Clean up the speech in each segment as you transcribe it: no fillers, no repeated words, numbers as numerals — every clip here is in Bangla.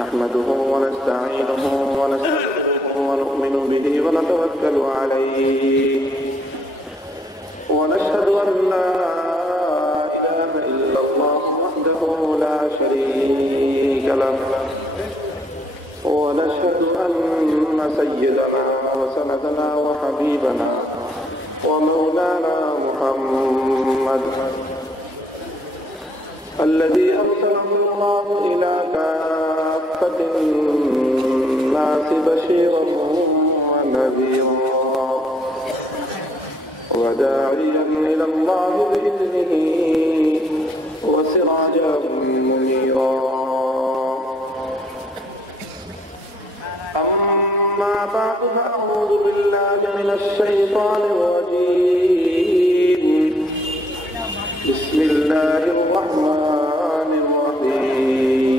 نحمده ونستعينه ونستغفره ونؤمن به ونتوكل عليه ونشهد أن لا إله إلا الله وحده لا شريك له ونشهد أن سيدنا وسندنا وحبيبنا ومولانا محمد الذي أرسله الله إلى كافة الناس بشيرا ونذيرا وداعيا إلى الله بإذنه وسراجا منيرا. أما بعد فأعوذ بالله من الشيطان الرجيم. بسم الله الرحمن الرحيم.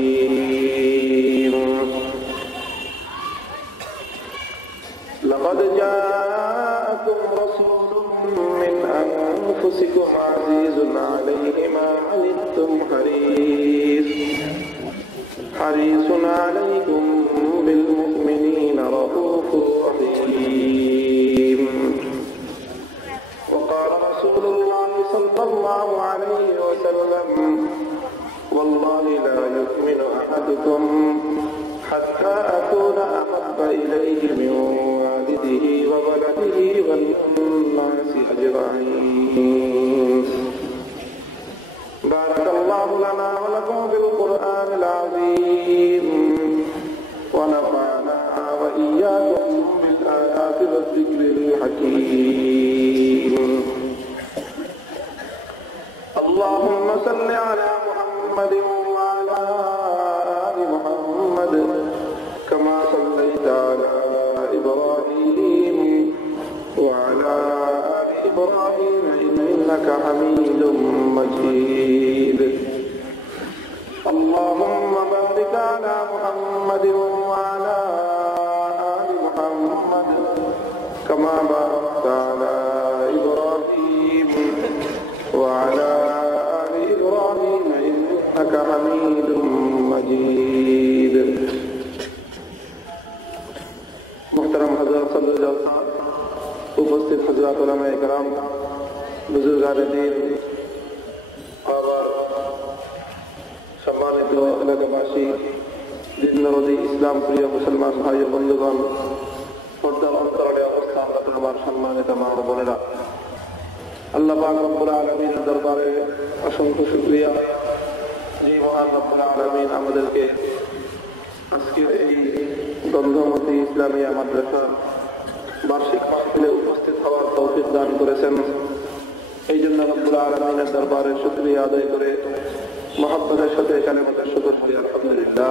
لقد جاءكم رسول من أنفسكم عزيز عليه ما عنتم حريص عليكم بالمؤمنين رؤوف رحيم. وقال رسول الله صلى الله عليه وسلم: والله لا يؤمن أحدكم حتى أكون أحب إليه من والده وولده والناس أجمعين. بارك الله لنا ولكم بالقرآن العظيم ونفعنا وإياكم بالآيات والذكر الحكيم. اللهم صل على محمد وعلى آل محمد كما صليت على إبراهيم وعلى آل إبراهيم إنك حميد مجيد. اللهم بارك على محمد وعلى آل محمد كما باركت على إبراهيم وعلى آل إبراهيم إنك حميد مجيد. محترم حضرات صدر উপস্থিত হযরত উলামায়ে কেরাম, বুজুর্গানে দ্বীন, আবার সম্মানিত এলাকাবাসী, দিননবী ইসলাম প্রিয় মুসলমান ভাই ও বন্ধুগণ, পর্দার অন্তরালে অবস্থানরত আমার সম্মানিত মা ও বোনেরা, আল্লাহ পাক রব্বুল আলামিনের দরবারে অসংখ্য শুকরিয়া যে মহান রব্বুল আলামিন আমাদেরকে আজকের এই গন্ধমতি ইসলামিয়া মাদ্রাসার বার্ষিক মাহফিলে উপস্থিত হওয়ার তৌফিক দান করেছেন। এই জন্য রব্বুল আলামিনের দরবারে শুকরিয়া আদায় করে মহব্বতের সাথে কালেমাতে শুকর করি আলহামদুলিল্লাহ।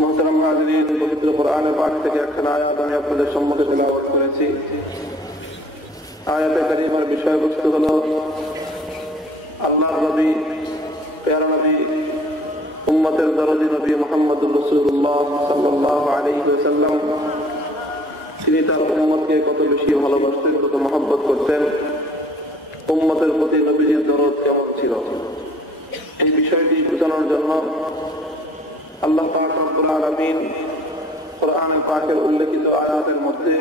মুহতারাম হাজিরিন, পবিত্র কোরআনে পাক থেকে একখানা আয়াত আমি আপনাদের সম্মুখে তেলাওয়াত করেছি। আয়াতে কারিমার বিষয়বস্তু হলো আল্লাহর নবী, প্যারা নবী, উম্মতের দরদি নবী মুহাম্মদুর রাসূলুল্লাহ সাল্লাল্লাহু আলাইহি ওয়াসাল্লাম, তিনি তার উম্মতকে কত বেশি ভালোবাসতেন, কত মহব্বত করতেন, উম্মতের প্রতি নবীজির দরদ কেমন ছিল, এই বিষয়টি বোঝানোর জন্য আল্লাহ পাক রব্বুল আলামিন কোরআনুল পাকের উল্লেখিত আয়াতের মধ্যে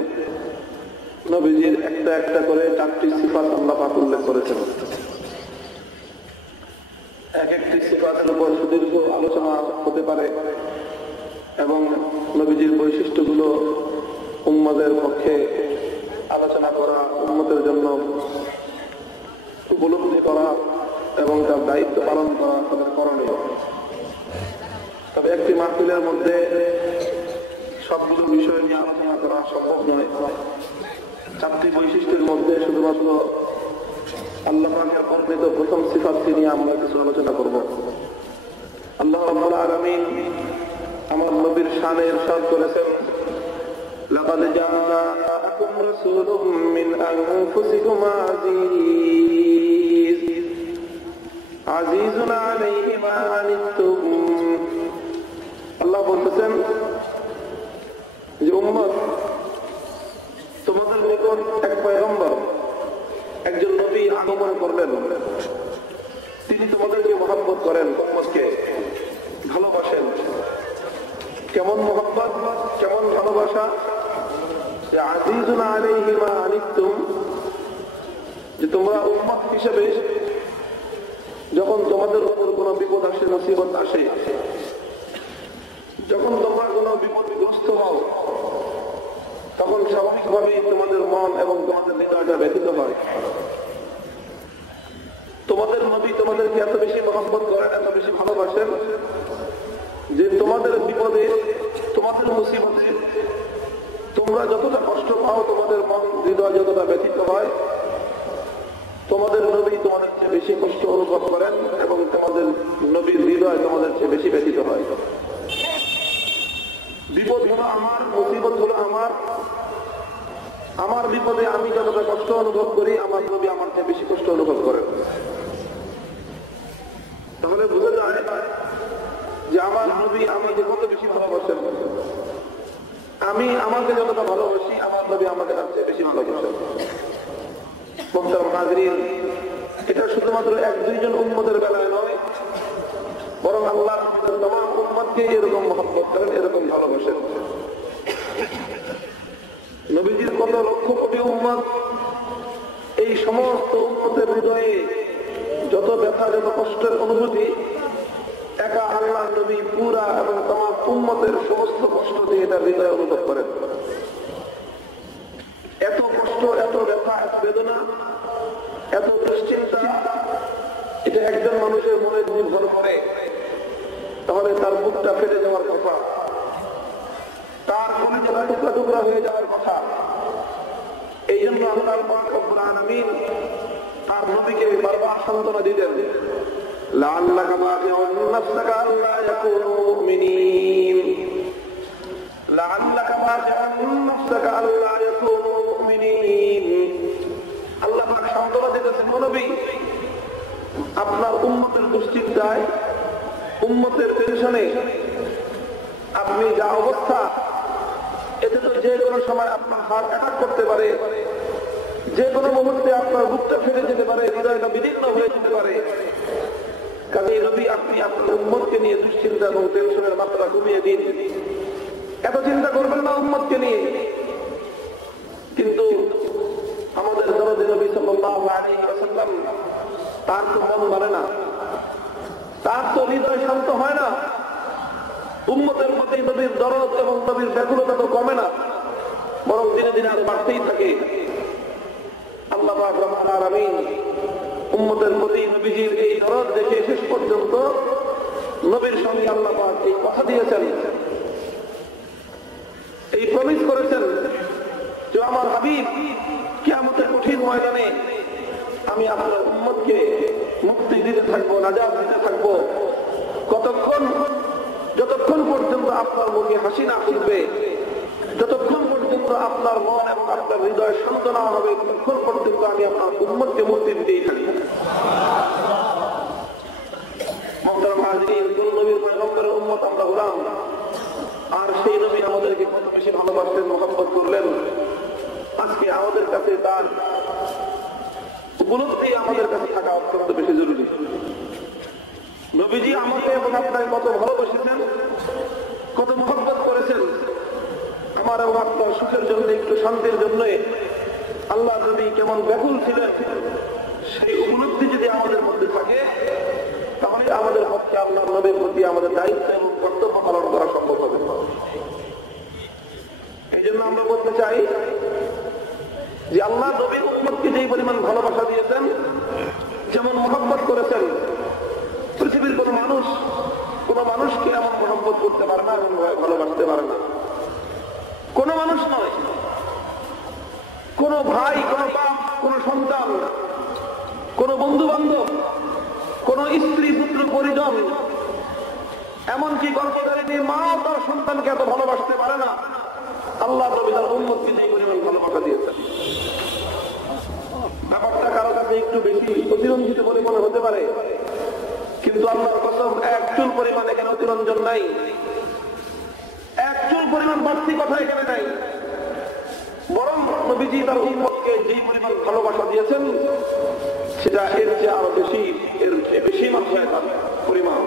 নবীজির একটা একটা করে 4টি সিফাত আল্লাহ পাক উল্লেখ করেছেন। এক একটি সিফাতের উপর সুদীর্ঘ আলোচনা হতে পারে এবং নবীজির বৈশিষ্ট্যগুলো উম্মতের পক্ষে আলোচনা করা, উম্মতের জন্য উপলব্ধি করা এবং তার দায়িত্ব পালন করা তাদের করণীয়। তবে একটি মাহফিলের মধ্যে সবগুলো বিষয় নিয়ে আলোচনা করা সম্ভব নয়। 4টি বৈশিষ্ট্যের মধ্যে শুধুমাত্র আল্লাহ পাকের বর্ণিত প্রথম সিফাতটি নিয়ে আমরা কিছু আলোচনা করব। আল্লাহ রাব্বুল আলামিন আমার নবীর শানে ইরশাদ করেছেন: লাকাদ জাআকুম রাসূলুম মিন আনফুসিকুম আজিজুন আলাইহি মা আনিতুম। আল্লাহ বলতেছেন যে উম্মত, তোমাদের নিকট এক পয়গম্বর, একজন নবী আগমন করলেন, তিনি নবীজি তোমাদেরকে মহব্বত করেন, উম্মতকে ভালোবাসেন। কেমন মহব্বত, কেমন ভালোবাসা? আজিজুন আলাইহি মা আনিতুম, যে তোমরা উম্মত হিসেবে যখন তোমাদের উপর কোনো বিপদ আসে, মুসিবত আসে, যখন তোমরা কোনো বিপদগ্রস্ত হও, তখন স্বাভাবিকভাবেই তোমাদের মন এবং তোমাদের হৃদয়টা ব্যথিত হয়। তোমাদের নবী তোমাদেরকে এত বেশি মহব্বত করেন, এত বেশি ভালোবাসেন, যে তোমাদের বিপদে, তোমাদের মুসিবতে তোমরা যতটা কষ্ট পাও, তোমাদের মন হৃদয় যতটা ব্যথিত হয়, তোমাদের নবী তোমাদের চেয়ে বেশি কষ্ট অনুভব করেন এবং তোমাদের নবীর হৃদয় তোমাদের চেয়ে বেশি ব্যথিত হয়। বিপদ হলো আমার, মুসিবত হলো আমার, আমার বিপদে আমি যতটা কষ্ট অনুভব করি, আমার নবী আমার চেয়ে বেশি কষ্ট অনুভব করেন। তাহলে বোঝা যায় যে আমার নবী আমাকে কত বেশি ভালোবাসেন। আমি আমাকে যতটা ভালোবাসি, আমার নবী আমাকে তার চেয়ে বেশি ভালোবাসেন। মুহতারাম হাজরিন, এটা শুধুমাত্র এক দুইজন উম্মতের বেলায় নয়, বরং আল্লাহ আমাদের তমাম উম্মতকে এরকম মহব্বত করেন, এরকম ভালোবাসেন। নবীজির কত লক্ষ কোটি উম্মত, এই সমস্ত উম্মতের হৃদয়ে যত ব্যথা, যত কষ্টের অনুভূতি, একা আল্লাহ নবী পুরা এবং তমাম উম্মতের সমস্ত কষ্ট দিয়ে এটা হৃদয় অনুভব করেন। এত কষ্ট, এত ব্যথা, এত বেদনা, এত দুশ্চিন্তা, এটা একজন মানুষের মনে যদি ভর করে, তাহলে তার বুকটা ফেটে যাওয়ার কথা, তার কলিজাটা টুকরা টুকরা হয়ে যাওয়ার কথা। এই জন্য আল্লাহ পাক রব্বুল আলামিন তার নবীকে বারবার সান্ত্বনা দিতেন, লাআল্লাকা বাখিউন নাফসাকা আল্লা ইয়াকুনু মুমিনিন, লাআল্লাকা বাখিউন নাফসাকা আল্লা ইয়াকুনু মুমিনিন। আল্লাহ পাক সান্ত্বনা দিতেছেন, নবী আপনার উম্মতের দুশ্চিন্তায়, উম্মতের টেনশনে আপনি যা অবস্থা, এতে তো যে কোনো সময় আপনার হার্ট অ্যাটাক করতে পারে, যে কোনো মুহূর্তে আপনার বুকটা ফেটে যেতে পারে, হৃদয়টা বিদীর্ণ হয়ে যেতে পারে। কাজেই নবী আপনি আপনার উম্মতকে নিয়ে দুশ্চিন্তা এবং টেনশনের মাত্রা কমিয়ে দিন, এত চিন্তা করবেন না উম্মতকে নিয়ে। কিন্তু আমাদের দরদী নবী সাল্লাল্লাহু আলাইহি ওয়াসাল্লাম, তার তো মন মানে না, তার তো হৃদয় শান্ত হয় না। উম্মতের প্রতি নবীর দরদ এবং নবীর ব্যাকুলতা তো কমে না, বরং দিনে দিনে আরো বাড়তেই থাকে। আল্লাহ পাক রব্বুল আলামিন উম্মতের প্রতি নবীজির এই দরদ দেখে শেষ পর্যন্ত নবীর সঙ্গে আল্লাহ পাক এই কথা দিয়েছেন, এই প্রমিস করেছেন যে আমার হাবিব কিয়ামতের কঠিন ময়দানে আমি আপনার উম্মতকে মুক্তি দিতে থাকবো, নাজাত দিতে থাকবো, কতক্ষণ? যতক্ষণ পর্যন্ত আপনার মুখে হাসি না আসবে, যতক্ষণ পর্যন্ত আপনার মন এবং আপনার হৃদয় শান্ত না হবে, ততক্ষণ পর্যন্ত আমি আপনার উম্মতকে মুক্তি দিতেই থাকি। মুহতারাম হাজরিন, কোন নবীর পয়গম্বরের উম্মত আমরা হলাম, আর সেই নবী আমাদেরকে কত বেশি ভালোবাসলেন, মহব্বত করলেন। আজকে আমাদের কাছে তার উপলব্ধি আমাদের কাছে থাকা অত্যন্ত বেশি জরুরি। নবীজি আমাকে এবং আপনাকে কত ভালোবেসেছেন, কত মহব্বত করেছেন। আমার এবং আপনার সুখের জন্য, একটু শান্তির জন্য আল্লাহ নবী কেমন ব্যাকুল ছিলেন, সেই উপলব্ধি যদি আমাদের মধ্যে থাকে, তাহলে আমাদের পক্ষে আল্লাহর নবীর প্রতি আমাদের দায়িত্ব এবং কর্তব্য পালন করা সম্ভব হবে। এই জন্য আমরা বলতে চাই যে আল্লাহ নবীর উম্মতকে যেই পরিমাণ ভালোবাসা দিয়েছেন, যেমন মহব্বত করেছেন, পৃথিবীর কোন মানুষকে এমন মহব্বত করতে পারে না এবং ভালোবাসতে পারে না। কোন মানুষ নয়, কোন ভাই, কোন বাপ, কোন সন্তান, কোন বন্ধু বান্ধব, কোন স্ত্রী, পুত্র, পরিজন, এমনকি গর্ভধারিণী মা তার সন্তানকে এত ভালোবাসতে পারে না। আল্লাহ নবী তার উম্মতকে এই পরিমাণ ভালোবাসা দিয়েছেন। ব্যাপারটা কারো কাছে একটু বেশি অতিরঞ্জিত বলে মনে হতে পারে, কিন্তু আল্লাহর কসম, এক চুল পরিমাণ এখানে অতিরঞ্জন নাই, এক চুল পরিমাণ বাড়তি কথা এখানে নাই। বরং নবীজি তার উম্মত আমাদেরকে যে পরিমাণ ভালোবাসা দিয়েছেন সেটা এর চেয়ে আরো বেশি মাত্রায় পরিমাণ।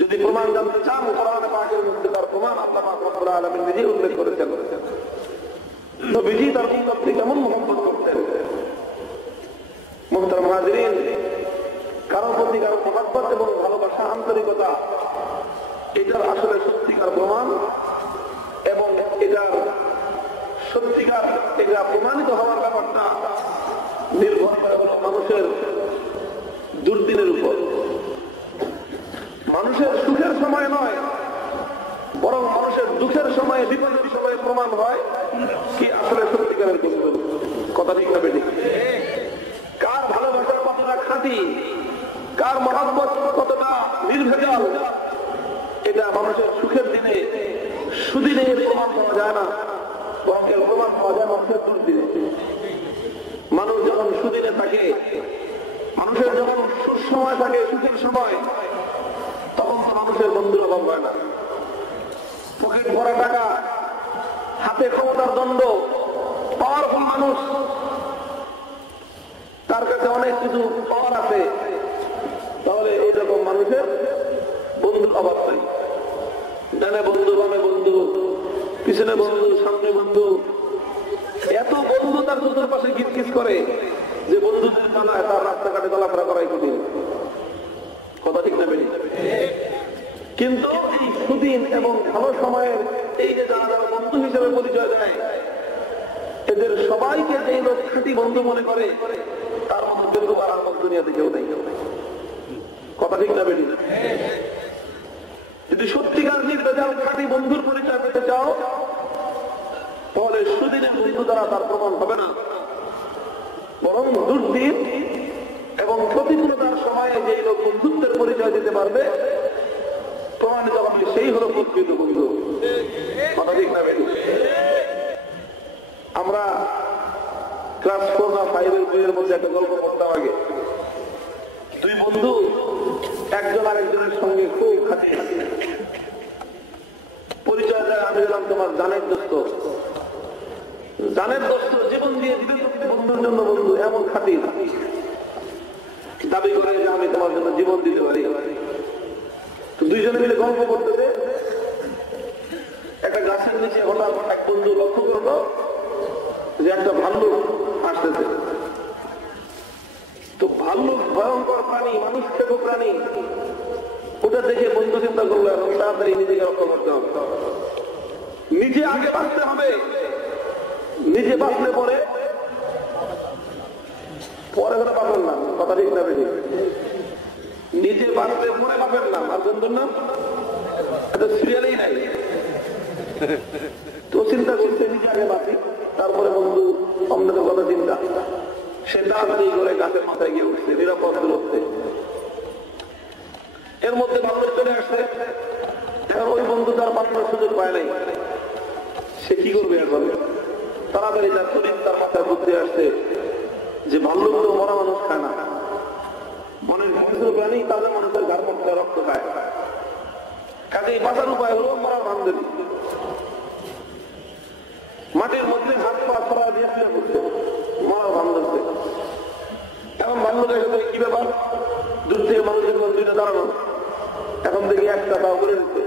যদি প্রমাণ জানতে চান, কোরআন পাকের মধ্যে তার প্রমাণ আল্লাহ পাক রব্বুল আলামিন নিজেই উল্লেখ করেছেন। নবীজি তার উম্মতকে কেমন মহব্বত করতেন। মুহতারাম হাজিরিন, কারোর প্রতি কারো মহব্বত এবং ভালোবাসা, আন্তরিকতা, এটার আসলে সত্যিকার প্রমাণ এবং এটার সত্যিকার এটা প্রমাণিত হওয়ার ব্যাপারটা নির্ভর করে হল মানুষের দুর্দিনের উপর। মানুষের সুখের সময় নয়, বরং মানুষের দুঃখের সময়, বিপদের সময় প্রমাণ হয় কি আসলে সত্যিকারের বন্ধু। কথা ঠিক না বেঠিক? কার ভালোবাসা কতটা খাঁটি, কার মহব্বত কতটা নির্ভেজাল, এটা মানুষের সুখের দিনে সুদিনে প্রমাণ পাওয়া যায় না, বরং এর প্রমাণ পাওয়া যায় মানুষের দুর্দিনে। মানুষ যখন সুদিনে থাকে, মানুষের যখন সুসময় থাকে, সুখের সময়, তখন তো মানুষের বন্ধুর অভাব হয় না। পকেট ভরা টাকা, হাতে ক্ষমতার দণ্ড, পাওয়ারফুল মানুষ, তার কাছে অনেক কিছু পাওয়ার আছে, তাহলে এইরকম মানুষের বন্ধুর অভাব নেই। ডানে বন্ধু, বামে বন্ধু, পিছনে বন্ধু, সামনে বন্ধু, এত বন্ধু তার চোখের পাশে কিচকিচ করে যে বন্ধুদের জানায় তার রাস্তাঘাটে চলাফেরা করাই কঠিন। কথা ঠিক না বেশি? কিন্তু এই সুদিন এবং ভালো সময়ের এই যে যারা যারা বন্ধু হিসেবে পরিচয় দেয়, এদের সবাইকে যে লোক খাঁটি বন্ধু মনে করে, তার মতো যোগ্য আর আমার দুনিয়াতে কেউ নেই। কথা ঠিক না বেশি? যদি সত্যিকার নির্বেজাল খাঁটি বন্ধুর পরিচয় পেতে চাও, তাহলে সুদিনের বন্ধু দ্বারা তার প্রমাণ হবে না, বরং দুর্দিন এবং প্রতিকূলতার সময়ে যে লোক বন্ধুত্বের পরিচয় দিতে পারবে, প্রমাণিত হবে সেই হলো প্রকৃত বন্ধু। কথা ঠিক না বেশি? আমরা ক্লাস 4 বা 5 এর বইয়ের মধ্যে একটা গল্প পড়তাম আগে। দুই বন্ধু একজন আরেকজনের সঙ্গে খুব খাঁটি পরিচয় দেয়। আমি গেলাম তোমার জানের দোস্ত, জানের দোস্ত, জীবন দিয়ে দিবে বন্ধুর জন্য বন্ধু, এমন খাঁটি দাবি করে যে আমি তোমার জন্য জীবন দিতে পারি। দুইজনে মিলে গল্প করতেছে, একটা গাছের নিচে হঠাৎ এক বন্ধু লক্ষ্য করলো যে একটা ভাল্লুক আসতেছে। তো ভাল্লুক ভয়ঙ্কর প্রাণী, মানুষ খেকো প্রাণী, ওটা দেখে বন্ধু চিন্তা করলো এবং তাড়াতাড়ি নিজেকে রক্ষা করতে হবে, নিজে আগে বাঁচতে হবে। নিজে বাঁচলে পরে ওরা পাবেন না। কথা ঠিক না বেশি? নিজে বাঁচলে পরে পাবেন না, আর বন্ধুর নাম এটা সিরিয়ালেই নাই। তো চিন্তা করছে নিজে আগে বাঁচি, তারপরে বন্ধু অন্যদের কথা চিন্তা। সে তাড়াতাড়ি করে গাছের মাথায় গিয়ে উঠছে নিরাপদ দূরত্বে। এর মধ্যে ভাল্লুক চলে আসছে। এখন ওই বন্ধু তার বাঁচানোর সুযোগ পায় নাই। সে কি করবে এখন? তাড়াতাড়ি তার শরীর তার মাথায় বুদ্ধি আসছে যে ভাল্লুক তো মরা মানুষ খায় না, মনের হিংস্র প্রাণী, তাদের মানুষের ঘাড় মধ্যে রক্ত খায়। কাজে বাঁচার উপায় হলো মরা বান্ধবী। মাটির মধ্যে হাত পা ছড়া দিয়ে মরা বান্ধবী। এখন ভাল্লুকের সাথে কি ব্যাপার? দূর থেকে মানুষের দুইটা দাঁড়ানো, এখন দেখি একটা পা করে দিচ্ছে।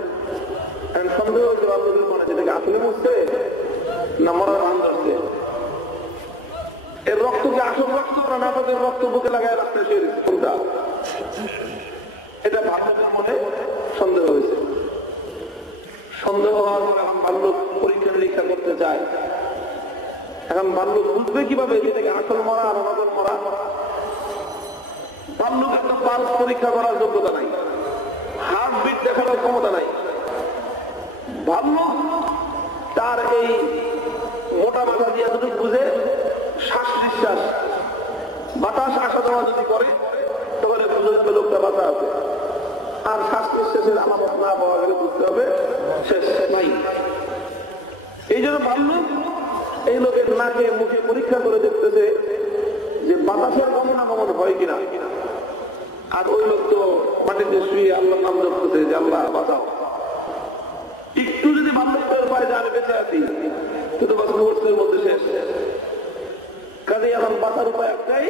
এখন সন্দেহ হচ্ছে বান্ধবীর মনে যেটাকে আসলে মুছছে না মরা বান ধরছে। এর রক্ত কি আসল রক্ত না নাটকের রক্ত বুকে লাগায় রাস্তায় শুয়ে দিচ্ছে কোনটা? এটা ভাল্লুকের মনে সন্দেহ হয়েছে। সন্দেহ হওয়ার পর এখন ভাল্লুক পরীক্ষা নিরীক্ষা করতে চায়। এখন ভাল্লুক বুঝবে কিভাবে যেটাকে আসল মরা আর নকল মরা? ভাল্লুকের তো পালস পরীক্ষা করার যোগ্যতা নাই, হার্ট বিট দেখানোর ক্ষমতা নাই। ভাল্লুক তার এই মোটা মাথা দিয়ে যদি বুঝে শ্বাস নিঃশ্বাস বাতাস আসা যাওয়া যদি করে, তাহলে বুঝে যাবে লোকটা বাঁচা আছে। আর শ্বাস নিঃশ্বাসের আলামত না পাওয়া গেলে বুঝতে হবে শেষ নাই। এই জন্য ভাল্লুক এই লোকের নাকে মুখে পরীক্ষা করে দেখতেছে যে বাতাসের গমনাগমন হয় কিনা। আর ওই লোক তো মাটিতে শুয়ে আল্লাহ নাম জপতেছে যে আল্লাহ বাঁচাও। একটু যদি ভাল্লুক পায় যে আমি বেঁচে আছি, কিন্তু বছর মুহূর্তের মধ্যে শেষ। কাজে এখন বাঁচার উপায় একটাই,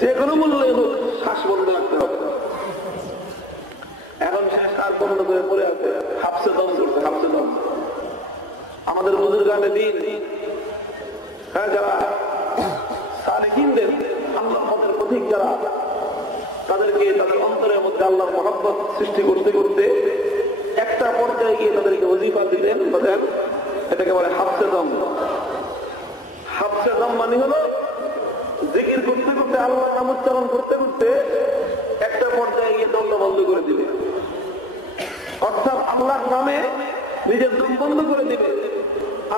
যে কোনো মূল্যে হোক শ্বাস বন্ধ রাখতে হবে। এখন শেষ আর বন্ধ করে পড়ে আছে, হাফসে দম করছে, হাফসে দম। আমাদের বুজুর্গানে দিন, হ্যাঁ, যারা সালেহিনদের আল্লাহর পথের পথিক যারা, তাদেরকে তাদের অন্তরের মধ্যে আল্লাহর মহব্বত সৃষ্টি করতে করতে একটা পর্যায়ে গিয়ে তাদেরকে ওজিফা দিলেন, বলেন এটাকে বলে হাফসে দম। হাফসে দম মানে হলো জিকির করতে করতে, আল্লাহর নাম উচ্চারণ করতে করতে একটা পর্যায়ে গিয়ে দম বন্ধ করে দিবে, অর্থাৎ আল্লাহর নামে নিজের দম বন্ধ করে দিবে।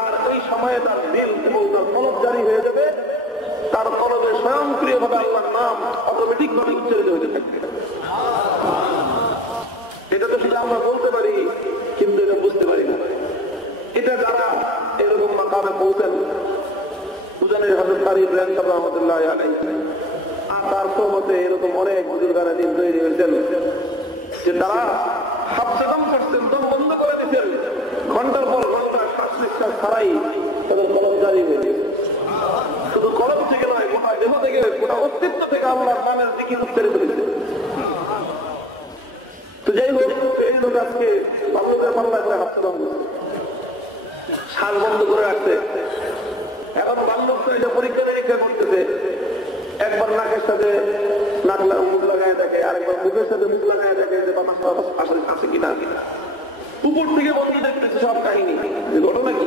আর ওই সময়ে তার দিল এবং তার কলব জারি হয়ে যাবে, তার কলবে স্বয়ংক্রিয়ভাবে আল্লাহর নাম অটোমেটিক ভাবে উচ্চারিত হতে থাকবে। এটা তো শুধু আমরা বলতে পারি, কিন্তু এটা বুঝতে পারি না। এটা যারা এরকম মাকামে পৌঁছেন, বুঝানের হযরত কারি ইব্রাহিম সাহেব রাহমাতুল্লাহ আলাইহি আর তার সোহবতে এরকম অনেক বুজুর্গানে দিন তৈরি হয়েছেন, যে তারা হাফসে দম করছেন, দম বন্ধ করে দিচ্ছেন, ঘন্টার পর ঘন্টা শ্বাস নিঃশ্বাস ছাড়াই তাদের কলব জারি হয়ে গেছে। শুধু কলব থেকে নয়, গোটা দেহ থেকে, গোটা অস্তিত্ব থেকে আল্লাহর নামের জিকির উচ্চারিত হয়েছে। তো যাই হোক, এই লোক আজকে বাল্যকের পাল্লা করে হাফসে দম করছে, শ্বাস বন্ধ করে রাখছে। এখন বাল্যক তো এটা পরীক্ষা নিরীক্ষা করতেছে, একবার নাকের সাথে নাক মুখ লাগায় দেখে, আরেকবার মুখের সাথে মুখ লাগায় দেখে যে বাতাস আছে কিনা। উপর থেকে বন্ধু দেখতেছে সব কাহিনী, ঘটনা কি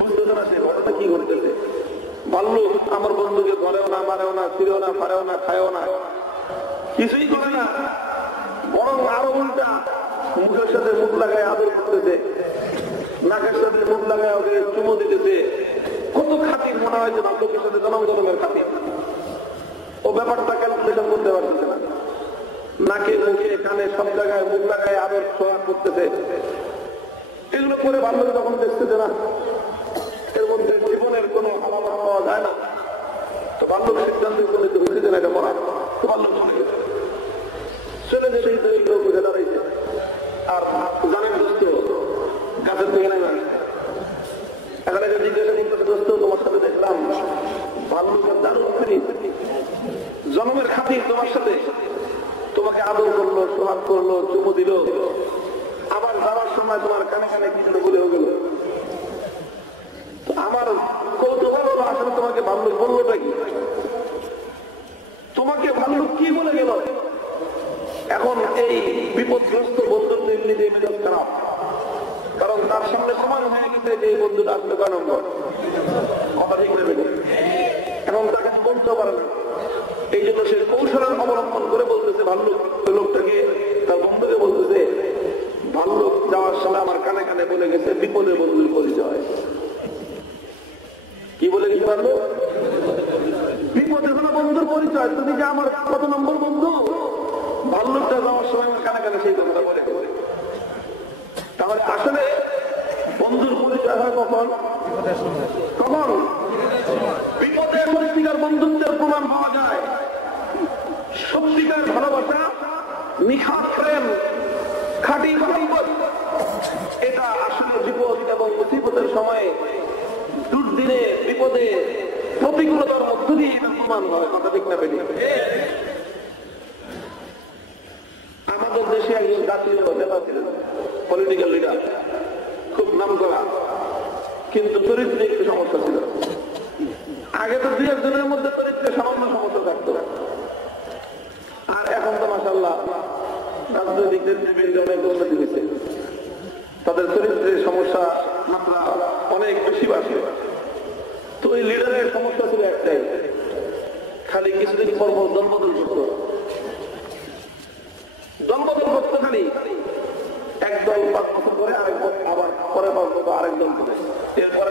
বুঝতেছে না, সে ঘটনা কি ঘটতেছে। ভাল্লুক আমার বন্ধুকে ধরেও না, মারেও না, ছিঁড়েও না, ফাড়েও না, খায়ও না, কিছুই করে না, বরং আরো উল্টা মুখের সাথে মুখ লাগায় আদর করতেছে, নাকের সাথে মুখ লাগায় ওকে চুমো দিতেছে। কত খাতির মনে হয় যে ভাল্লুকের সাথে জনম জনমের খাতির। ও ব্যাপারটা ক্যালকুলেশন করতে পারতেছে না। নাকে মুখে কানে সব জায়গায় মুখ লাগায় আদর ছোঁয়া করতেছে। এগুলো করে ভাল্লুক যখন দেখতেছে না এর মধ্যে জীবনের কোনো আলাদা পাওয়া যায় না, তো ভাল্লুক সিদ্ধান্ত উপনীত হয়েছে না এটা মরা। তো ভাল্লুক চলে যেতেই তো এই লোক উঠে দাঁড়াইছে, আর জানেন দোস্ত গাছের থেকে নেমে আসছে। এখন এটা জিজ্ঞাসা করতেছে, দোস্ত তোমার সাথে দেখলাম ভাল্লুকের দারুণ জন্মের খাতির তোমার সাথে, তোমাকে আদর করলো, সোহাগ করলো, চুমু দিল, আবার যাওয়ার সময় তোমার কানে কানে কি যেন বলেও গেল। আমার কৌতূহল হলো আসলে তোমাকে ভাল্লুক বললোটা কি, তোমাকে ভাল্লুক কি বলে গেল। এখন এই বিপদগ্রস্ত বন্ধুর নিজে মেজাজ খারাপ, কারণ তার সামনে সমান হয়ে গেছে যে এই বন্ধুটা আসলে কয় নম্বর কথা ঠিক নেবে, এখন তাকে বলতেও পারে না। এই জন্য সে কৌশলের অবলম্বন করে বলতেছে ভাল্লুক, ওই লোকটাকে তার বন্ধুকে বলতেছে, ভাল্লুক যাওয়ার সময় আমার কানে কানে বলে গেছে বিপদের বন্ধুর পরিচয়। কি বলে গেছে ভাল্লুক? বিপদে কোনো বন্ধুর পরিচয়। তুমি যে আমার কত নম্বর বন্ধু, ভাল্লুকটা যাওয়ার সময় আমার কানে কানে সেই কথাটা বলে। তাহলে আসলে বন্ধুর পরিচয় হয় কখন? কখন বিপদে সত্যিকার বন্ধুত্বের প্রমাণ পাওয়া যায়। সত্যিকার ভালোবাসা, নিখাত প্রেম, খাঁটি মহব্বত, এটা আসলে বিপদ এবং মুসিবতের সময়ে, দুর্দিনে, বিপদে, প্রতিকূলতার মধ্য দিয়ে এটা প্রমাণ হয়। কথা ঠিক না বেরিয়ে আমাদের দেশে একজন জাতীয় নেতা ছিলেন, পলিটিক্যাল লিডার, খুব নাম করা, কিন্তু চরিত্রে একটু সমস্যা ছিল। আগে তো দুই একজনের মধ্যে চরিত্রে সামান্য সমস্যা থাকতো, আর এখন তো মাশাআল্লাহ রাজনৈতিক নেতৃবৃন্দ অনেক উন্নতি হয়েছে, তাদের চরিত্রের সমস্যা মাত্রা অনেক বেশি বাড়ছে। তো এই লিডারের সমস্যা ছিল একটাই, খালি কিছুদিন পর পর দলবদল করত, দলবদল করতো, খালি একদল 5 বছর পরে আরেকদল, আবার পরে 5 বছর আরেক দল করে, এরপরে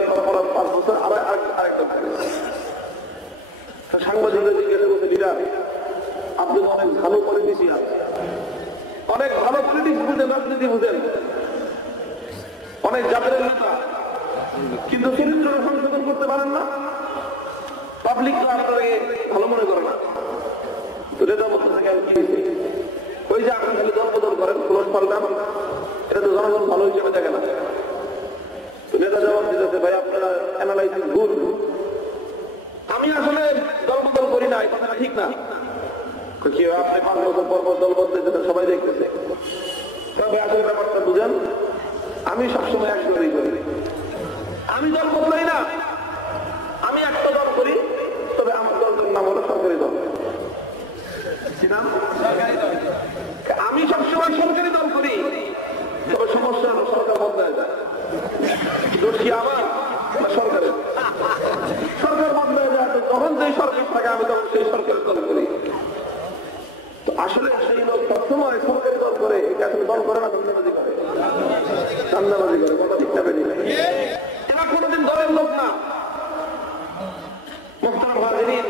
5 বছর আরেক দল করে। সাংবাদিকরা জিজ্ঞাসা করছে, লিডার আপনি তো অনেক ভালো পলিটিশিয়ান, অনেক ভালো পলিটিক্স বুঝেন, রাজনীতি বুঝেন, অনেক জাতের নেতা, কিন্তু চরিত্র সংশোধন করতে পারেন না, পাবলিক তো আপনাকে ভালো মনে করে না। তো নেতা মধ্যে থেকে আমি কি হয়েছে, ওই যে আপনি খালি দলবদল করেন, খোলস পাল্টান, এটা তো জনগণ ভালো হিসেবে দেখে না। তো নেতা জবাব দিতেছে, ভাই আপনি 5 বছর পর পর দল বদলাইতে সবাই দেখতেছে। তবে আসলে ব্যাপারটা বুঝেন, আমি সবসময় এক দলই করি, আমি দল বদলাই না, আমি একটা দল করি, তবে আমার দলটার নাম হলো সরকারি দল। আমি সবসময় সরকারি দল করি, তবে সমস্যা হলো সরকার বদলায় যায়। দোষী আমার সরকারের, সরকার বদলায় যায়, যখন যেই সরকার থাকে আমি তখন সেই সরকারের দল করি। তো আসলে সেই লোক সবসময় সরকারি দল করে, এটা আসলে দল করে না, ধান্দাবাজি করে, ধান্দাবাজি করে, কথা ঠিক যাবে না, এরা কোনোদিন দলের লোক না। মুহতারাম হাজিরিন,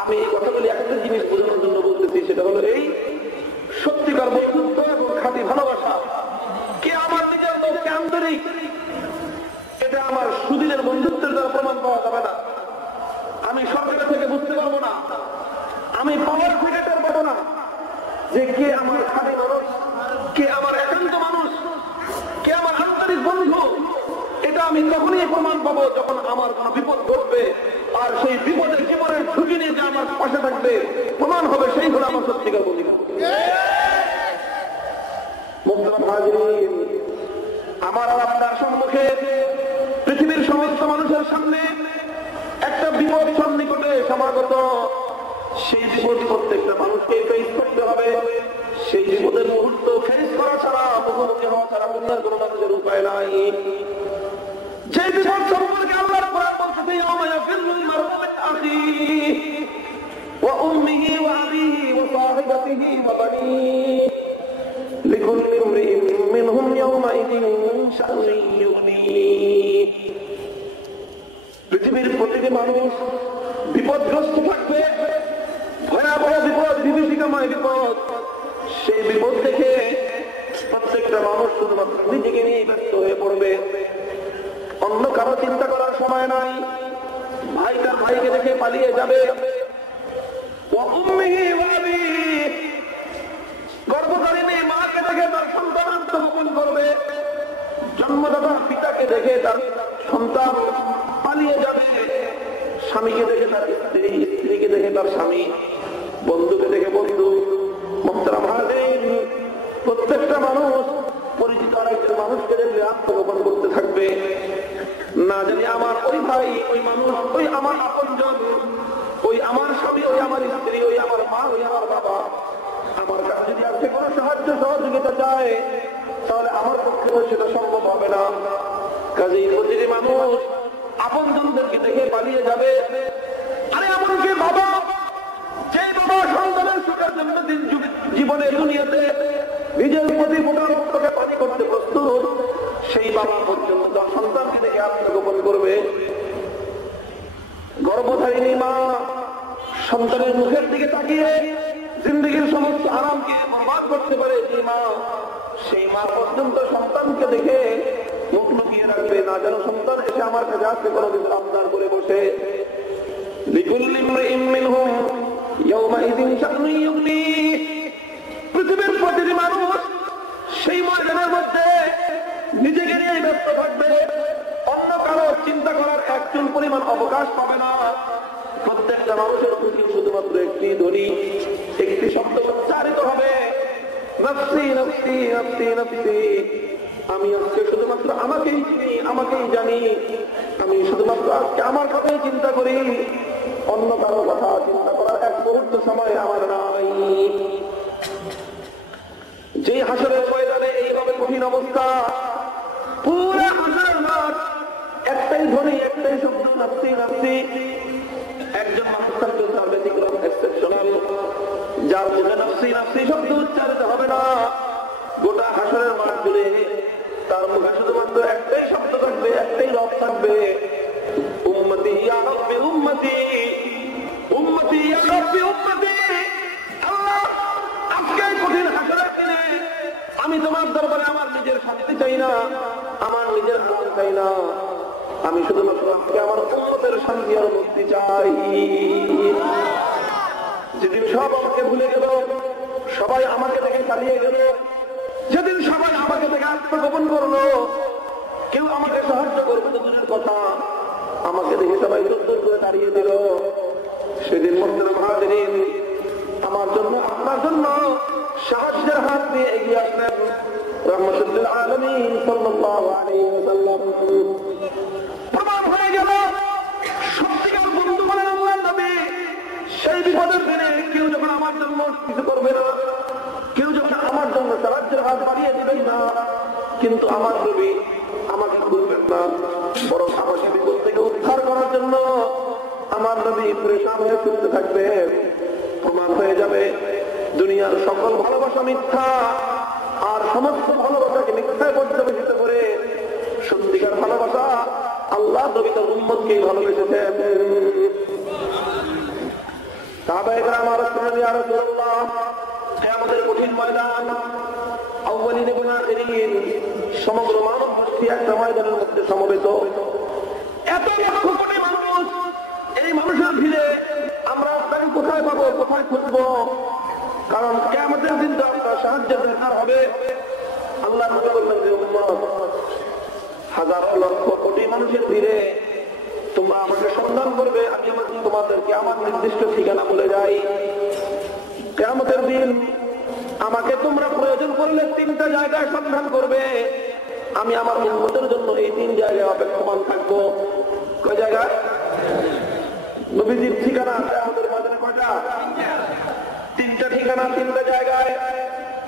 আমি এই কথাগুলি একটা জিনিস বোঝানোর জন্য বলতেছি, সেটা হলো এই সত্যিকার বন্ধুত্ব এবং খাঁটি ভালোবাসা। কে আমার নিজের লোক, কে আন্তরিক, এটা আমার সুদিনের বন্ধুত্বের দ্বারা প্রমাণ পাওয়া যাবে না। আমি সরকারের থেকে বুঝতে পারবো না, আমি পাওয়ার থেকে টের পাবো না যে কে আমার খাঁটি মানুষ, কে আমার একান্ত মানুষ, কে আমার আন্তরিক বন্ধু। এটা আমি তখনই প্রমাণ পাবো যখন আমার কোনো বিপদ ঘটবে, আর সেই বিপদের জীবনের ঝুঁকি নিয়ে যে আমার পাশে থাকবে, প্রমাণ হবে সেই হলো আমার সত্যিকার বন্ধু। মুহতারাম হাজিরিন, আমার আর আপনার সম্মুখে পৃথিবীর সমস্ত মানুষের সামনে একটা বিপদ সন্নিকটে সমাগত। সেই বিপদ প্রত্যেকটা মানুষকে ফেস করতে হবে। সেই বিপদের মুহূর্ত ফেস করা ছাড়া, মুখোমুখি হওয়া ছাড়া অন্য কোনো মানুষের উপায় নাই। যে বিপদ সম্পর্কে আল্লাহর কোরআন বলতেছে, ইয়াউমা ইয়াফিরুল মারউ মিন আখিহি ওয়া উম্মিহি ওয়া আবিহি ওয়া সাহিবাতিহি ওয়া বানিহি লিকুল্লি ইমরিইন মিনহুম ইয়াউমাইযিন শা'নুন ইউগনিহি। পৃথিবীর প্রতিটি মানুষ বিপদগ্রস্ত থাকবে, ভয়াবহ বিপদ, বিভীষিকাময় বিপদ। সেই বিপদ থেকে প্রত্যেকটা মানুষ শুধুমাত্র নিজেকে নিয়ে ব্যস্ত হয়ে পড়বে, অন্য কারো চিন্তা করার সময় নাই। ভাই তার ভাইকে দেখে পালিয়ে যাবে, গর্ভধারিণী মাকে দেখে তার সন্তান আত্মগোপন করবে, জন্মদাতা পিতাকে দেখে তার সন্তান পালিয়ে যাবে, স্বামীকে দেখে তার স্ত্রী, স্ত্রীকে দেখে তার স্বামী, বন্ধুকে দেখে বন্ধু। মুহতারাম হাজিরিন, প্রত্যেকটা মানুষ পরিচিত আরেকজন মানুষকে দেখলে আত্মগোপন করতে থাকবে। না জানি আমার ওই ভাই, ওই মানুষ, ওই আমার আপনজন, ওই আমার স্বামী, ওই আমার স্ত্রী, ওই আমার মা, ওই আমার বাবা আমার কাছে যদি আজকে কোনো সাহায্য সহযোগিতা চায়, তাহলে আমার পক্ষে সেটা সম্ভব হবে না। কাজেই প্রতিটি মানুষ আপনজনদেরকে দেখে পালিয়ে যাবে। আরে এমনকি বাবা, যে বাবা সন্তানের সুখের জন্য জীবনে দুনিয়াতে নিজের প্রতি ফোঁটা রক্তকে পানি করতে প্রস্তুত, সেই বাবা পর্যন্ত তার সন্তানকে দেখে আত্মগোপন করবে। গর্ভধারিণী মা সন্তানের মুখের দিকে তাকিয়ে জিন্দগির সমস্ত আরামকে বরবাদ করতে পারে যে মা, সেই মা পর্যন্ত সন্তানকে দেখে মুখ লুকিয়ে রাখবে, না যেন সন্তান এসে আমার কাছে আসতে কোনো কিছু আবদার করে বসে। লিকুল্লি ইমরিইন মিনহুম ইয়াউমাইযিন শা'নুন ইউগনিহি। পৃথিবীর প্রতিটি মানুষ সেই ময়দানের মধ্যে নিজেকে নিয়ে ব্যস্ত থাকবে, অন্য কারো চিন্তা করার একচুল পরিমাণ অবকাশ পাবে না। প্রত্যেকটা মানুষের মুখে শুধুমাত্র একটি ধ্বনি, একটি শব্দ উচ্চারিত হবে, নফসি নফসি নফসি নফসি। আমি আজকে শুধুমাত্র আমাকেই চিনি, আমাকেই জানি, আমি শুধুমাত্র আজকে আমার কথাই চিন্তা করি, অন্য কারো কথা চিন্তা করার এক মুহূর্ত সময় আমার নাই। যে হাসরের ময়দানে এইভাবে কঠিন অবস্থা, পুরা হাসরের মাঠ একটাই ধ্বনি, একটাই শব্দ, নফসি নফসি। একজন মানুষ থাকবে তার ব্যতিক্রম, এক্সেপশনাল, যার মুখে নফসি নফসি শব্দ উচ্চারিত হবে না। গোটা হাসরের মাঠ জুড়ে তার মুখে শুধুমাত্র একটাই শব্দ থাকবে, একটাই রব থাকবে, উম্মতি ইয়া রাব্বি উম্মতি, উম্মতি ইয়া রাব্বি উম্মতি। আল্লাহ, আজকে কঠিন হাসরের দিনে আমি তোমার দরবারে আমার নিজের শান্তি চাই না, আমার নিজের আনন্দ চাই না, আমি শুধুমাত্র আজকে আমার উম্মতের শান্তি আর মুক্তি চাই। যেদিন সব আমাকে ভুলে গেল, সবাই আমাকে দেখে চালিয়ে গেল, যেদিন সবাই আমাকে দেখে আত্মগোপন করলো, কেউ আমাকে সাহায্য করবে তো দূরের কথা, আমাকে দেখে সবাই দূর দূর করে দাঁড়িয়ে দিল, সেদিন মুহতারাম হাজিরিন আমার জন্য নিয়ে এগিয়ে আসলেন রাহমাতুল আলামিন সাল্লাল্লাহু আলাইহি ওয়াসাল্লাম। প্রমাণ হয়ে গেল সত্যিকার বন্ধু হলেন আল্লাহর নবী। সেই বিপদের দিনে কেউ যখন আমার জন্য কিছু করবে না, কেউ যখন আমার জন্য সাহায্যের হাত বাড়িয়ে দেবেন না, কিন্তু আমার নবী আমাকে ভুলবেন না, বরং আমাকে বিপদ থেকে উদ্ধার করার জন্য আমার নবী পরেশান হয়ে ফিরতে থাকবে। প্রমাণ হয়ে যাবে দুনিয়ার সকল ভালোবাসা মিথ্যা, আর সমস্ত ভালোবাসাকে মিথ্যায় পর্যবেসিত করে সত্যিকার ভালোবাসা আল্লাহ নবী তার উম্মতকেই ভালোবেসেছেন। সাহাবায়ে কেরাম আরশাদ ইয়া রাসূলুল্লাহ, কিয়ামতের কঠিন ময়দান, আউয়ালিন এবং আখিরিন, সমগ্র মানব গোষ্ঠী একটা ময়দানের মধ্যে সমবেত। এত লক্ষ কোটি মানুষ, এই মানুষের ভিড়ে আমরা আপনাকে কোথায় পাবো, কোথায় খুঁজবো? কারণ কিয়ামতের দিন তো আপনার সাহায্যের দরকার হবে। আল্লাহ নবী বললেন যে উম্মত, হাজার লক্ষ কোটি মানুষের ভিড়ে তোমরা আমাকে সন্ধান করবে, আমি তোমাদেরকে আমার নির্দিষ্ট ঠিকানা বলে যাই। কিয়ামতের দিন আমাকে তোমরা প্রয়োজন করলে 3টা জায়গায় সন্ধান করবে, আমি আমার উম্মতের জন্য এই 3 জায়গায় অপেক্ষমান থাকবো। কয় জায়গায়? নবীজির ঠিকানা আছে আমাদের মাঝে কয়টা? 3টা ঠিকানা, 3টা জায়গায়।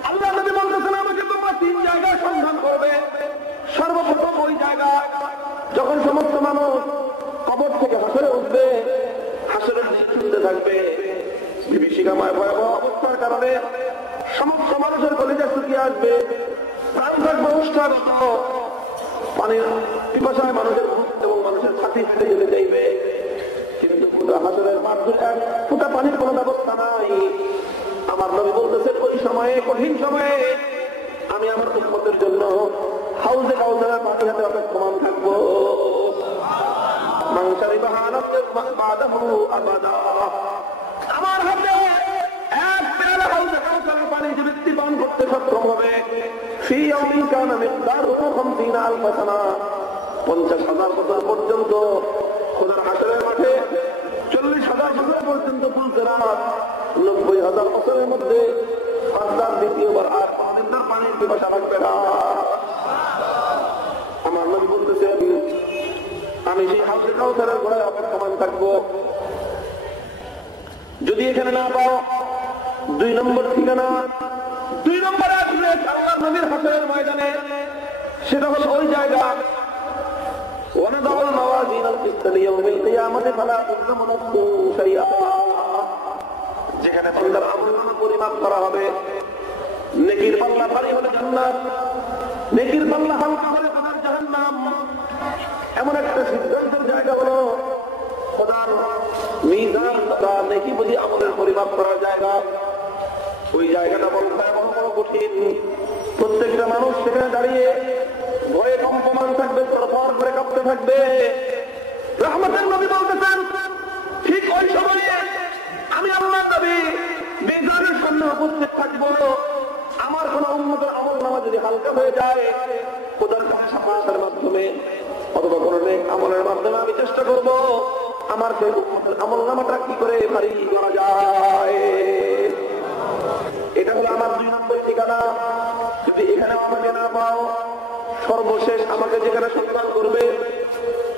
আল্লাহ নবী বলতেছেন আমাকে তোমরা 3 জায়গায় সন্ধান করবে। সর্বপ্রথম ওই জায়গায় যখন সমস্ত মানুষ কবর থেকে হাসরে উঠবে, হাসরের দিন শুনতে থাকবে, বিভীষিকাময় ভয়াবহ অবস্থার কারণে সমস্ত মানুষের কলিজা শুকিয়ে আসবে, প্রাণ থাকবে উষ্ঠাগত, পানির পিপাসায় মানুষের বুক এবং মানুষের ছাতি ফেটে যেতে চাইবে, কিন্তু হাসরের মাঠ ধরে ফুটা পানির কোনো ব্যবস্থা নাই। আমার নবী বলতেছেন ওই সময়ে, কঠিন সময়ে আমি আমার উম্মতের জন্য হাউজে কাউসারের পানি হাতে অপেক্ষমান থাকবো। মান শারিবা হানাম বাদাহু আবাদা, আমার হাতে এক পেয়ালা হাউজে কাউসারের পানি যে ব্যক্তি পান করতে সক্ষম হবে, ফি ইয়াউমিন কানা মিকদারুহু 50,000 সানা, 50,000 বছর পর্যন্ত খোদার হাসরের মাঠে, 40,000 বছর পর্যন্ত চলতে রাত, 90,000 বছরের মধ্যে পাঁচবার দ্বিতীয়বার আর কোনদিন তার পানির পিপাসা লাগবে না। আমার নবী বলতেছেন আমি সেই হাউজে কাউসারের ঘরে অপেক্ষমান থাকবো। যদি এখানে না পাও, 2 নম্বর ঠিকানা, 2 নম্বর আসলে আল্লাহর নবীর হাসরের ময়দানে, সেটা হলো ওই জায়গা ওয়ানাদাউল মাওয়াজিনাল কিসতা লিয়াউমিল কিয়ামাতি ফালা তুযলামু নাফসুন শাইআ, যেখানে বান্দার আমলনামা পরিমাপ করা হবে। নেকির পাল্লা ভারী হলে জান্নাত, নেকির পাল্লা হালকা হলে খোদার জাহান্নাম। এমন একটা সিদ্ধান্তের জায়গা হলো খোদার মিজান বা নেকি বুঝি আমলের পরিমাপ করার জায়গা। ওই জায়গাটা বড় বড় কঠিন। প্রত্যেকটা মানুষ সেখানে দাঁড়িয়ে ভয়ে কম্পমান থাকবে, তরফর করে কাঁপতে থাকবে। রাহমাতের নবী বলতেছেন ঠিক ওই সময়ে আমি আল্লাহর নবী মিজানের সামনে উপস্থিত থাকবো। আমার কোন উম্মতের আমলনামা যদি হালকা হয়ে যায়, খোদার কাছে সাফায়াতের মাধ্যমে অথবা কোনো নেক আমলের মাধ্যমে আমি চেষ্টা করব আমার সেই উম্মতের আমলনামাটা কি করে ভারী করা যায়। এটা হলো আমার 2 নম্বর ঠিকানা। যদি এখানে আমাকে না পাও, সর্বশেষ আমাকে যেখানে সন্ধান করবে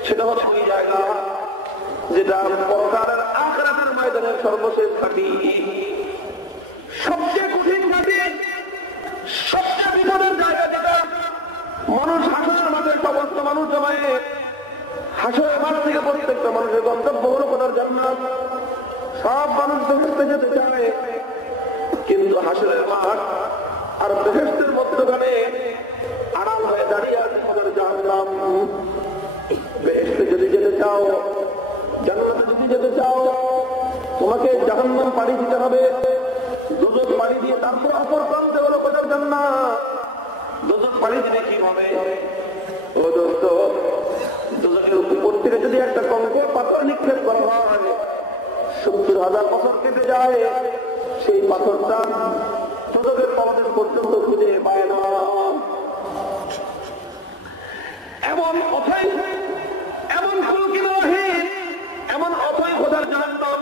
সেটা হলো ওই জায়গা যেটা পরকালের আখিরাতের ময়দানের সর্বশেষ ঘাঁটি, সবচেয়ে কঠিন ঘাঁটি, সবচেয়ে বিপদের জায়গা, যেটা মানুষ হাসরের মাঠে সমস্ত মানুষ জমায়ে, হাসরের মাঠ থেকে প্রত্যেকটা মানুষের গন্তব্য হলো খোদার জান্নাত। সব মানুষ বেহেশতে যেতে চায়, কিন্তু হাসরের মাঠ আর বেহেশতের মধ্যখানে আড়াল হয়ে দাঁড়িয়ে আছে খোদার জাহান্নাম। বেহেশতে যদি যেতে চাও, জান্নাতে যদি যেতে চাও, তোমাকে জাহান্নাম পাড়ি দিতে হবে, দুজক পাড়ি দিয়ে তারপর অপর প্রান্তে হলো খোদার জান্নাত। দুজক পাড়ি দিলে কি হবে? ও দোস্ত, দুজকের উপর থেকে যদি একটা কঙ্কর পাথর নিক্ষেপ করা হয়, 70,000 বছর কেটে যায়, সেই পাথরটা দুজকের পাথর পর্যন্ত খুঁজে পায় না। এমন অথই, এমন ফুলকিনহীন, এমন অথই খোদার জাহান্নাম,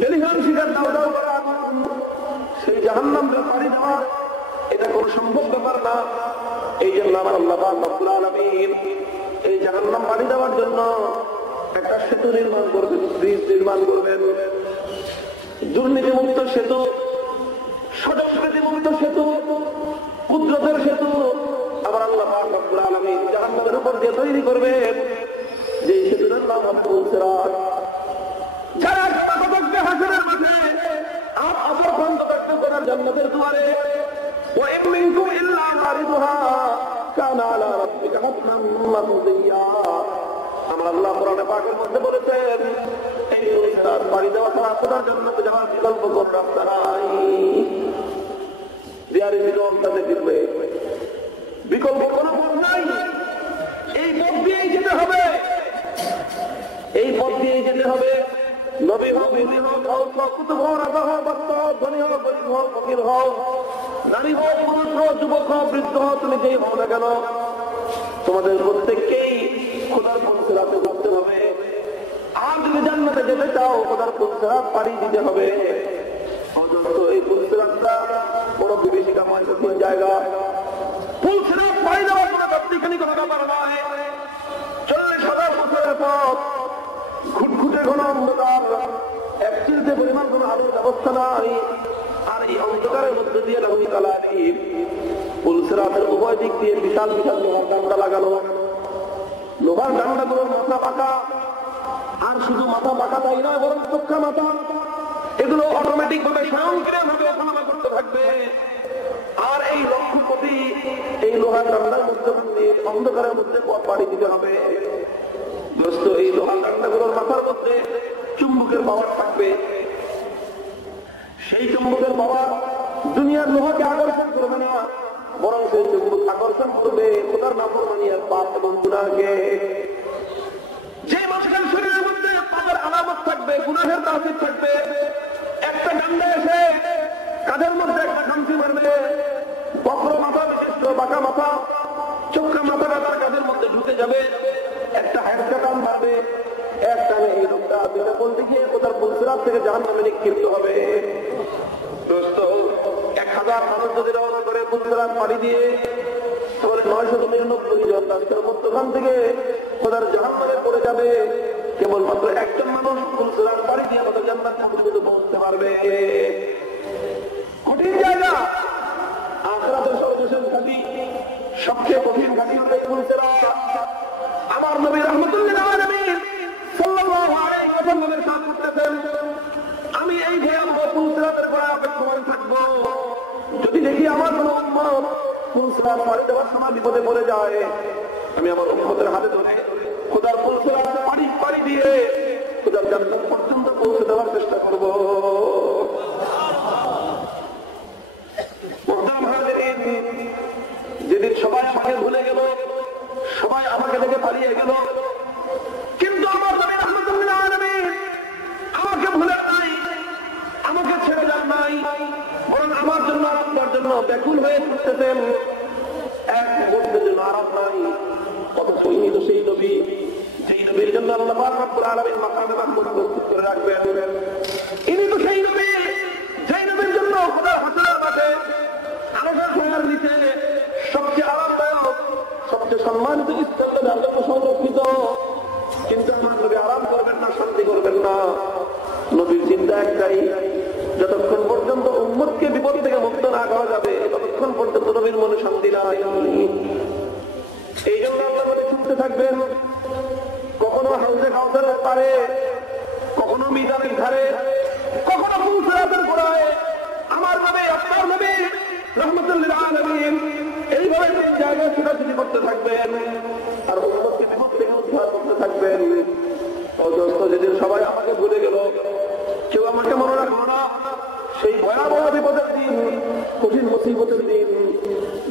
বেলিহান শিকার দাও দাও করা, সেই জাহান্নামটা পাড়ি দেওয়ার ব্যাপার না। এই জন্য আমার আল্লাহ পাক রব্বুল আলামিন এই জাহান্নাম পাড়ি দেওয়ার জন্য একটা সেতু নির্মাণ করবেন, ব্রিজ নির্মাণ করবেন, দুর্নীতিমুক্ত সেতু, স্বজনপ্রীতিমুক্ত সেতু, কুদরতের সেতু আমার আল্লাহ পাক রব্বুল আলামিন জাহান্নামের উপর দিয়ে তৈরি করবেন। যে সেতুর নাম হবে পুল সিরাত। যারা থাকবে হাসরের মাঠে, আর অপর প্রান্ত থাকবে করার জান্নাতের দুয়ারে। ওয়া ইন মিনকুম ইল্লা ওয়ারিদুহা কানা আলা রাব্বিকা হাতমান মাকদিয়া। আমার আল্লাহ কোরআনে পাকের মধ্যে বলেছেন, এই সিরাত পাড়ি দেওয়া ছাড়া খোদার জান্নাতে যাওয়ার বিকল্প কোন রাস্তা নাই। There is no alternative way, বিকল্প কোনো পথ নাই। এই পথ দিয়েই যেতে হবে, এই পথ দিয়েই যেতে হবে। নবী হোক, নবী হোক, কুতুব হোক, রাজা হোক, ভক্ত হোক, ধনী হোক, গরিব হোক, ফকির হোক, নারী হোক, পুরুষ হোক, যুবক হোক, বৃদ্ধ হোক, তুমি যেই হও না কেন, তোমাদের প্রত্যেককেই খোদার পুল সিরাতে উঠতে হবে। আর যদি জান্নাতে যেতে চাও, খোদার পুল সিরাত পাড়ি দিতে হবে। এই পুল সিরাতটা বড় বিভীষিকাময় কঠিন জায়গা। পুল সিরাত পাড়ি দেওয়ার কোনো ব্যক্তিখানি কোনো ব্যাপার নয়। 40,000 বছরের পথ, ঘুটঘুটে ঘন অন্ধকার, এক চিলতে পরিমাণ কোন আলোর ব্যবস্থা নাই। আর এই অন্ধকারের মধ্যে দিয়ে লাহুল কালালিব, পুল সিরাতের উভয় দিক দিয়ে বিশাল বিশাল লোহার ডান্ডা লাগানো। লোহার ডান্ডাগুলোর মাথা পাকা, আর শুধু মাথা পাকা তাই নয়, বরং চোখা মাথা। এগুলো অটোমেটিক ভাবে স্বয়ংক্রিয় ভাবে ওঠানামা করতে থাকবে। আর এই লক্ষ কোটি এই লোহার ডান্ডার মধ্যে অন্ধকারের মধ্যে পথ পাড়ি দিতে হবে। এই লোহার ডান্ডাগুলোর মাথার মধ্যে চুম্বকের পাওয়ার থাকবে। সেই চুম্বকের পাওয়ার দুনিয়ার লোহাকে আকর্ষণ করবে না, বরং সেই চুম্বক আকর্ষণ করবে খোদার নাফরমানি আর পাপ এবং গুনাহকে। যে মানুষের শরীরের মধ্যে পাপের আলামত থাকবে, গুনাহের তাসির থাকবে, একটা ডান্ডা এসে কাঁধের মধ্যে একটা খামচি মারবে, বক্র মাথা বিশিষ্ট বাঁকা মাথা, চোখা মাথাটা তার কাঁধের মধ্যে ঢুকে যাবে, একটা হ্যাঁচকা টান মারবে, এক টানে এই লোকটা দুটা বলতে গিয়ে কোথার পুল সিরাত থেকে জাহান্নামে নিক্ষিপ্ত হবে। 1000 মানুষ যদি রওনা করে পুল সিরাত পাড়ি দিয়ে, তাহলে 999 জন রাস্তার মধ্যখান থেকে খোদার জাহান্নামে পড়ে যাবে। কেবলমাত্র একজন মানুষ পুল সিরাত পাড়ি দিয়ে খোদার জান্নাতে পর্যন্ত পৌঁছতে পারবে। কঠিন জায়গা, আখিরাতের সর্বশেষ ঘাঁটি, সবচেয়ে কঠিন ঘাঁটি হলো এই পুল সিরাত। আমার নবী রাহমাতুল লিল আলামিন সাল্লাল্লাহু আলাইহি ওয়াসাল্লাম ইরশাদ করতেছেন, আমি এই ভয়াবহ পুল সিরাতের গোড়ায় অপেক্ষমান থাকবো। যদি দেখি আমার কোন উম্মত পুল সিরাত পাড়ি দেওয়ার সময় বিপদে পড়ে যায়, আমি আমার উম্মতের হাতে ধরে খোদার পুল সিরাত পাড়ি দিয়ে খোদার জান্নাত পর্যন্ত পৌঁছে দেওয়ার চেষ্টা করব। যেদিন সবাই আমাকে ভুলে গেল, সবাই আমাকে দেখে পালিয়ে গেল, কিন্তু আমার নবী রাহমাতুল লিল আলামিন আমাকে ভুলে নাই, আমাকে ছেড়ে যান নাই, বরং আমার জন্য আপনার জন্য ব্যাকুল হয়ে ছুটতেছেন। এক মুহূর্তের জন্য আরাম নাই। কত সৈনিক সেই নবী, যেই নবীর জন্য আল্লাহ পাক রব্বুল আলামিন মাকামে মাহমুদ প্রস্তুত করে রাখবেন। ইনি তো সেই নবী, যেই নবীর জন্য খোদার হাসরের মাঠে আরশের ছায়ার নিচে সবচেয়ে আরামদায়ক, সবচেয়ে সম্মানিত স্থান আল্লাহ সংরক্ষিত। কিন্তু আমার নবী আরাম করবেন না, শান্তি করবেন না। নবীর চিন্তা একটাই, যতক্ষণ পর্যন্ত উম্মতকে বিপদ থেকে মুক্ত না করা যাবে, ততক্ষণ পর্যন্ত নবীর মনে শান্তি নাই। এই জন্য আল্লাহ বলে শুনতে থাকবেন, কখনো হাউজে কাউসারের পারে, কখনো মিজানের ধারে, কখনো পুল সিরাতের গোড়ায় আমার নবী, আপনার নবী রাহমাতুল লিল আলামিন এইভাবে তিন জায়গায় ছোটাছুটি করতে থাকবেন আর উম্মতকে বিপদ থেকে উদ্ধার করতে থাকবেন। যেদিন সবাই আমাকে ভুলে গেল, কেউ আমাকে মনে রাখলো না, সেই ভয়াবহ বিপদের দিন, কঠিন মুসিবতের দিন,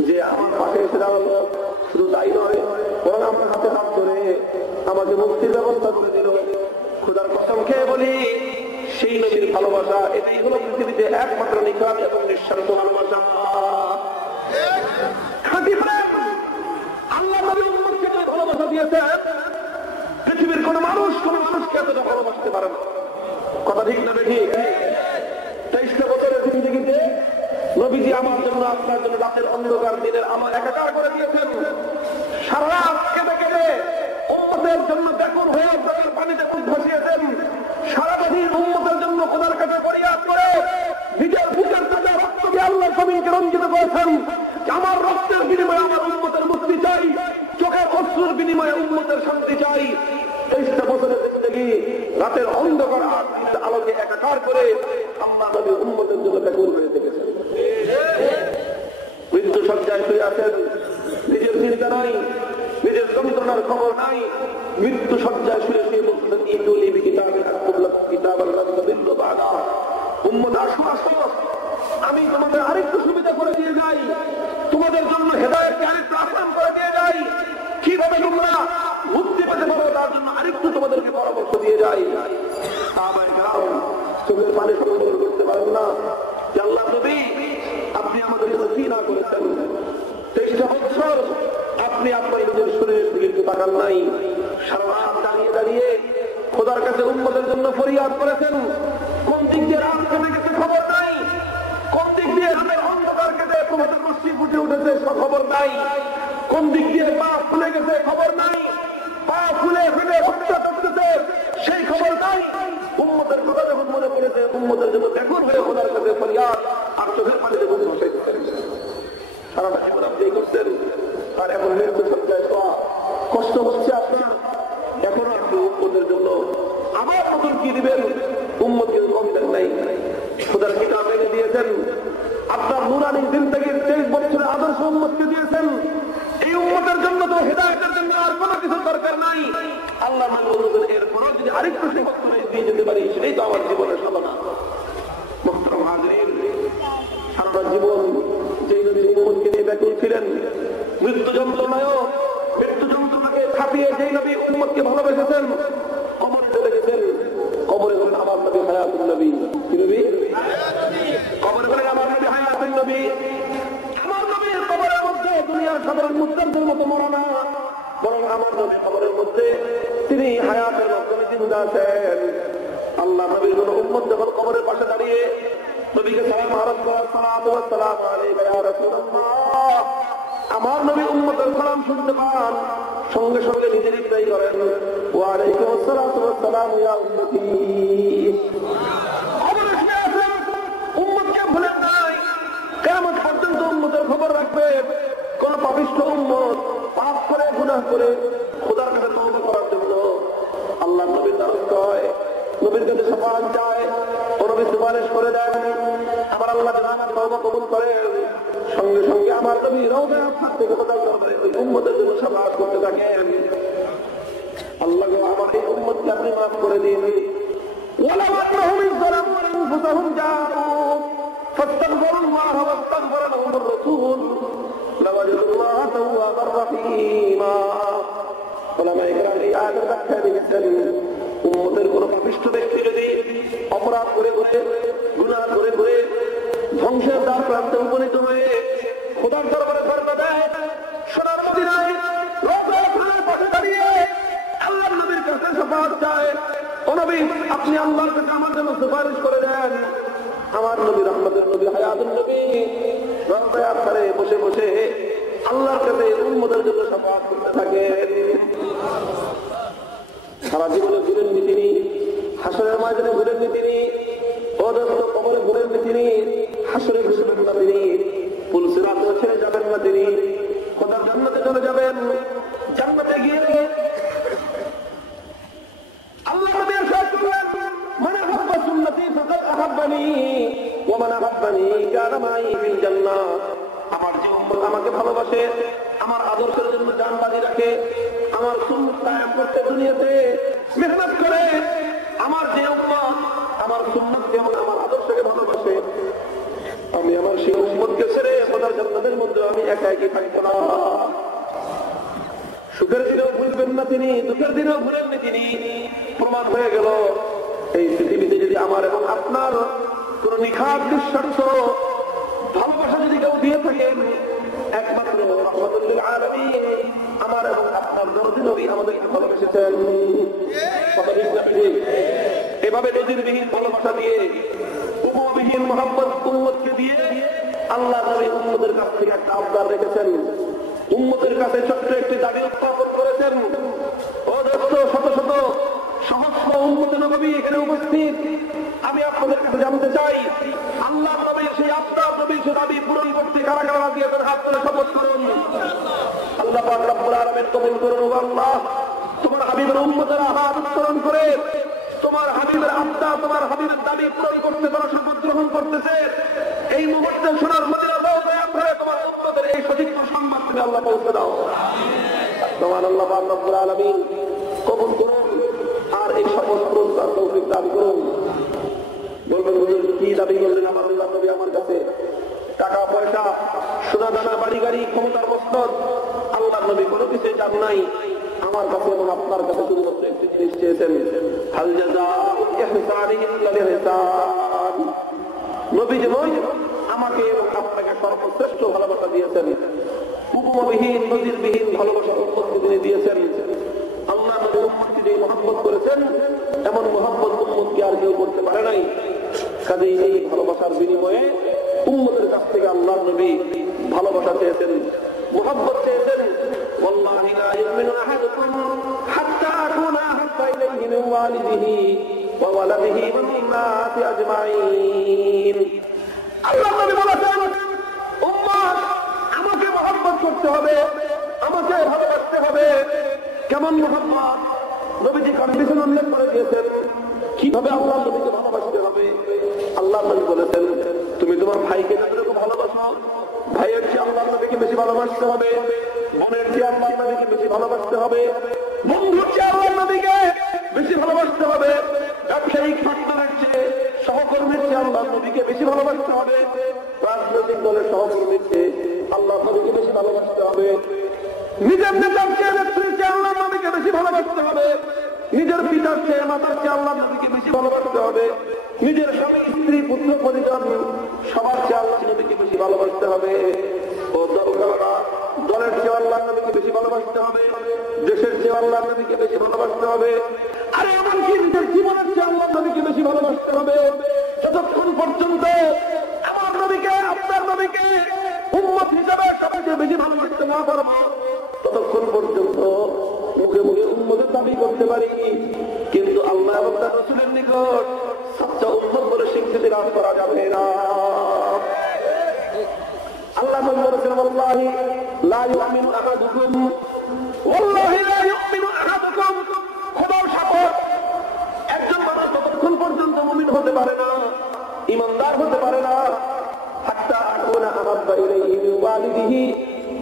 যে আমার পাশে এসে দাঁড়ালো, শুধু তাই নয়, বরং আমার হাতে হাত ধরে আমাকে মুক্তির ব্যবস্থা করে দিল। খোদার কসম খেয়ে বলি, সেই নবীর ভালোবাসা এটাই হলো পৃথিবীতে একমাত্র নিখাত এবং নিঃস্বার্থ ভালোবাসা। আল্লাহ নবী উম্মতকে ভালোবাসা দিয়েছেন, পৃথিবীর কোন মানুষকে এতটা ভালোবাসতে পারে না। কথা ঠিক না ঠিক? 23 বছরের জিন্দেগিতে নবীজি আমার জন্য আপনার জন্য রাতের অন্ধকার দিনের আমার একাকার করে দিয়েছেন। সারা রাত কেঁদে কেঁদে উম্মতের জন্য ব্যাকুল হয়ে চোখের পানিতে মুখ ভাসিয়েছেন। সারাদিন উম্মতের জন্য খোদার কাছে ফরিয়াদ করে নিজের বুকের তাজা রক্ত দিয়ে আল্লাহর জমিনকে রঞ্জিত করেছেন। আমার রক্তের বিনিময়ে আমার উম্মতের মুক্তি চাই, চোখের অশ্রুর বিনিময়ে উম্মতের শান্তি চাই। 23টা বছরের জিন্দেগি রাতের অন্ধকার আলোকে একাকার করে আল্লাহ নবী উম্মতের জন্য ব্যাকুল হয়ে থেকেছেন। মৃত্যু সজ্জায় শুয়ে আছেন, নিজের চিন্তা নাই, নিজের যন্ত্রণার খবর নাই। মৃত্যু সজ্জায় শুয়ে শুয়ে বলতেছেন ইদুলি কিতাবের উম্মত আসো আসো, আমি তোমাদের আরেকটু সুবিধা করে দিয়ে যাই, তোমাদের জন্য হেদায়েতকে আরেকটু আসান করে দিয়ে যাই। কিভাবে তোমরা মুক্তি পেতে পারো তার জন্য আরেকটু তোমাদেরকে পরামর্শ দিয়ে যাই। চোখের পানি সংগ্রহ করতে পারেন না যে আল্লাহ নবী আপনি আমাদের কি না করেছেন। 23টা বছর আপনি আপনার নিজের শরীরের দিকে একটু তাকান নাই। সারা রাত দাঁড়িয়ে দাঁড়িয়ে খোদার কাছে উম্মতের জন্য ফরিয়াদ করেছেন। কোন দিক দিয়ে রাত কেটে গেছে খবর নাই, কোন দিক দিয়ে রাতের অন্ধকার কেটে তোমাদের মসজিদ ফুটে উঠেছে খবর নাই, কোন দিক দিয়ে পা ফুলে গেছে খবর নাই, পা ফুলে ফেলে হত্যা করতেছে সেই খবর নাই। উম্মতের কথা যখন মনে পড়েছে উম্মতের জন্য ব্যাকুল হয়ে খোদার কাছে ফরিয়াদ আর চোখের পানিতে বুক বসাই দিতেন। সারাটা জীবন আপনি করতেন, আর এখন মৃত্যু সজ্জায় কষ্ট হচ্ছে আপনার। এখন আপনি উম্মতের জন্য আবার নতুন কি দিবেন? উম্মতকে কম দেন নাই, খোদার কিতাব এনে দিয়েছেন। আপনার নুরানি জিন্দেগীর 23 বছরের আদর্শ উম্মতকে দিয়েছেন। এই উম্মতের জন্য তো হেদায়েতের জন্য আর কোনো কিছু দরকার নাই। আল্লাহ বলছেন এরপরও যদি আরেকটু সেবক করে দিয়ে যেতে পারি সেটাই তো আমার জীবনের সাধনা। মুহতারাম হাজিরিন, সারা জীবন যেই নবী উম্মতকে নিয়ে ব্যাকুল ছিলেন, মৃত্যু যন্ত্রণায়ও মৃত্যু যন্ত্রণাকে ছাপিয়ে যেই নবী উম্মতকে ভালোবেসেছেন, কবরে চলে গেছেন। কবরে বলেন আমার নবী হায়াতুন নবী। কি নবী? কবরে বলেন আমার নবী হায়াতুন নবী। আমার নবীর কবরের মধ্যে দুনিয়ার সাধারণ মুসলিমদের মতো মরা না, বরং আমার নবী কবরের মধ্যে তিনি হায়াতের মাধ্যমে জিন্দা আছেন। আল্লাহ নবীর কোন উম্মত যখন কবরের পাশে দাঁড়িয়ে নবীকে সালাম আরজ করার সালাতু ওয়াস সালাম আলাইকা ইয়া রাসূলুল্লাহ, আমার নবী উম্মতের সালাম শুনতে পান, সঙ্গে সঙ্গে নিজে রিপ্লাই করেন ওয়া আলাইকুম আসসালাতু ওয়াস সালাম ইয়া উম্মতি। কবরে শুয়ে আছেন, উম্মতকে ভুলেন নাই, কিয়ামত পর্যন্ত উম্মতের খবর রাখবেন। কোন পাপিষ্ঠ উম্মত পাপ করে গুনাহ করে খোদার কাছে তওবা করার জন্য আল্লাহ নবীর দ্বারস্থ হয়, নবীর কাছে শাফাআত চায়, ও নবী সুপারিশ করে দেন। আমার আল্লাহ যেন আমার তওবা কবুল করেন, সঙ্গে সঙ্গে আমার নবী রওজায় আপনার থেকে খোদার দরবারে ওই উম্মতের জন্য শাফাআত করতে থাকেন। আল্লাহ আমার এই উম্মতকে আপনি মাফ করে দিন। ওয়ালাউ আন্নাহুম যালামু আনফুসাহুম জাআউ ফাস্তাগফিরুল্লাহ ওয়াস্তাগফারা লাহুমুর রাসূল লাওয়াজাদুল্লাহ তাওয়াবার রহিমা। উলামায়ে কেরাম এই আয়াতের ব্যাখ্যা দিয়েছেন, উম্মতের কোন পাপিষ্ঠ ব্যক্তি যদি অপরাধ করে করে গুনাহ করে করে ধ্বংসের দ্বার প্রান্তে উপনীত হয়ে খোদার দরবারে ধর্ণা দেয়, সোনার মদিনায় রওজায় পাশে দাঁড়িয়ে আল্লাহর নবীর কাছে শাফাআত চায়, ও নবী আপনি আল্লাহর কাছে আমার জন্য সুপারিশ করে দেন। আমার নবী রহমতের নবী হায়াতুন নবী রওজায় আখরে বসে বসে আল্লাহর কাছে উম্মতের জন্য শাফাআত করতে থাকেন। সারা জীবনে ঘুরেননি তিনি, হাসরের ময়দানে ঘুরেননি তিনি, অদস্ত কবরে ঘুরেননি তিনি, হাসরে ঘুরবেন না তিনি, পুল সিরাত ছেড়ে যাবেন না তিনি, খোদার জান্নাতে চলে যাবেন। জান্নাতে গিয়ে আল্লাহ নবী ইরশাদ করলেন, মান আহাব্বা সুন্নতি ফাকাদ আহাব্বানি ওয়া মান আহাব্বানি কানা মাই ফিল জান্নাহ। আমার যে উম্মত আমাকে ভালোবাসে, আমার আদর্শের জন্য জান বাজি রাখে, আমার সুন্নাত কায়েম করতে দুনিয়াতে মেহনত করে, আমার যে উম্মত আমার সুন্নাতকে এবং আমার আদর্শকে ভালোবাসে, আমি আমার সেই উম্মতকে ছেড়ে খোদার জান্নাতের মধ্যে আমি একা একাই থাকবো না। সুখের দিনেও ভুলবেন না তিনি, দুঃখের দিনেও ভুলেননি তিনি। প্রমাণ হয়ে গেল এই পৃথিবীতে যদি আমার এবং আপনার কোন নিখাত নিঃস্বার্থ ভালোবাসা যদি কেউ দিয়ে থাকেন, একমাত্র রাহমাতুল লিল আলামিন আমার এবং আপনার দরদি নবী আমাদেরকে ভালোবেসেছেন। এভাবে নজিরবিহীন ভালোবাসা দিয়ে, উপবিহীন মহব্বত উম্মতকে দিয়ে আল্লাহ নবী উম্মতের কাছ থেকে একটা আবদার রেখেছেন, উম্মতের কাছে ছোট্ট একটি দাবি উত্থাপন করেছেন। ও দোস্ত, শত শত সহস্র উম্মতে নবী এখানে উপস্থিত, আমি আপনাদের কাছে জানতে চাই, আল্লাহ নবীর সেই আবদার, নবীর সেই দাবি পূরণ করতে কারা কারা রাজি আছেন? হাত তুলে শপথ করুন। আল্লাহ পাক রব্বুল আলামিন কবুল করুন। ও আল্লাহ, তোমার হাবিবের উম্মতেরা হাত উত্তোলন করে তোমার হাবিবের আবদার, তোমার হাবিবের দাবি পূরণ করতে তারা শপথ গ্রহণ করতেছে। এই মুহূর্তে সোনার মদিনা ধরে তোমার উম্মতের এই সঠিক সংবাদ তুমি আল্লাহ পৌঁছে দাও। তোমার আল্লাহ পাক রব্বুল আলামিন কবুল করুন আর এই শপথ পূরণ করার তৌফিক দান করুন। বলবেন হুজুর কি দাবি করলেন আমার নবী আমার কাছে? টাকা পয়সা, সোনা দানা, বাড়ি গাড়ি, ক্ষমতার মস্তক। আল্লাহ নবী কোনো কিছু চান নাই, আমার কাছে এবং আপনার কাছে শুধুমাত্র একটি জিনিস চেয়েছেন, হাল জাযাউল ইহসানি ইল্লাল ইহসান। নবী যেমন আমাকে এবং আপনাকে সর্বশ্রেষ্ঠ ভালোবাসা দিয়েছেন, উপমাবিহীন নজিরবিহীন ভালোবাসা উম্মতকে তিনি দিয়েছেন। আল্লাহ নবী উম্মতকে যে মহব্বত করেছেন, এমন মহব্বত উম্মতকে আর কেউ করতে পারে নাই। কাজেই এই ভালোবাসার বিনিময়ে উম্মতের কাছ থেকে আল্লাহ নবী ভালোবাসা চেয়েছেন, মহব্বত চেয়েছেন। ওয়াল্লাহি লা ইউমিনু আহাদুকুম হাত্তা আকুনা আহাব্বা ইলাইহি মিন ওয়ালিদিহি ওয়া ওয়ালাদিহি ওয়ান নাসি আজমাইন। আল্লাহ নবী বলেছেন, উম্মত আমাকে মহব্বত করতে হবে, আমাকে ভালোবাসতে হবে। কেমন মহব্বত? নবীজি কন্ডিশন উল্লেখ করে দিয়েছেন কিভাবে আল্লাহ নবীকে ভালোবাসতে হবে। আল্লাহ নবী বলেছেন, তুমি তোমার ভাইকে যতটুকু ভালোবাসো, ভাইয়ের চেয়ে আল্লাহ নবীকে বেশি ভালোবাসতে হবে, বোনের চেয়ে আল্লাহ নবীকে বেশি ভালোবাসতে হবে, বন্ধুর চেয়ে আল্লাহ নবীকে বেশি ভালোবাসতে হবে, ব্যবসায়িক পার্টনারের চেয়ে, সহকর্মীর চেয়ে আল্লাহ নবীকে বেশি ভালোবাসতে হবে, রাজনৈতিক দলের সহকর্মীর চেয়ে আল্লাহ নবীকে বেশি ভালোবাসতে হবে, নিজের নেতার চেয়ে নেত্রীর চেয়ে আল্লাহ নবীকে বেশি ভালোবাসতে হবে, নিজের পিতার চেয়ে মাতার চেয়ে আল্লাহ নবীকে বেশি ভালোবাসতে হবে, নিজের স্বামী স্ত্রী পুত্র পরিজন সবার চেয়ে আল্লাহ নবীকে বেশি ভালোবাসতে হবে। ও দলের চেয়ে আল্লাহ নবীকে বেশি ভালোবাসতে হবে, দেশের চেয়ে আল্লাহ নবীকে বেশি ভালোবাসতে হবে, আরে এমনকি নিজের জীবনের চেয়ে আল্লাহ নবীকে বেশি ভালোবাসতে হবে। যতক্ষণ পর্যন্ত আমার নবীকে, আপনার নবীকে উম্মত হিসাবে সবাইকে বেশি ভালোবাসতে না পারবো, ততক্ষণ পর্যন্ত মুখে মুখে উম্মতের দাবি করতে পারি, কিন্তু আল্লাহ এবং তার রাসূলের নিকট সচ্চা উম্মত বলে স্বীকৃতি লাভ করা যাবে না। আল্লাহ বলেছেন, ওয়াল্লাহি লা ইউমিনু আহাদুকুম, ওয়াল্লাহি লা ইউমিনু আহাদুকুম, খোদার শপথ, একজন মানুষ ততক্ষণ পর্যন্ত মুমিন হতে পারে না, ঈমানদার হতে পারে না, হাত্তা আকুনা আহাব্বা ইলাইহি মিন ওয়ালিদিহি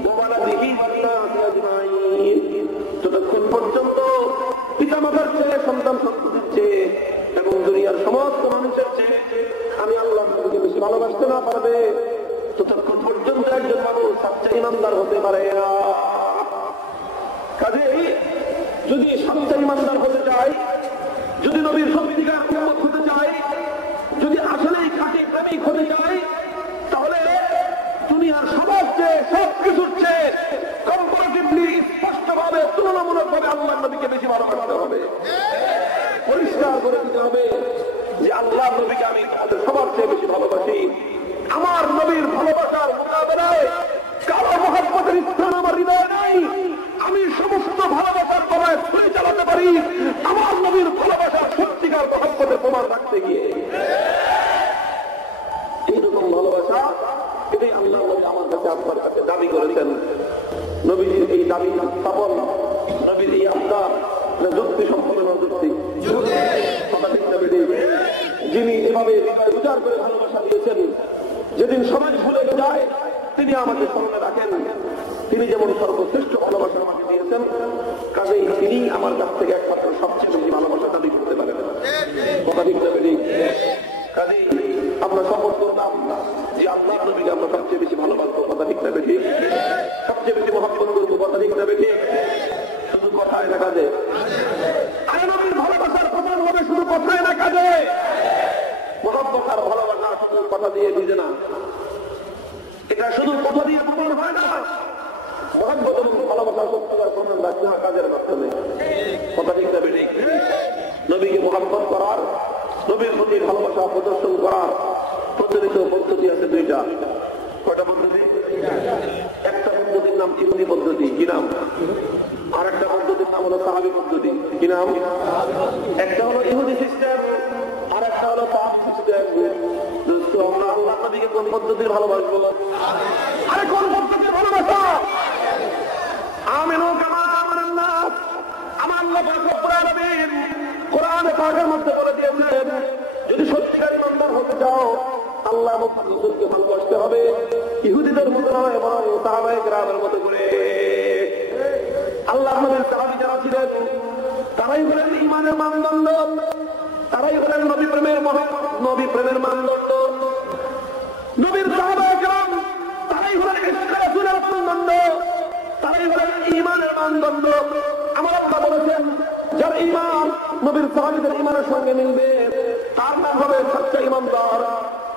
ওয়া ওয়ালাদিহি ওয়ান নাসি আজমাইন। যতক্ষণ পর্যন্ত পিতামাতার চেয়ে, সন্তান সন্ততির চেয়ে এবং দুনিয়ার সমস্ত মানুষের চেয়ে আমি আল্লাহ নবীকে বেশি ভালোবাসতে না পারবে, ততক্ষণ পর্যন্ত একজন মানুষ সচ্চা ঈমানদার হতে পারে না। কাজেই যদি সচ্চা ঈমানদার হতে চাই, যদি নবীর সত্যিকার উম্মত হতে চাই, যদি আসলেই খাঁটি প্রেমিক হতে চাই, তাহলে দুনিয়ার সবার চেয়ে, সব কিছুর চেয়ে কম্পারেটিভলি, স্পষ্টভাবে, তুলনামূলকভাবে আল্লাহ নবীকে বেশি ভালোবাসতে হবে। পরিষ্কার করে দিতে হবে যে আল্লাহ নবীকে আমি সবার চেয়ে বেশি ভালোবাসি। আমার নবীর ভালোবাসার মোকাবেলায় কারো মহব্বতের স্থান আমার হৃদয়ে নাই। আমি সমস্ত ভালোবাসার তলায় ছুরি চালাতে পারি আমার নবীর ভালোবাসার সত্যিকার মহব্বতের প্রমাণ রাখতে গিয়ে। এইরকম ভালোবাসা, এটাই আল্লাহ নবী আমার কাছে, আপনার কাছে দাবি করেছেন। নবীজির এই দাবি স্থাপন, নবীর এই আবদার যুক্তি সম্পূর্ণ যুক্তি, যিনি এভাবে হৃদয় উজাড় করে ভালোবাসা দিয়েছেন, যেদিন সমাজ ভুলে যায় তিনি আমাকে স্মরণে রাখেন। তিনি যেমন সর্বশ্রেষ্ঠ ভালোবাসা আমাকে দিয়েছেন, কাজেই তিনি আমার কাছ থেকে একমাত্র সবচেয়ে বেশি ভালোবাসা দাবি করতে পারেন। কথা ঠিক যাবে ঠিক? কাজেই আমরা শপথ করলাম যে আল্লাহ নবীকে আমরা সবচেয়ে বেশি ভালোবাসবো। কথা ঠিক যাবে ঠিক? সবচেয়ে বেশি মহব্বত করবো। কথা ঠিক যাবে ঠিক? শুধু কথায় না কাজে। নবীর ভালোবাসার প্রমাণ হবে শুধু কথায় না কাজে। মহব্বত আর ভালোবাসা শুধু কথা দিয়ে বুঝে না, এটা শুধু কথা দিয়ে প্রমাণ হয় না। মহব্বত এবং ভালোবাসার সত্যতার প্রমাণ রাখতে হয় কাজের মাধ্যমে। কথা ঠিক যাবে ঠিক? নবীকে মহব্বত করার, নবীর প্রতি ভালোবাসা প্রদর্শন করার প্রচলিত পদ্ধতি আছে দুইটা। কয়টা পদ্ধতি? একটা পদ্ধতির নাম ইহুদি পদ্ধতি, কি নাম? আর একটা পদ্ধতির নাম হলো সাহাবী পদ্ধতি, কি নাম? একটা হলো ইহুদি সিস্টেম, আর একটা হলো সাহাবী সিস্টেম। আমরা আল্লাহ নবীকে কোন পদ্ধতির ভালোবাসবো? আরে কোন পদ্ধতির ভালোবাসা? আমিনু কামা আমানান নাস। আমার আল্লাহ পাক রব্বুল আলামিন কোরআনে পাকের মধ্যে বলে দিয়েছেন, যদি সত্যিকার ইমানদার হতে চাও আল্লাহ এবং রাসূলকে ভালোবাসতে হবে, ইহুদিদের মতো নয়, বরং সাহাবায়ে কেরামের মতো করে। আল্লাহর নবীর সাহাবী যারা ছিলেন তারাই হলেন ঈমানের মানদণ্ড, তারাই হলেন নবী প্রেমের মানদণ্ড। নবীর সাহাবায়ে কেরাম তারাই হলেন ইশকে রাসূলের মানদণ্ড, তারাই হলেন ঈমানের মানদণ্ড। আমার আল্লাহ বলেছেন, যার ঈমান নবীর সাহাবীদের ঈমানের সঙ্গে মিলবে তার নাম হবে সচ্চা ঈমানদার।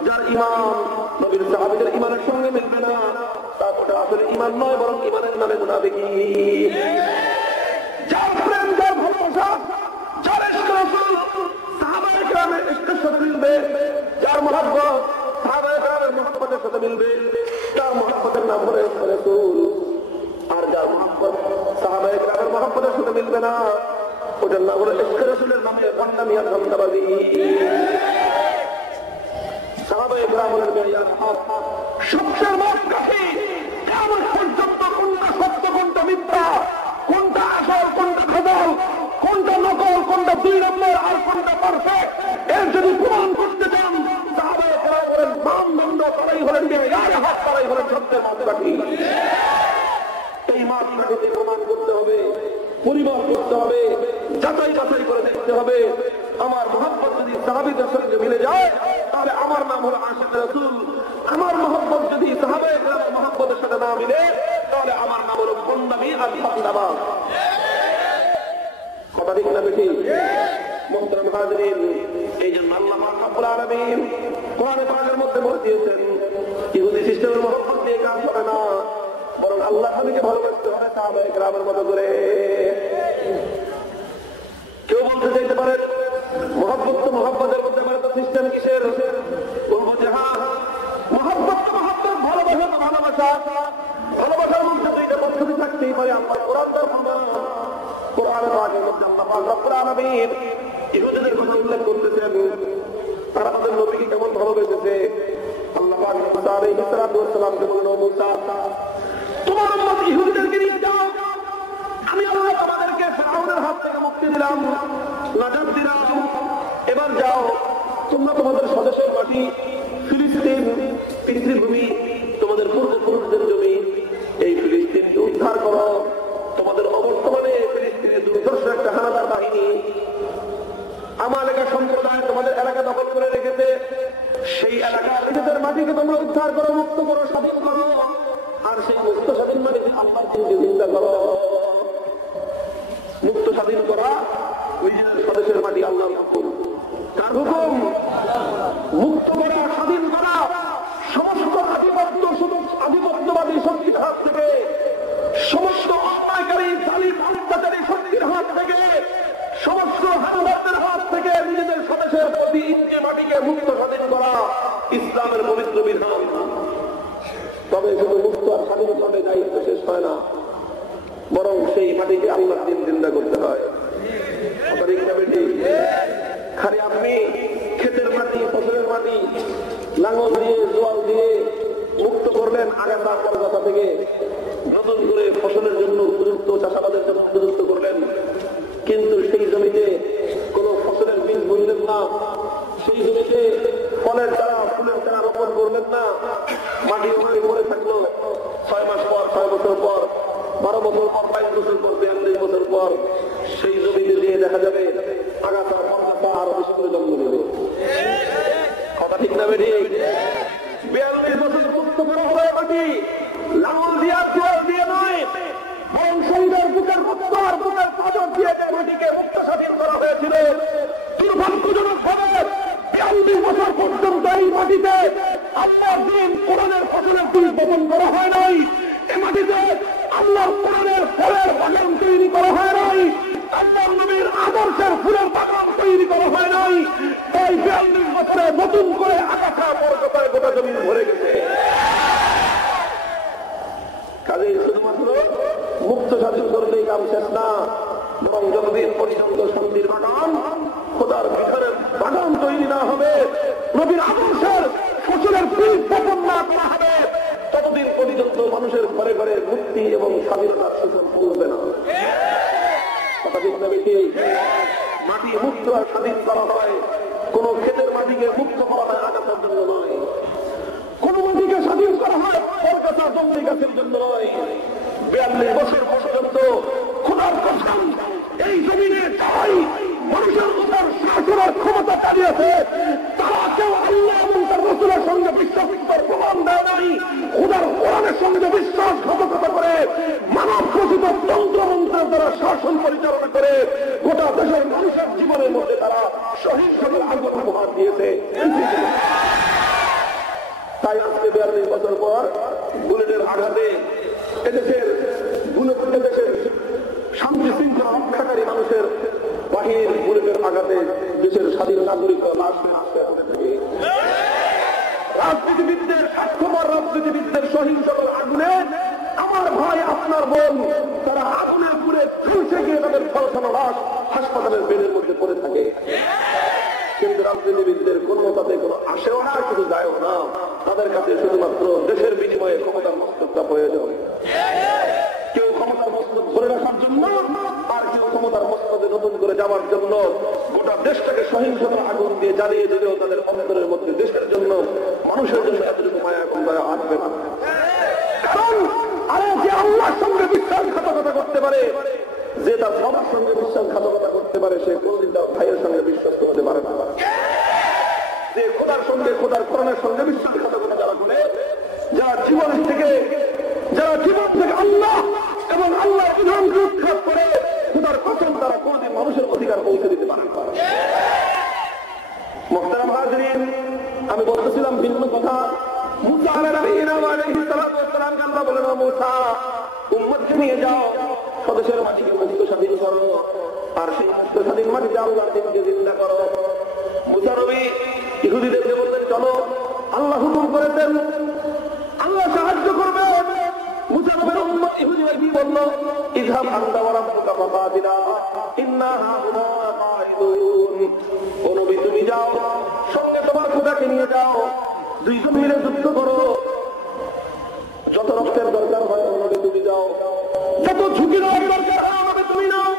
যার ঈমান নবীর সাহাবীদের ঈমানের সঙ্গে মিলবে না, তারপরে আসলে ঈমান নয়, বরং ঈমানের নামে মুনাফিকি। যার প্রেম, যার ভালোবাসা, যার ইশকে রাসূল সাহাবায়ে কেরামের ইশকের সাথে মিলবে, যার মহব্বত সাহাবায়ে কেরামের মহব্বতের সাথে মিলবে, তার মহব্বতের নাম হলো ইশকে রাসূল। আর যার মহব্বত সাহাবায়ে কেরামের মহব্বতের সাথে মিলবে না, ওটার নাম হলো ইশকে রাসূলের নামে বন্ডামি আর ধান্দাবাজি। সাহাবায়ে কেরাম হলেন মেয়ার হক, সবচেয়ে মাপকাঠি। কিয়ামত পর্যন্ত কোনটা সত্য, কোনটা মিথ্যা, কোনটা আসল, কোনটা খবর, কোনটা নকল, কোনটা 2 নম্বর আর কোনটা পারফেক্ট, এর যদি প্রমাণ করতে চান সাহাবায়ে কেরাম হলেন মানদণ্ড, তারাই হলেন মেয়ার হক, তারাই হলেন সত্যের মাপকাঠি। এই মাপকাঠিতে প্রমাণ করতে হবে, পরিমাপ করতে হবে, যাচাই বাছাই করে দেখতে হবে। আমার মহব্বত যদি সাহাবীদের সঙ্গে মিলে যায় তাহলে আমার নাম হলো আশিক রাসূল। আমার মহব্বত যদি সাহাবায়ে কেরামের মহব্বতের সাথে না মিলে তাহলে আমার নাম হলো বন্ডামি আর ধান্দাবাজ। কথা ঠিক না বেশি? মুহতারাম হাজিরিন, এই জন্য আল্লাহ পাক রব্বুল আলামিন কোরআনে পাকের মধ্যে বলে দিয়েছেন, ইহুদি সিস্টেমের মহব্বত দিয়ে কাজ হবে না, বরং আল্লাহ নবীকে ভালোবাসতে হবে সাহাবায়ে কেরামের মতো করে। কেউ বলতে চাইতে পারে মহব্বত তো মহব্বতের মধ্যে পারে, তো সিস্টেম কিসের? বলবো যে হ্যাঁ, মহব্বত তো মহব্বত, ভালোবাসা তো ভালোবাসা। ভালোবাসার মধ্যে দুইটা পদ্ধতি থাকতেই পারে। আমার কোরআন তার প্রমাণ। কোরআনে পাকের মধ্যে আল্লাহ পাক রব্বুল আলামিন ইহুদিদের কথা উল্লেখ করতেছেন, তারা তাদের নবীকে কেমন ভালোবেসেছে। আল্লাহ পাক মুসা আলাইহিস সালামকে বললেন, ও মুসা, তোমার উম্মত ইহুদিদেরকে নিয়ে যাও, আমি আল্লাহ তোমাদেরকে ফিরআউনের হাত থেকে মুক্তি দিলাম, নাজাত দিলাম। এবার যাও, তোমরা তোমাদের স্বদেশের মাটি ফিলিস্তিন, পিতৃভূমি, তোমাদের পূর্বপুরুষদের জমি, এই ফিলিস্তিনকে উদ্ধার করো। তোমাদের অবর্তমানে ফিলিস্তিনে দুর্ধর্ষ একটা হানাদার বাহিনী আমালেকা সম্প্রদায় তোমাদের এলাকা দখল করে রেখেছে। সেই এলাকার নিজেদের মাটিকে তোমরা উদ্ধার করো, মুক্ত করো, স্বাধীন করো। আর সেই মুক্ত স্বাধীন মাটিতে আল্লাহর দিনকে চিন্তা করো। মুক্ত স্বাধীন করা নিজেদের স্বদেশের মাটি আল্লাহর হুকুম। কার হুকুম? মুক্ত করা, স্বাধীন করা, সমস্ত আধিপত্যবাদী শক্তির হাত থেকে, সমস্ত অন্যায়কারী জালিম অত্যাচারী শক্তির হাত থেকে, সমস্ত হানাদারদের হাত থেকে নিজেদের স্বদেশের প্রতি ইঞ্চি মাটিকে মুক্ত স্বাধীন করা ইসলামের পবিত্র বিধান। তবে শুধু মুক্ত আর স্বাধীন করলে দায়িত্ব শেষ হয় না, বরং সেই মাটিকে আল্লাহর দিন জিন্দা করতে হয়। খালি আপনি ক্ষেতের মাটি, ফসলের মাটি লাঙল দিয়ে, জোয়াল দিয়ে মুক্ত করলেন আগাছা কলকাতা থেকে, নতুন করে ফসলের জন্য উপযুক্ত, চাষাবাদের জন্য উপযুক্ত করলেন, কিন্তু সেই জমিতে কোন ফসলের বীজ বুনলেন না, সেই জমিতে ফলের চারা, ফুলের চারা রোপণ করলেন না, মাটি ওখানে পড়ে থাকলো। 6 মাস পর, 6 বছর পর, 12 বছর পর, 22 বছর পর, 42 বছর পর সেই জমিতে দিয়ে দেখা যাবে আগাছা পর্দাটা আরো বেশি করে জন্ম নেবে। কথা ঠিক না বেশি? 42 বছর মুক্ত করা হবে মাটি, লাঙল দিয়ে, জোয়াল দিয়ে নয়, বরং শহীদের বুকের রক্ত আর বুকের পাথর দিয়ে মাটিকে মুক্ত স্বাধীন করা হয়েছিল। দুর্ভাগ্যজনক ভাবে 42 বছর পর্যন্ত এই মাটিতে আল্লাহর দিন, কোরআনের ফসলের বীজ বপন করা হয় নাই। এই মাটিতে আল্লাহর কোরআনের ফলের বাগান তৈরি করা হয় নাই, আল্লাহর নবীর আদর্শের ফুলের বাগান তৈরি করা হয় নাই। তাই 42 বছরে নতুন করে আগাছা পর্বতায় গোটা জমি ভরে গেছে। ইসলাম শেষ না, বরং যতদিন পর্যন্ত শান্তির বাগান, খোদার বিধানের বাগান তৈরি না হবে, নবীর আদর্শের ফসলের বীজ বপন না করা হবে, ততদিন পর্যন্ত মানুষের ঘরে ঘরে মুক্তি এবং স্বাধীনতার সুযোগ পৌঁছবে না। মাটি মুক্ত আর স্বাধীন করা হয়, কোন ক্ষেতের মাটিকে মুক্ত করা হয় আগাছার জন্য নয়, কোন মাটিকে স্বাধীন করা হয় পরগাছা জঙ্গলি গাছের জন্য নয়। 42 বছর পর্যন্ত খোদার কসম এই জমিনে তাই মানুষের উপর শাসনের ক্ষমতা চালিয়েছে, তারা কেউ আল্লাহ এবং তার রাসূলের সঙ্গে বিশ্বাসের প্রমাণ দেয় নাই। খোদার কোরআনের সঙ্গে বিশ্বাসঘাতকতা করে মানব ঘোষিত তন্ত্রমন্ত্রের দ্বারা শাসন পরিচালনা করে গোটা দেশের মানুষের জীবনের মধ্যে তারা সহিংসতার আগুন উপহার দিয়েছে। তাই আজকে 42 বছর পর বুলেটের আঘাতে এদেশের শান্তি শৃঙ্খলা রক্ষাকারী মানুষের বাহির বুলেটের আঘাতে দেশের স্বাধীন নাগরিক রাজনীতিবিদদের স্বার্থপর রাজনীতিবিদদের সহিংসতার আগুনে আমার ভাই আপনার বোন তারা আগুনে পুড়ে ঝলসে গিয়ে তাদের ফলসানো লাশ হাসপাতালের বেডের মধ্যে পড়ে থাকে। কিন্তু রাজনীতিবিদদের কোনো তাতে কোনো আসেও না, শুধু যায়ও না, তাদের কাছে শুধুমাত্র দেশের বিনিময়ে ক্ষমতার মস্তকটা প্রয়োজন। কেউ ক্ষমতার মস্তক ধরে রাখার জন্য, আর কেউ ক্ষমতার মস্তকে নতুন করে যাওয়ার জন্য গোটা দেশটাকে সহিংসতার আগুন দিয়ে জ্বালিয়ে দিলেও তাদের অন্তরের মধ্যে দেশের জন্য মানুষের জন্য এতটুকু মায়া এবং দয়া আসবে না। কারণ আরে যে আল্লাহর সঙ্গে বিশ্বাসঘাতকতা করতে পারে, যে তার বাবার সঙ্গে বিশ্বাসঘাতকতা করতে পারে, সে কোনদিন তার ভাইয়ের সঙ্গে বিশ্বস্ত হতে পারে না। যে খোদার সঙ্গে খোদার কোরআনের সঙ্গে বিশ্বাসঘাতকতা যারা করে, যারা জীবন থেকে আল্লাহ এবং আল্লাহর বিধানকে উৎখাত করে, খোদার কসম তারা কোনদিন মানুষের অধিকার পৌঁছে দিতে পারে না। মুহতারাম হাজিরিন, আমি বলতেছিলাম ভিন্ন কথা। মুসা আলাইহিস সালাম আল্লাহ বলেন, মুসা উম্মতকে নিয়ে যাও, স্বদেশের মাটিকে মুক্ত স্বাধীন করো, আর সেই মুক্ত স্বাধীন মাটিতে আল্লাহর দিনকে জিন্দা করো। মুসা নবী ইহুদিদেরকে বলতেন, চলো, আল্লাহ হুকুম করেছেন, আল্লাহ সাহায্য করবেন। মুসা নবীর উম্মত ইহুদিরা কি বলল? ইযহাব আনতা ওয়া রাব্বুকা ফাকাতিলা ইন্না হাউনা কাঈদুন। ও নবী তুমি যাও, সঙ্গে তোমার খোদাকে নিয়ে যাও, দুইজন মিলে যুদ্ধ করো, যত রক্তের দরকার হয় নবী তুমি যাও, যত ঝুঁকি নেওয়ার দরকার হয় নবী তুমি নাও,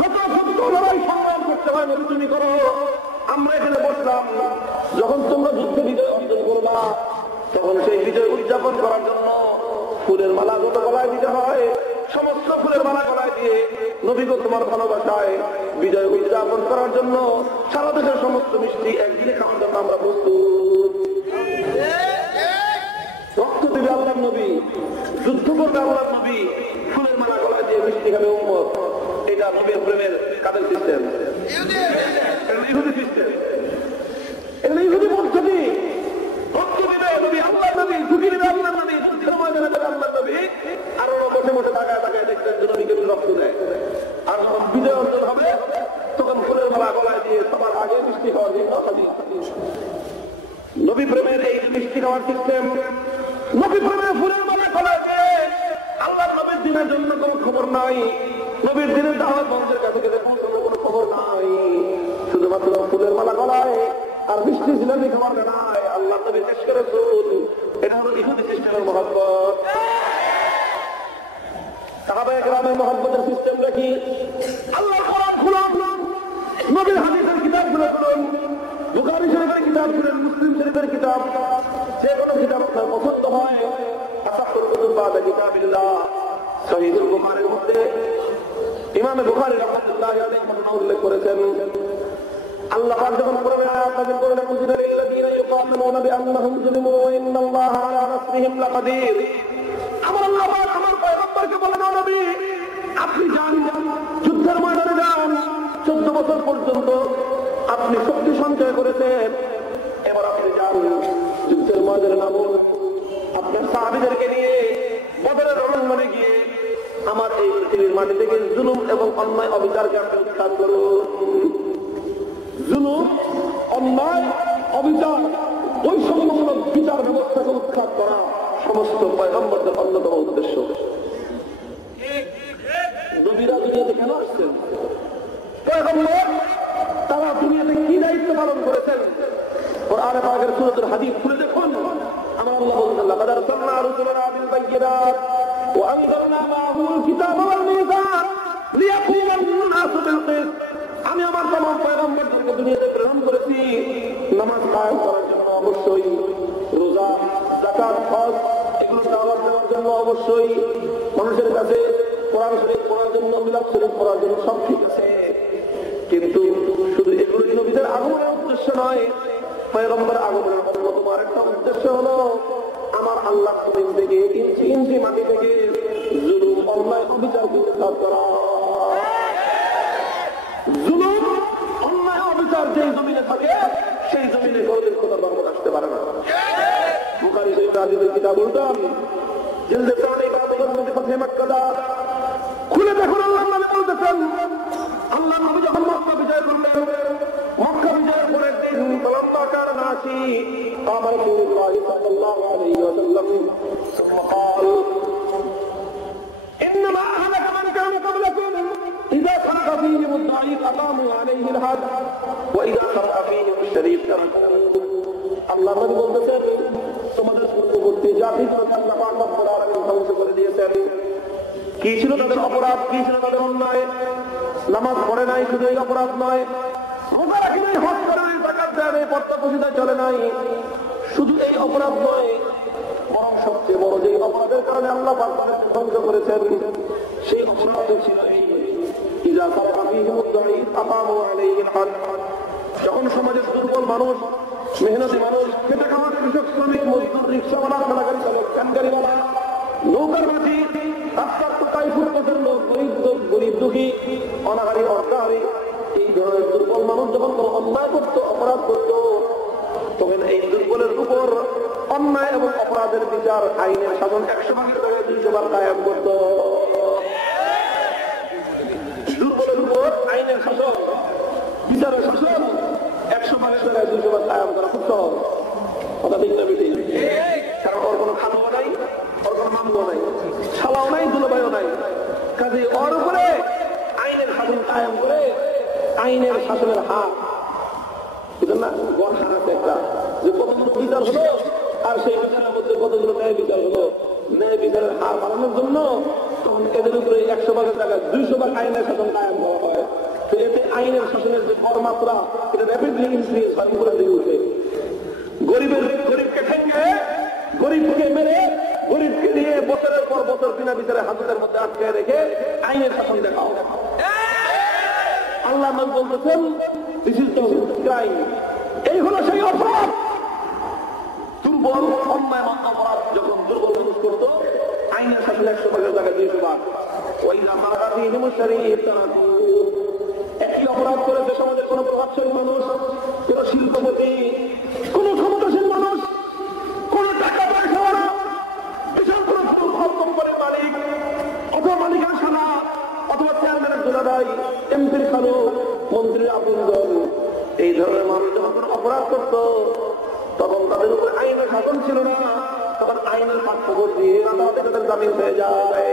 যত সত্য লড়াই সংগ্রাম করতে হয় নবী তুমি করো। আমরা এখানে বসলাম, যখন তোমরা যুদ্ধ বিজয় অর্জন করবা, তখন সেই বিজয় উদযাপন করার জন্য ফুলের মালা যত গলায় দিতে হয়, সমস্ত ফুলের মালা গলায় দিয়ে নবীকে তোমার ভালোবাসায় বিজয় উদযাপন করার জন্য সারা দেশের সমস্ত মিষ্টি একদিনে খাওয়ার জন্য আমরা প্রস্তুত। রক্ত দিবে আল্লাহর নবী, যুদ্ধ করবে আল্লাহর নবী, ফুলের মালা গলায় দিয়ে মিষ্টি খাবে উম্মত। এটা নবীর প্রেমের কাদের সিস্টেম? ইহুদি সিস্টেম। এগুলো ইহুদি পদ্ধতি। রক্ত দিবে নবী, আল্লাহর নবী, ঝুঁকি দিবে আল্লাহর নবী, যুদ্ধের ময়দানে যাবে আল্লাহর নবী, আর ওরা বসে বসে তাকায় তাকায় দেখতেন যে নবী কেমন রক্ত দেয়। আর যখন বিজয় অর্জন হবে, তখন ফুলের মালা গলায় দিয়ে সবার আগে মিষ্টি খাওয়ার জন্য নবী প্রেমের এই মিষ্টি খাওয়ার সিস্টেম, নবী প্রেমের ফুলের মালা গলায় দিয়ে আল্লাহর নবীর দিনের জন্য কোনো খবর নাই, নবীর দিনের দাওয়াত মঞ্চের কাছে গেলে কোনো খবর নাই, শুধুমাত্র ফুলের মালা গলায় আর মিষ্টি জিলাপি খাওয়ার নাই। আল্লাহ নবী শেষ করে রসূল, এটা হলো ইহুদি সিস্টেমের মহব্বত। সাহাবায়ে কেরামের মহব্বতের সিস্টেমটা কি? আল্লাহর কোরআন খুলুন, নবীর হাদিসের কিতাব খুলুন, বুখারী শরীফের কিতাব খুলুন, মুসলিম শরীফের কিতাব, যে কোনো কিতাব আপনার পছন্দ হয়, আসাহুল কুতুব বা'দা কিতাবিল্লাহ, সহিহুল বুখারীর মধ্যে ইমাম বুখারী রাহমাতুল্লাহি আলাইহি ঘটনা উল্লেখ করেছেন। আল্লাহ পাক যখন কোরআনে আয়াত নাযিল করেন, কুতিবা লিল্লাযীনা ইউকাতিলুনা বিআন্নাহুম যুলিমু ওয়া ইন্নাল্লাহা আলা নাসরিহিম লাকাদির। আমার আল্লাহ পাক আমার পয়গম্বরকে বলেন, ও নবী আপনি যান, যুদ্ধের ময়দানে যান, 14 বছর পর্যন্ত আপনি শক্তি সঞ্চয় করেছেন, এবার আপনি যান যুদ্ধের ময়দানে নামুন, আপনার সাহাবীদেরকে নিয়ে বদরের রণাঙ্গনে গিয়ে আমার এই পৃথিবীর মাটি থেকে জুলুম এবং অন্যায় অবিচারকে আপনি উৎখাত করুন। জুলুম, অন্যায়, অবিচার, বৈষম্যমূলক বিচার ব্যবস্থাকে উৎখাত করা সমস্ত পয়গম্বরদের অন্যতম উদ্দেশ্য। পয়গম্বর তারা দুনিয়াতে কি দায়িত্ব পালন করেছেন। কোরআনে পাকের সূরাতুল হাদীদ খুলে দেখুন, আমার আল্লাহ বলেন লাকাদ আরসালনা রুসুলানা বিল বায়িনাত ওয়া আনজালনা মাআহুল কিতাবা ওয়াল মিযান লিয়াকুমা আন-নাসু বিল কিসত। আমি আমার তমাম পয়গম্বরদেরকে দুনিয়াতে প্রেরণ করেছি নামাজ কায়েম করার জন্য, অবশ্যই রোজা, যাকাত, হজ এগুলো দাওয়াত দেওয়ার জন্য, অবশ্যই মানুষের কাছে কোরআন শরীফ পড়ার জন্য, মিলাদ শরীফ পড়ার জন্য, সব ঠিক আছে। কিন্তু শুধু এগুলো নবীদের আগমনের উদ্দেশ্য নয়, পয়গম্বর আগমনের অন্যতম আরেকটা উদ্দেশ্য হলো আমার আল্লাহ জমিন থেকে ইঞ্চি ইঞ্চি মাটি থেকে জুলুম, অন্যায়, অবিচার প্রতিষ্ঠা করা। জুলুম, অন্যায়, অবিচার যেই জমিনে থাকে সেই জমিনে কোনদিন খোদার রহমত আসতে পারে না। বুখারী শরীফ হাদিসের কিতাব উল্টান জিলদে সানি বাবুল নবী ফাতহে মক্কা খুলে দেখুন, আল্লাহ নবী বলতেছেন, আল্লাহ নবী যখন মক্কা বিজয় করলেন, মক্কা বিজয়ের পরের দিন ফালাম্মা কানা নাসি কামা রাসূলুল্লাহ সাল্লাল্লাহু আলাইহি ওয়াসাল্লাম সুম্মা قال انما اهلك من كان قبلكم اذا خلق فيهم الضعيف اقاموا عليه الحد واذا خلق فيهم الشريف تركوه। আল্লাহ নবী বলতেছেন, তোমাদের পূর্ববর্তী জাতিগুলোকে আল্লাহ পাক রব্বুল আলামিন ধ্বংস করে দিয়েছেন। কি ছিল তাদের অপরাধ, কি ছিল তাদের অন্যায়? নামাজ পড়ে নাই, শুধু এই অপরাধ নয়, রোজা রাখে নাই, হজ করে নাই, যাকাত দেয় নাই, পর্দা প্রতিষ্ঠায় চলে নাই, শুধু এই অপরাধ নয়, বরং সবচেয়ে বড় যে অপরাধের কারণে আল্লাহ পাক তাদেরকে ধ্বংস করেছেন সেই অপরাধ ছিল এই ইযা সারাকা ফীহিমুদ দাঈফ আকামু আলাইহিল হাদ। যখন সমাজের দুর্বল মানুষ, মেহনতি মানুষ, খেটে খাওয়া কৃষক, শ্রমিক, মজদুর, রিক্সাওয়ালা, ঠেলাগাড়ি চালক, ভ্যানগাড়িওয়ালা, নৌকার মাঝি, রাস্তার টুকাই ফুটপাতের লোক, গরিব দুঃখী, অনাহারী, অর্ধাহারী, এই ধরনের দুর্বল মানুষ যখন কোনো অন্যায় করত, অপরাধ করত, তখন এই দুর্বলের উপর অন্যায় এবং অপরাধের বিচার, আইনের শাসন 100 ভাগের জায়গায় 200 বার কায়েম করত। দুর্বলের উপর আইনের শাসন, বিচারের শাসন 100 ভাগের জায়গায় 200 বার কায়েম করা খুব সহজ। কথা ঠিক না বেশি? কারণ ওর কোনো খালাও নাই, ওর কোনো মামলাও নাই, শালাও নাই, দুলাভাইও নাই, কাজে ওর উপরে আইনের শাসন কায়েম করে আইনের শাসনের হাত, বুঝলেন না, গড় হাত আছে একটা, যে কতগুলো বিচার হলো আর সেই বিচারের মধ্যে কতগুলো ন্যায় বিচার হলো, ন্যায় বিচারের হার বাড়ানোর জন্য তখন এদের উপরে 100 ভাগের জায়গায় 200 ভাগ আইনের শাসন কায়েম করা হয়। তো এতে আইনের শাসনের যে গড় মাত্রা, এটা র্যাপিডলি ইনক্রিজ হয়, উপরে দিকে উঠে। গরিবকে ঠেকে, গরিবকে মেরে, গরিবকে নিয়ে বছরের পর বছর বিনা বিচারে হাজতের মধ্যে আটকে রেখে আইনের শাসন দেখাও। আল্লাহ বলতেছেন দিস ইজ দ্য ক্রাইম, এই হলো সেই অপরাধ। দুর্বল, অন্যায়, অপরাধ যখন দুর্বল মানুষ করতো, আইনের শাসন 100 ভাগের জায়গায় 200 ভাগ। ওই একই অপরাধ করেছে সমাজের কোন প্রভাবশালী মানুষ, কোন শিল্পপতি, কোন ক্ষমতাশীল মানুষ, কোন টাকা পয়সা, বিশাল কোন কোম্পানির মালিক অথবা মালিকের সালা অথবা চেয়ারম্যানের জোড়াদাই, এমপির খালু, মন্ত্রীর আপনজন, এই ধরনের মানুষ যখন কোন অপরাধ করত তখন তাদের উপরে আইনের শাসন ছিল না, তখন আইনের পাঠ্যবই দিয়ে তাদের জামিন হয়ে যায়।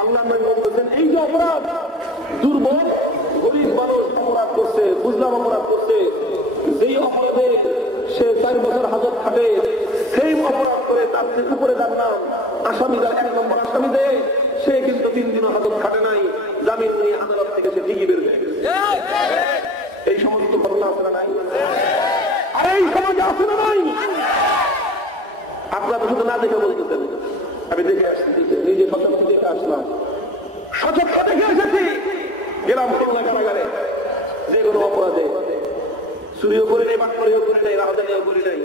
আল্লাহ বলছেন এই যে অপরাধ, দুর্বল গরিব মানুষ অপরাধ করছে, বুঝলাম অপরাধ করছে, যেই অপরাধে সে 4 বছর হাজত খাটে, সেই অপরাধ করে তার উপরে যার নাম আসামিরা 1 নম্বর আসামি দেয়, সে কিন্তু 3 দিনও হাজত খাটে নাই, জামিন নিয়ে আদালত থেকে সে ঠিকই বের হয়ে গেছে। এই সমস্ত ঘটনা আছে না নাই? আর এই সমাজে আছে না নাই? আপনারা শুধু না দেখে বলতেছেন, আমি দেখে আসছি, নিজে সচক্ষে দেখে আসলাম, সচক্ষে দেখে এসেছি, গেলাম খুলনা কারাগারে, যে কোনো অপরাধে চুরিও করে নেই, বাটপাড়িও করে নেই, রাজধানীও করে নেই,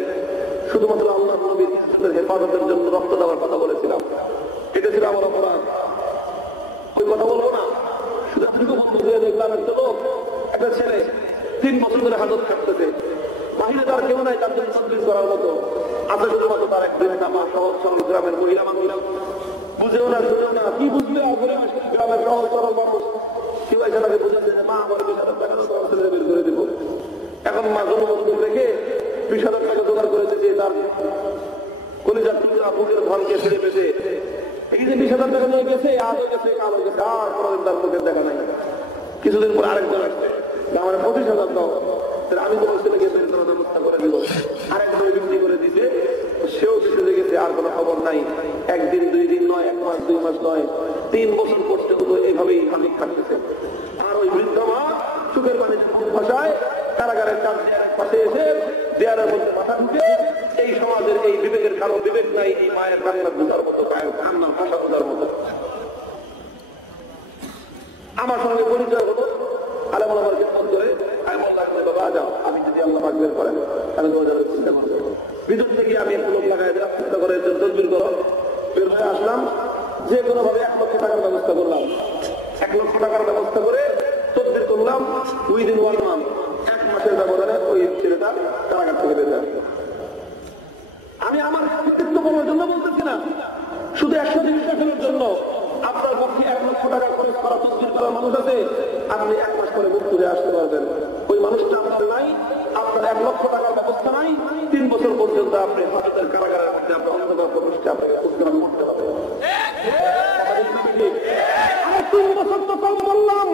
শুধুমাত্র আল্লাহ নবীর ইজ্জতের হেফাজতের জন্য রক্ত দেওয়ার কথা বলেছিলাম, এটা ছিল আমার অপরাধ। ওই কথা বলবো না, শুধু এতটুকু বন্ধ দিয়ে দেখলাম একটা লোক, একটা ছেলে 3 বছর ধরে হাজত খাটতেছে, বাহিরে তার কেউ নাই তার জন্য তদবির করার মতো, আছে শুধুমাত্র তার একদিন মা, সহজ সরল গ্রামের মহিলা মানুষ, বুঝেও না শুনেও না, কি বুঝবে গ্রামের সহজ সরল মানুষ, কি হয়েছে তাকে বুঝেছে যে মা আমার 20,000 টাকা ছেলে বের করে দেবো। এখন মা জনবন্ধু রেখে 20,000 টাকা জোগাড় করেছে যে তার কলিজার টুকরা বুকের ধনকে ছেড়ে পেতে, এই যে 20,000 টাকা নিয়ে গেছে, আজও গেছে, কালও গেছে, আর কোনোদিন তার মুখের দেখা নাই। কিছুদিন পর আরেকজন আসছে, আমার 25,000 দাও, আমি তোমার ছেলেকে বের করার ব্যবস্থা করে দিব। আরেকজন বিক্রি করে দিছে, সেও চলে গেছে, আর কোনো খবর নাই। একদিন 2 দিন নয়, 1 মাস 2 মাস নয়, 3 বছর পর্যন্ত এইভাবেই খালি থাকতেছে। আর ওই বৃদ্ধ মা চোখের পানি ভাষায় কারাগারের পাশে এসে দেয়ালের মধ্যে মাথা ঢুকে এই সমাজের এই বিবেকের কারো বিবেক নাই, এই মায়ের কান্না বোঝার মতো, কান্না ভাষা বোঝার মতো। আমার সঙ্গে পরিচয় হতো, আলেমুল আমাকে ফোন করে আমি বললাম, বাবা যাও, আমি যদি আল্লাহ পাক বের করেন আমি 2000 চিন্তা করবো। ভিতর থেকে আমি একটু লোক লাগাই দিলাম, চিন্তা করে তদবির করো। বের হয়ে আসলাম, যে কোনো ভাবে 1 লক্ষ টাকার ব্যবস্থা করলাম। 1 লক্ষ টাকার ব্যবস্থা করে তদবির করলাম। 2 দিন 1 মান্থ, 1 মাসের ব্যবধানে ওই ছেলেটা কারাগার থেকে বের আসলো। আমি আমার কর্তৃত্ব করার জন্য বলতেছি না, শুধু 120 টাকার জন্য। আপনার পক্ষে 1 লক্ষ টাকা খরচ করা তদবির করার মানুষ আছে, আপনি 1 মাস পরে মুখ তুলে আসতে পারবেন। ওই মানুষটা আপনার নাই, আপনার 1 লক্ষ টাকার ব্যবস্থা নাই, 3 বছর পর্যন্ত আপনি হাজতের কারাগারের মধ্যে আপনার অন্ধকার প্রবেশকে আপনাকে উদ্ধার করতে হবে। আমি 3 বছর তো কম বললাম,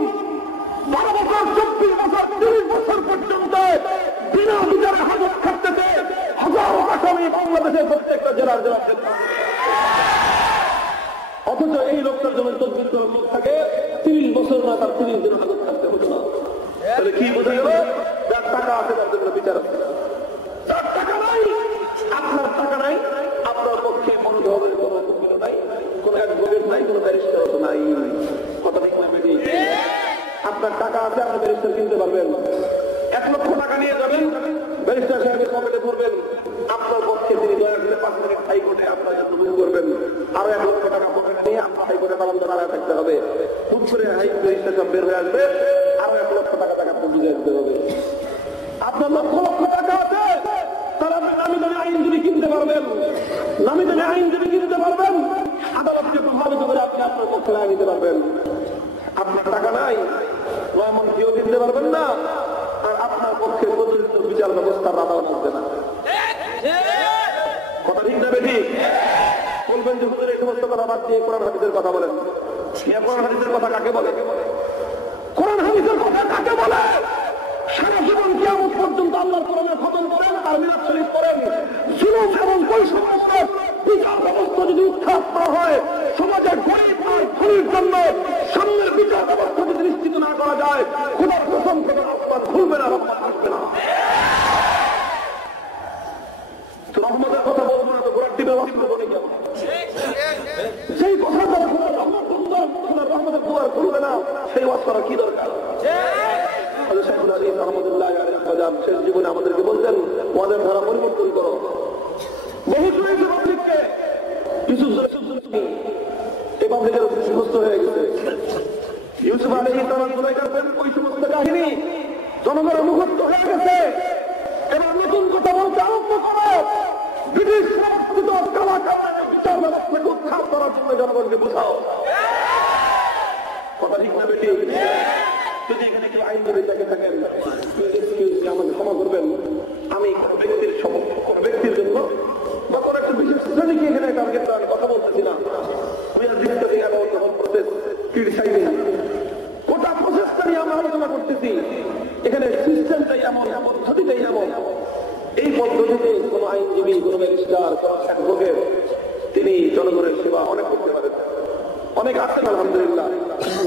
12 বছর, 24 বছর, 30 বছর পর্যন্ত বিনা বিচারে হাজত খাটতেছে হাজারো আসামি বাংলাদেশের প্রত্যেকটা জেলার জেলার। অথচ এই লোকটার জন্য তদবির করার লোক থাকে 30 বছর না, তার 30 দিন হাজত থাকতে হতো না। তাহলে কি বোঝা গেল? যার টাকা আছে তার জন্য বিচার আছে, যার টাকা নাই, আপনার টাকা নাই, আপনার পক্ষে কোনো ধরনের কোনো উকিল নাই, কোনো অ্যাডভোকেট নাই, কোনো ব্যারিস্টার নাই। কথা ঠিক না? আপনার টাকা আছে, আপনি ব্যারিস্টার কিনতে পারবেন। 1 লক্ষ টাকা নিয়ে যাবেন, ব্যারিস্টার সাহেবের পকেটে ধরবেন, আপনার পক্ষে তিনি দয়া করে 5 মিনিট হাইকোর্টে আপনার জন্য মুভ করবেন। আরো 1 লক্ষ টাকা পকেটে নিয়ে আপনার হাইকোর্টে বারান্দা দাঁড়ায় থাকতে হবে। খুব করে ব্যারিস্টার সব বের হয়ে আসবে, আরো 1 লক্ষ টাকা টাকা বুঝে দিতে হবে। আপনার লক্ষ লক্ষ টাকা আছে, তারা নামি দামি আইনজীবী কিনতে পারবেন, নামি দামি আইনজীবী কিনতে পারবেন, আদালতকে প্রভাবিত করে আপনি আপনার পক্ষে রায় নিতে পারবেন। আপনার টাকা নাই, এমন কেউ কিনতে পারবেন না, আর আপনার পক্ষে প্রচলিত বিচার ব্যবস্থার আদালত আসবে না। কথা ঠিক না বেশি? বলবেন যে হুজুর এই সমস্ত কথা বাদ দিয়ে কোরআন হাদিসের কথা বলেন। কোরআন হাদিসের কথা কাকে বলে? কোরআন হাদিসের কথা কাকে বলে? সারা জীবন কিয়ামত পর্যন্ত আল্লাহর কোরআনের খতম করেন আর মিলাদ শরীফ করেন, জুলুম এবং বৈষম্যের বিচার ব্যবস্থা যদি উৎখাত করা হয়, সমাজের গরিব আর ধনীর জন্য সামনের বিচার ব্যবস্থা যদি নিশ্চিত না করা যায়, খোদার কসম করে আসমান খুলবে না, রহমত আসবে না। রহমতের কথা বলবো না তো ঘোরার টিপে বাঁচবে বলে কেমন? সেই কথা বলে রহমতের দুয়ার খুলবে না, সেই ওয়াজ করা কি দরকার? শেষ জীবনে আমাদেরকে বলতেন, ওয়াজের ধারা পরিবর্তন করো। বহু পাবলিককে এই পাবলিকের সুস্থ হয়ে গেছে। ইউসুফ আলাইহিস সালাম করবেন ওই সমস্ত কাহিনী জনগণের মুখস্থ হয়ে গেছে। এবার নতুন কথা বলতে আরম্ভ করো, ব্রিটিশ সমর্থিত কালাকারের বিচার ব্যবস্থাকে উৎখাত করার জন্য জনগণকে বোঝাও। কথা ঠিক না বেশি? যদি এখানে কেউ আইনজীবী থেকে থাকেন, আমাকে ক্ষমা করবেন, আমি কোন ব্যক্তির জন্য বা কোন একটা বিশেষ শ্রেণীকে এখানে টার্গেট করার কথা বলতেছি না। গোটা প্রসেসটা নিয়ে আমরা আলোচনা করতেছি। এখানে সিস্টেমটাই এমন, পদ্ধতিটাই এমন। এই পদ্ধতিতে কোন আইনজীবী, কোন ব্যারিস্টার, কোন অ্যাডভোকেট তিনি জনগণের সেবা অনেক করতে পারেন। অনেক আছেন আলহামদুলিল্লাহ,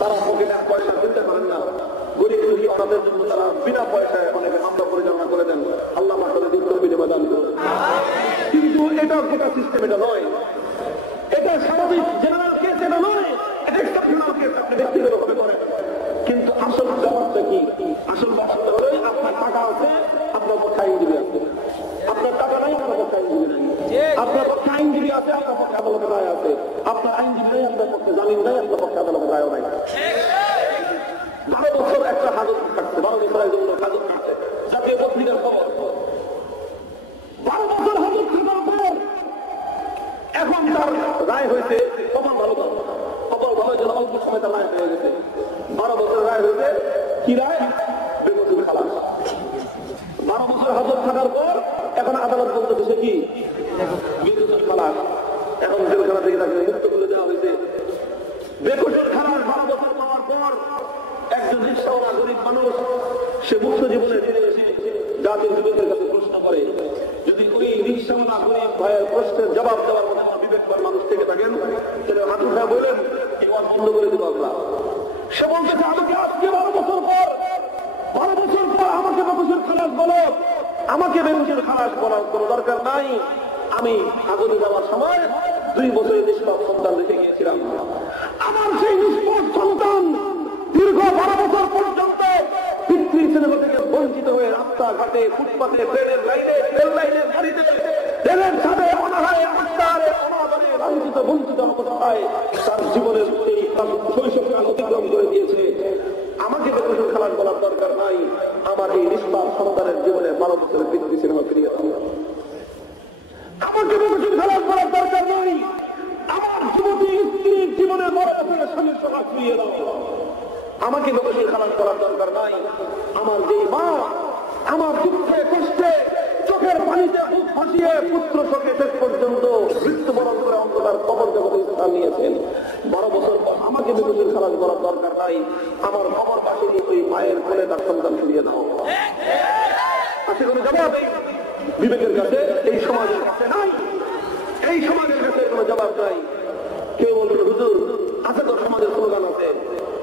তারা পকেটে পয়সা দিতে পারেন না, গরিব দুঃখী অনাথের জন্য তারা বিনা পয়সায় অনেকে মামলা পরিচালনা করে দেন। আল্লাহ তাদের দিন বিনিময় দান করুন। কিন্তু এটা গোটা সিস্টেম এটা নয়, এটা স্বাভাবিক জেনারেল কেস এটা নয়, এটা এক্সেপশনাল কেস আপনি ব্যক্তিগতভাবে করেন। কিন্তু আসল ব্যাপারটা কি? আসল ব্যাপারটা হলো আপনার টাকা আছে, আপনার পক্ষে আইনজীবী আছে। আপনার টাকা নাই, আপনার পক্ষে আইনজীবী নাই। আপনার পক্ষে আইনজীবী আছে, আপনার পক্ষে আদালতের রায় আছে। আপনার আইনজীবী নাই, আপনার পক্ষে জামিন নাই, আপনার পক্ষে আদালতের রায়ও নাই। 12 বছর একটা হাজত কাটছে, 12 বছর একজন লোক হাজত কাটছে, জাতীয় পত্রিকার খবর। 12 বছর হাজত কাটার পর এখন তার রায় হয়েছে, কপাল ভালো কথা, কপাল ভালোর জন্য অল্প সময় তার রায় হয়ে গেছে। 12 বছর রায় হয়েছে, কি রায়? বেকুতুব খালাস। 12 বছর হাজত থাকার পর এখন আদালত বলতেছে সে কি বেকুতুব খালাস। এখন জেলখানা থেকে তাকে মুক্ত করে দেওয়া হয়েছে। বেকুতুব খালাস 12 বছর পাওয়ার পর একজন রিক্সাওয়ালা গরিব মানুষ, সে মুক্ত জীবনে ফিরে এসে জাতীয় যুবকদের কাছে প্রশ্ন করে, যদি ওই রিক্সাওয়ালা গরিব ভাইয়ের প্রশ্নের জবাব দেওয়ার মতো বিবেকবান মানুষ থেকে থাকেন, তাহলে হাত উঠায় বললেন এই ওয়াজ বন্ধ করে দিব আমরা। সে বলতেছে আমাকে আজকে 12 বছর পর আমাকে বেকুশের খালাস বলো, আমাকে বেকুশের খালাস বলার কোনো দরকার নাই। আমি আগুনে যাওয়ার সময় 2 বছরের নিষ্পাপ সন্তান রেখে গিয়েছিলাম। আমার সেই নিষ্পাপ সন্তান দীর্ঘ 12 বছর পর্যন্ত পিতৃ সিনেমা থেকে বঞ্চিত হয়ে রাস্তাঘাটে, ফুটপাতে, ট্রেনের লাইনে, রেল লাইনের গাড়িতে, রেলের ছাদে অনাহারে, আস্তারে, অনাদরে লাঞ্ছিত বঞ্চিত অবস্থায় তার জীবনের এই শৈশবকাল অতিক্রম করে দিয়েছে। আমাকে বেকুশের খালাস বলার দরকার নাই। আমার এই নিষ্পাপ সন্তানের জীবনে 12 বছরের পিতৃ সিনেমা ফিরিয়ে দাও। আমাকে বেকুশের খালাস বলার দরকার নাই। আমার যুবতী স্ত্রীর জীবনে 12 বছরের স্বামীর সমাজ ফিরিয়ে দাও। আমাকে বেকুশের খালাস করার দরকার নাই। আমার যে মা আমার দুঃখে কষ্টে চোখের পানিতে বুক ভাসিয়ে পুত্র শোকে শেষ পর্যন্ত মৃত্যুবরণ করে অন্ধকার কবর জগতে স্থান নিয়েছেন, 12 বছর পর আমাকে বেকুশের খালাস করার দরকার নাই। আমার কবর পাশে ওই মায়ের কোলে তার সন্তান ফিরিয়ে দাও। আছে কোনো জবাব বিবেকের কাছে? এই সমাজের কাছে নাই। এই সমাজের কাছে কোনো জবাব নাই। কেউ বলবে হুজুর আছে তো সমাজের স্লোগান আছে,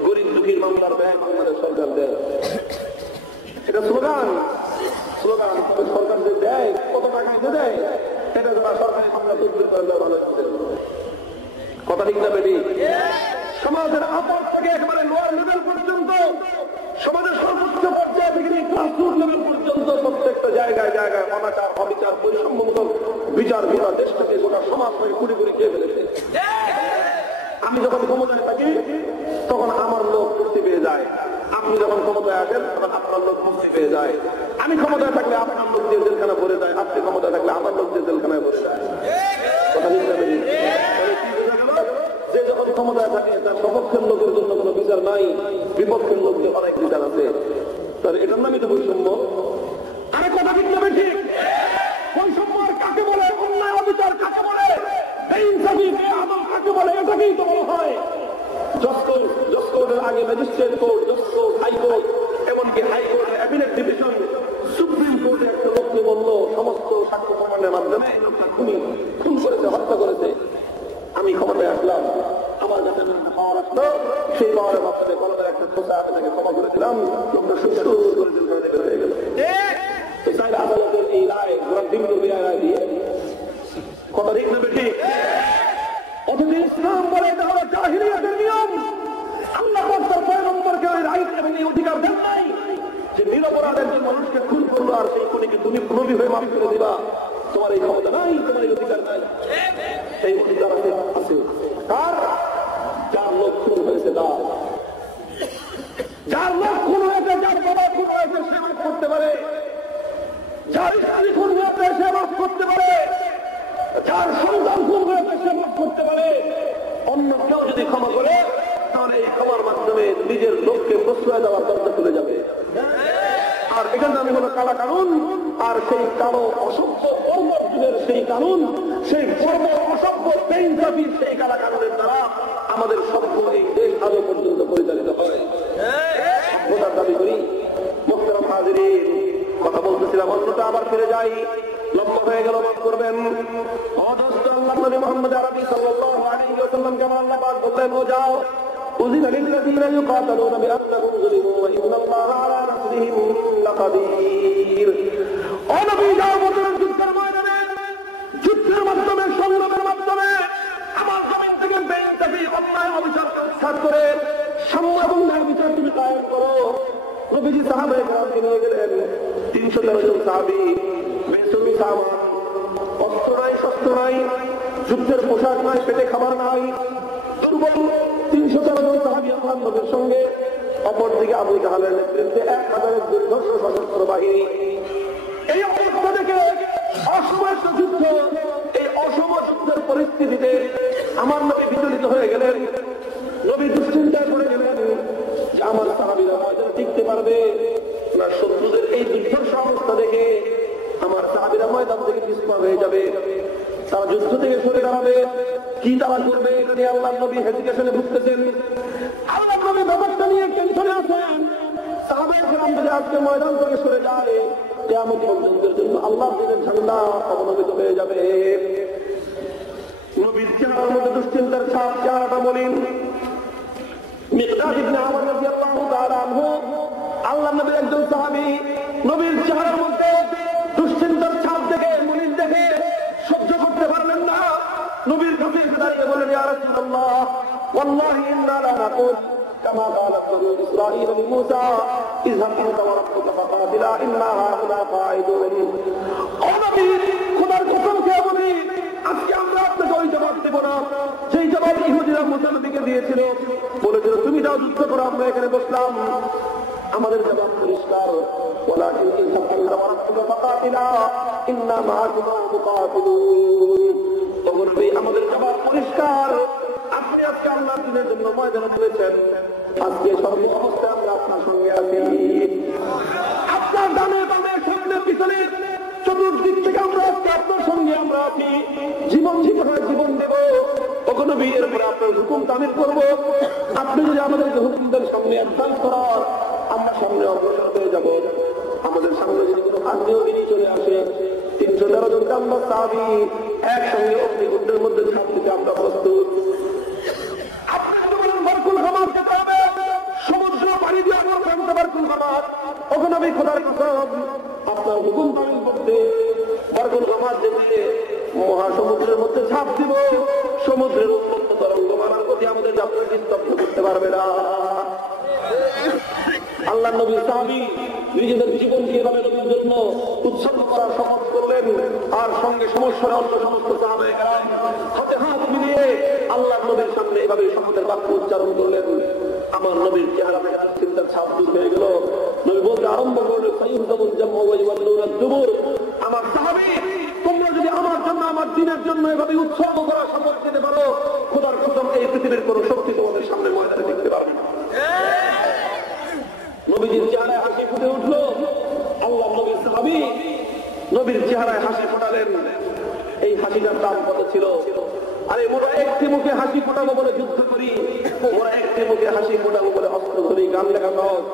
গরিব দুঃখীর মামলার ব্যাংক আমাদের সরকার দেয়। এটা স্লোগান সরকার যে দেয় কত টাকায় যে দেয়, এটা যারা সরকারি মামলা তদবির করে দেওয়া ভালো হচ্ছে। কথা ঠিক না বেটি? সমাজের আপর থেকে একেবারে লোয়ার লেভেল পর্যন্ত, সমাজের সর্বোচ্চ পর্যায়ে থেকে ক্লাসরুম লেভেল পর্যন্ত প্রত্যেকটা জায়গায় জায়গায় অনাচার, অবিচার, বৈষম্যমূলক বিচার গোটা দেশটাকে, গোটা সমাজ থেকে কুড়ি কুড়ি খেয়ে ফেলেছে। আমি যখন ক্ষমতায় থাকি তখন আমার লোক মুক্তি পেয়ে যায়, আপনি যখন ক্ষমতায় আসেন তখন আপনার লোক মুক্তি পেয়ে যায়। আমি ক্ষমতায় থাকলে আপনার লোক দিয়ে জেলখানা ভরে যায়, আপনি ক্ষমতায় থাকলে আমার লোক দিয়ে জেলখানায় ভরে যায়। কথা বুঝতে পেরেছি? যে যখন ক্ষমতায় থাকে তার সপক্ষের লোকের জন্য কোনো বিচার নাই, বিপক্ষের লোকদের অনেক বিচার আছে। তার এটার নামই তো বৈষম্য। আরে কথা ঠিক না ঠিক? বৈষম্য কাকে বলে, অন্যায় অবিচার কাকে বলে, বেইনসাফি বেআদল কাকে বলে, এটাকেই তো বলা হয় জজ কোর্টের আগে ম্যাজিস্ট্রেট কোর্ট, জজ কোর্ট, হাইকোর্ট, এমনকি হাইকোর্টের অ্যাপিলেট ডিভিশন, সুপ্রিম কোর্টে একটা লোককে বললো সমস্ত সাক্ষ্য প্রমাণের মাধ্যমে খুন করেছে, হত্যা করেছে। আমি ক্ষমতায় আসলাম, আমার কাছে পাওয়ার আসলো, সেই পাওয়ারের মাধ্যমে কলমের একটা খোঁচা আমি তাকে ক্ষমা করেছিলাম, লোকটা সুস্থ করে জেলখানা হয়ে গেল। চাইলে আদালতের এই রায় ওরা ভিন্ন রায় দিয়ে কথা ঠিক না বেশি? অথচ ইসলাম বলে এটা হলো জাহিলিয়াতের নিয়ম। আল্লাহ তার পয়গম্বরকে ওই রাইট এবং এই অধিকার দেন নাই যে নিরপরাধ একজন মানুষকে খুন করলো আর সেই খুনিকে তুমি নবী হয়ে মাফ করে দিবা। তোমার এই ক্ষমতা নাই, তোমার এই অধিকার নাই। এই অধিকার আছে কার? যার লোক খুন হয়েছে, যার লোক খুন হয়েছে, যার বাবা খুন হয়েছে সে মাফ করতে পারে, যার স্ত্রী খুন হয়েছে সে মাফ করতে পারে, যার সন্তান খুন হয়েছে সে মাফ করতে পারে। অন্য কেউ যদি ক্ষমা করে তাহলে এই ক্ষমার মাধ্যমে নিজের লোককে প্রশ্রয় দেওয়ার দরজা খুলে যাবে। আর এখানে আমি হলো কালা কানুন, আর সেই কালো অসভ্য যুগের সেই কানুন, সেই বর্ব অসভ্য বেইনসাফির সেই কালা কানুনের দ্বারা আমাদের সভ্য এই দেশ আজও পর্যন্ত পরিচালিত হয়। সভ্যতার দাবি করি। মোহতারাম হাজিরিন, কথা বলতেছিলাম, অন্যটা আবার ফিরে যাই, লম্বা হয়ে গেল, মাফ করবেন। আল্লাহ নবী মুহাম্মদ আরবি সাল্লাল্লাহু আলাইহি ওয়াসাল্লামকে আল্লাহ পাক বললেন, ও যাও, উযিনা লিল্লাযীনা ইউকাতালুনা বিআন্নাহুম যুলিমু ওয়া ইন্নাল্লাহা আলা নাসরিহিম লাকাদির। ও নবী যাও, বদরের যুদ্ধের ময়দানে, যুদ্ধের মাধ্যমে, সংগ্রামের মাধ্যমে আমার জমিন থেকে বেইনসাফি, অন্যায়, অবিচারকে উৎখাত করে সাম্য এবং ন্যায় বিচার তুমি কায়েম করো। নবীজি সাহাবায়ে কেরামকে নিয়ে গেলেন, 313 জন সাহাবী, বেসুরি সামান, অস্ত্র নাই, শস্ত্র নাই, যুদ্ধের পোশাক নাই, পেটে খাবার নাই, দুর্বল 313 জন সাহাবী আল্লাহর নবীর সঙ্গে। অপরদিকে আবু জাহালের নেতৃত্বে 1000 দুর্ধর্ষ সশস্ত্র বাহিনী। এই অবস্থা থেকে অসম একটা যুদ্ধ, এই অসম যুদ্ধের পরিস্থিতিতে আমার নবী বিচলিত হয়ে গেলেন। নবী দুশ্চিন্তায় পড়ে গেলেন যে আমার সাহাবীরা ময়দানে টিকতে পারবে না, শত্রুদের এই দুর্ধর্ষ অবস্থা দেখে আমার সাহাবীরা ময়দান থেকে পিছপা হয়ে যাবে, তারা যুদ্ধ থেকে সরে দাঁড়াবে, কি তারা করবে? এটা নিয়ে আল্লাহর নবী হেজিটেশনে ভুগতেছেন। আল্লাহর নবী ব্যাপারটা নিয়ে টেনশনে আছে। সালাম যদি আজকে ময়দান থেকে সরে যায়, কিয়ামত পর্যন্তের জন্য আল্লাহর দিনের ঝান্ডা অবনমিত হয়ে যাবে। নবীর চেহারার মধ্যে দুশ্চিন্তার ছাপ, চেহারাটা মলিন। মিকদাদ ইবনে আমর রাদিয়াল্লাহু তাআলা আনহু আল্লাহর নবীর একজন সাহাবী, নবীর চেহারার মধ্যে দুশ্চিন্তার ছাপ দেখে, মলিন দেখে সহ্য করতে পারলেন না। নবীর কাছে দাঁড়িয়ে বলেন, ইয়া রাসূলুল্লাহ, ওয়াল্লাহি ইন্না লা নাকুল কামা ক্বালাত বানু ইসরাঈল লিমূসা ইযহাব আনতা ওয়া রাব্বুকা ফাকাতিলা ইন্না হাউনা কাঈদুন। ও নবী, খোদার কসম খেয়ে বলি, আজকে আমরা আপনাকে ওই জবাব দেব না সেই জবাব ইহুদিরা মুসা নবীকে দিয়েছিল। বলেছিল, তুমি যাও যুদ্ধ করো, আমরা এখানে বসলাম। আমাদের জবাব পরিষ্কার, ওয়ালাকিন ইযহাব আনতা ওয়া রাব্বুকা ফাকাতিলা ইন্না মাআকুমা মুকাতিলুন। আমাদের জবাব পরিষ্কার, আপনি আজকে আল্লাহর দিনের জন্য ময়দানে বলেছেন, আজকে সর্ব অবস্থায় আমরা আপনার সঙ্গে আছি। আপনার ডানে বামে সামনে পিছনে চতুর্দিক থেকে আমরা আজকে আপনার সঙ্গে আমরা আছি। জীবন দিতে হয় জীবন দেব, কখনো বিয়ের পরে আপনার হুকুম তামিল করব। আপনি যদি আমাদেরকে হুকুমদের সামনে অ্যাডভান্স করার, আমরা সামনে অগ্রসর হয়ে যাব। আমাদের সামনে যদি কোনো আগ্নেয়গিরি চলে আসে, 313 জন আমরা সাহাবী একসঙ্গে অগ্নিকুণ্ডের মধ্যে ঝাঁপ দিতে আমরা প্রস্তুত। সমুদ্র পানি দিয়ে আমরা প্রান্ত বারকুল হামাদ, ওখানে আমি খোদার কসম আপনার হুকুম পালন করতে বারকুল হামাদ যেতে মহাসমুদ্রের মধ্যে ঝাঁপ দিব। সমুদ্রের উত্তপ্ত তরঙ্গমালার প্রতি আমাদের যাত্রা স্তব্ধ করতে পারবে না। আল্লাহ নবীর সাহাবী নিজেদের জীবনকে এভাবে নবীর জন্য উৎসর্গ করার শপথ করলেন, আর সঙ্গে সমস্যার অন্য সমস্ত সাহাবায়ে কেরাম হাতে হাত মিলিয়ে আল্লাহ নবীর সামনে এভাবে শপথের বাক্য উচ্চারণ করলেন। আমার নবীর চেহারা চিন্তার ছাপ দূর হয়ে গেল। নবী বলতে আরম্ভ করলেন, আমার সাহাবী, তোমরা যদি আমার জন্য, আমার দিনের জন্য এভাবে উৎসর্গ করার শপথ দিতে পারো, খোদার কসম এই পৃথিবীর কোন শক্তি তোমাদের সামনে ময়দানে দেখতে পারবে না। নবীজির চেহারায় হাসি ফুটে উঠলো। আল্লাহ নবীর সাহাবী নবীর চেহারায় হাসি ফোটালেন। এই হাসিটার দাম কত ছিল? আরে মোরা একটি মুখে হাসি ফোটাবো বলে যুদ্ধ করি, মোরা একটি মুখে হাসি ফোটাবো বলে অস্ত্র ধরি। গান লেখা সহজ,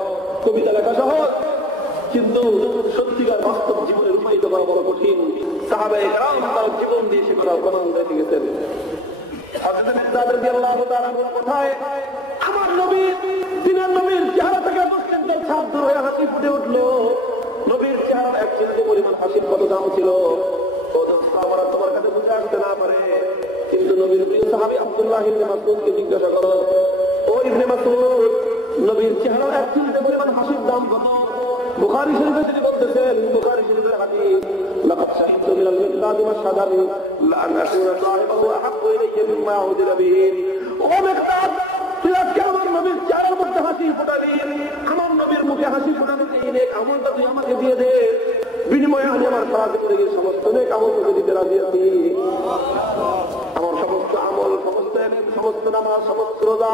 কবিতা লেখা সহজ, কিন্তু সত্যিকার বাস্তব জীবনে রূপায়িত করা বড় কঠিন। সাহাবায়ে কেরাম তার জীবন দিয়ে সে করার প্রমাণ দিয়ে গেছেন। হযরত মিকদাদ রাদিয়াল্লাহু তাআলা কোথায়? আমার নবী, দিনের নবীর চেহারা থেকে দুশ্চিন্তার ছাপ দূর হয়ে হাসি ফুটে উঠলো। নবীর চেহারা এক চিন্তা পরিমাণ হাসির কত দাম ছিল আমরা তোমার কাছে বুঝে আসতে না পারে। কিন্তু নবীর প্রিয় সাহাবী আব্দুল্লাহ ইবনে মাসউদকে জিজ্ঞাসা করো, ও ইবনে মাসউদ, নবীর চেহারা এক চিন্তা পরিমাণ হাসির দাম কত? বুখারী শরীফে তিনি বলতেছেন, বুখারী শরীফের হাদিস, লাকাদ শাহিদতু মিনাল মিকদাদ ওয়া শাদার লা আন আকুনা সাহিবাহু আহাব্বু ইলাইয়া মিম্মা উযিলা বিহি। ও মিকদাদ, তুই আজকে আমার নবীর চেহারার মধ্যে হাসি ফোটালি, আমার নবীর মুখে হাসি ফোটালি, এই নেক আমলটা তুই আমাকে দিয়ে দে, বিনিময়ে আমি আমার সাহায্য করে গিয়ে সমস্ত নেক আমল তোকে দিতে রাজি আছি। আমার সমস্ত আমল, সমস্ত ইলম, সমস্ত নামাজ, সমস্ত রোজা,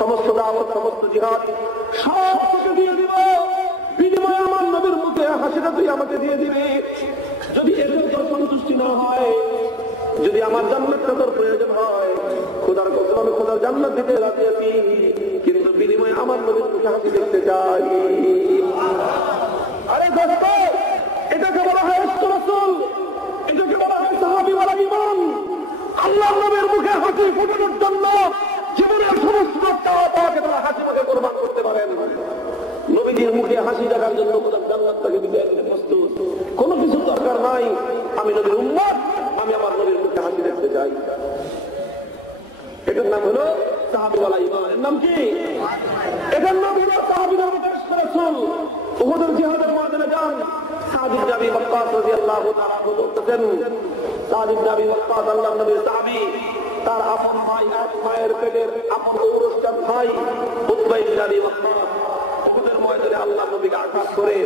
সমস্ত দাওয়াত, সমস্ত জিহাদ সব তোকে দিয়ে দিব, বিনিময়ে আমার নবীর মুখে হাসিটা তুই আমাকে দিয়ে দিবি। যদি এতে তোর সন্তুষ্টি না হয়, যদি আমার জান্নাতটা তোর প্রয়োজন হয়, খোদার কসম আমি খোদার জান্নাত দিতে রাজি আছি, কিন্তু বিনিময়ে আমার নবীর মুখে হাসি দেখতে চাই। আরে দোস্ত, এটাকে বলা হয় রাসূল, এটাকে বলা হয় সাহাবী ওয়ালা ঈমান। আল্লাহর নবীর মুখে হাসি ফোটানোর জন্য জীবনের সমস্ত চাওয়া-পাওয়াকে তারা হাসি মুখে কোরবান করতে পারেন। নবীজির মুখে হাসি দেখার জন্য খোদার জান্নাতটাকে দিতে প্রস্তুত। কোনো কিছু দরকার নাই, আমি নবীর উম্মত, আমি আমার নবীর মুখে হাসি দেখতে চাই। এটার নাম হলো সাহাবী ওয়ালা ঈমান। এর নাম কি? এটার নাম হলো সাহাবীদের মধ্যে রাসূল। উহুদের জিহাদের ময়দানে যান, সাদ ইবনে আবি ওয়াক্কাস রাদিয়াল্লাহু তাআলা বলতেছেন, সাদ ইবনে আবি ওয়াক্কাস আল্লাহর নবীর সাহাবী, তার আপন ভাই, এক মায়ের পেটের আপন ঔরসজাত ভাই উতবা ইবনে আবি ওয়াক্কাস উহুদের ময়দানে আল্লাহর নবীকে আঘাত করে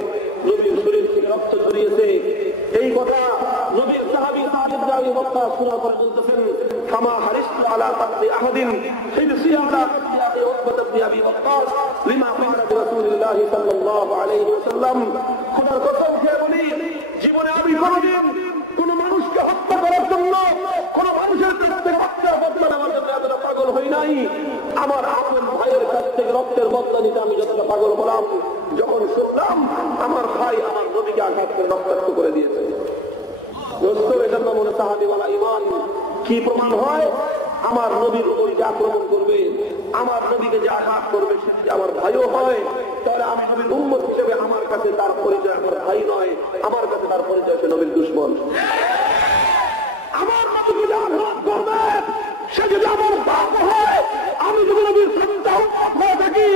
নবীর শরীর থেকে রক্ত ঝরিয়েছে। এই কথা নবীর সাহাবী সাদ ইবনে আবি ওয়াক্কাস শোনার পরে বলতেছেন, ফামা হারিসতু আলা তাকদি আহাদিন হিবসি আলা তাকদি আবি উতবা ইবনে আবি ওয়াক্কাস লিমা ক্বালা রাসূলুল্লাহ সাল্লাল্লাহু আলাইহি ওয়াসাল্লাম। খোদার কসম খেয়ে বলি, জীবনে আমি কোনদিন কোন মানুষকে হত্যা করার জন্য, কোন মানুষের কাছ থেকে হত্যা বদলা নেওয়ার জন্য এতটা পাগল হই নাই। আমার আপন ভাইয়ের কাছ থেকে রক্তের বদলা রপ্তানিতে আমি যতটা পাগল হলাম, যখন শুনলাম আমার ভাই আমার নবীকে আঘাত করে রক্তাক্ত করে দিয়েছে। দোস্ত, এটার নাম হলো সাহাবীওয়ালা ঈমান। কি প্রমাণ হয়? আমার নবীর উপর যে আক্রমণ করবে, আমার নবীকে যে আঘাত করবে, সে যদি আমার ভাইও হয়, তাহলে আমি নবীর উম্মত হিসেবে আমার কাছে তার পরিচয় আমার ভাই নয়, আমার কাছে তার পরিচয় সে নবীর দুশমন। আমার নবীকে যে আঘাত করবে, সে যদি আমার বাপ হয়, আমি যদি নবীর সন্তান হয়ে থাকি,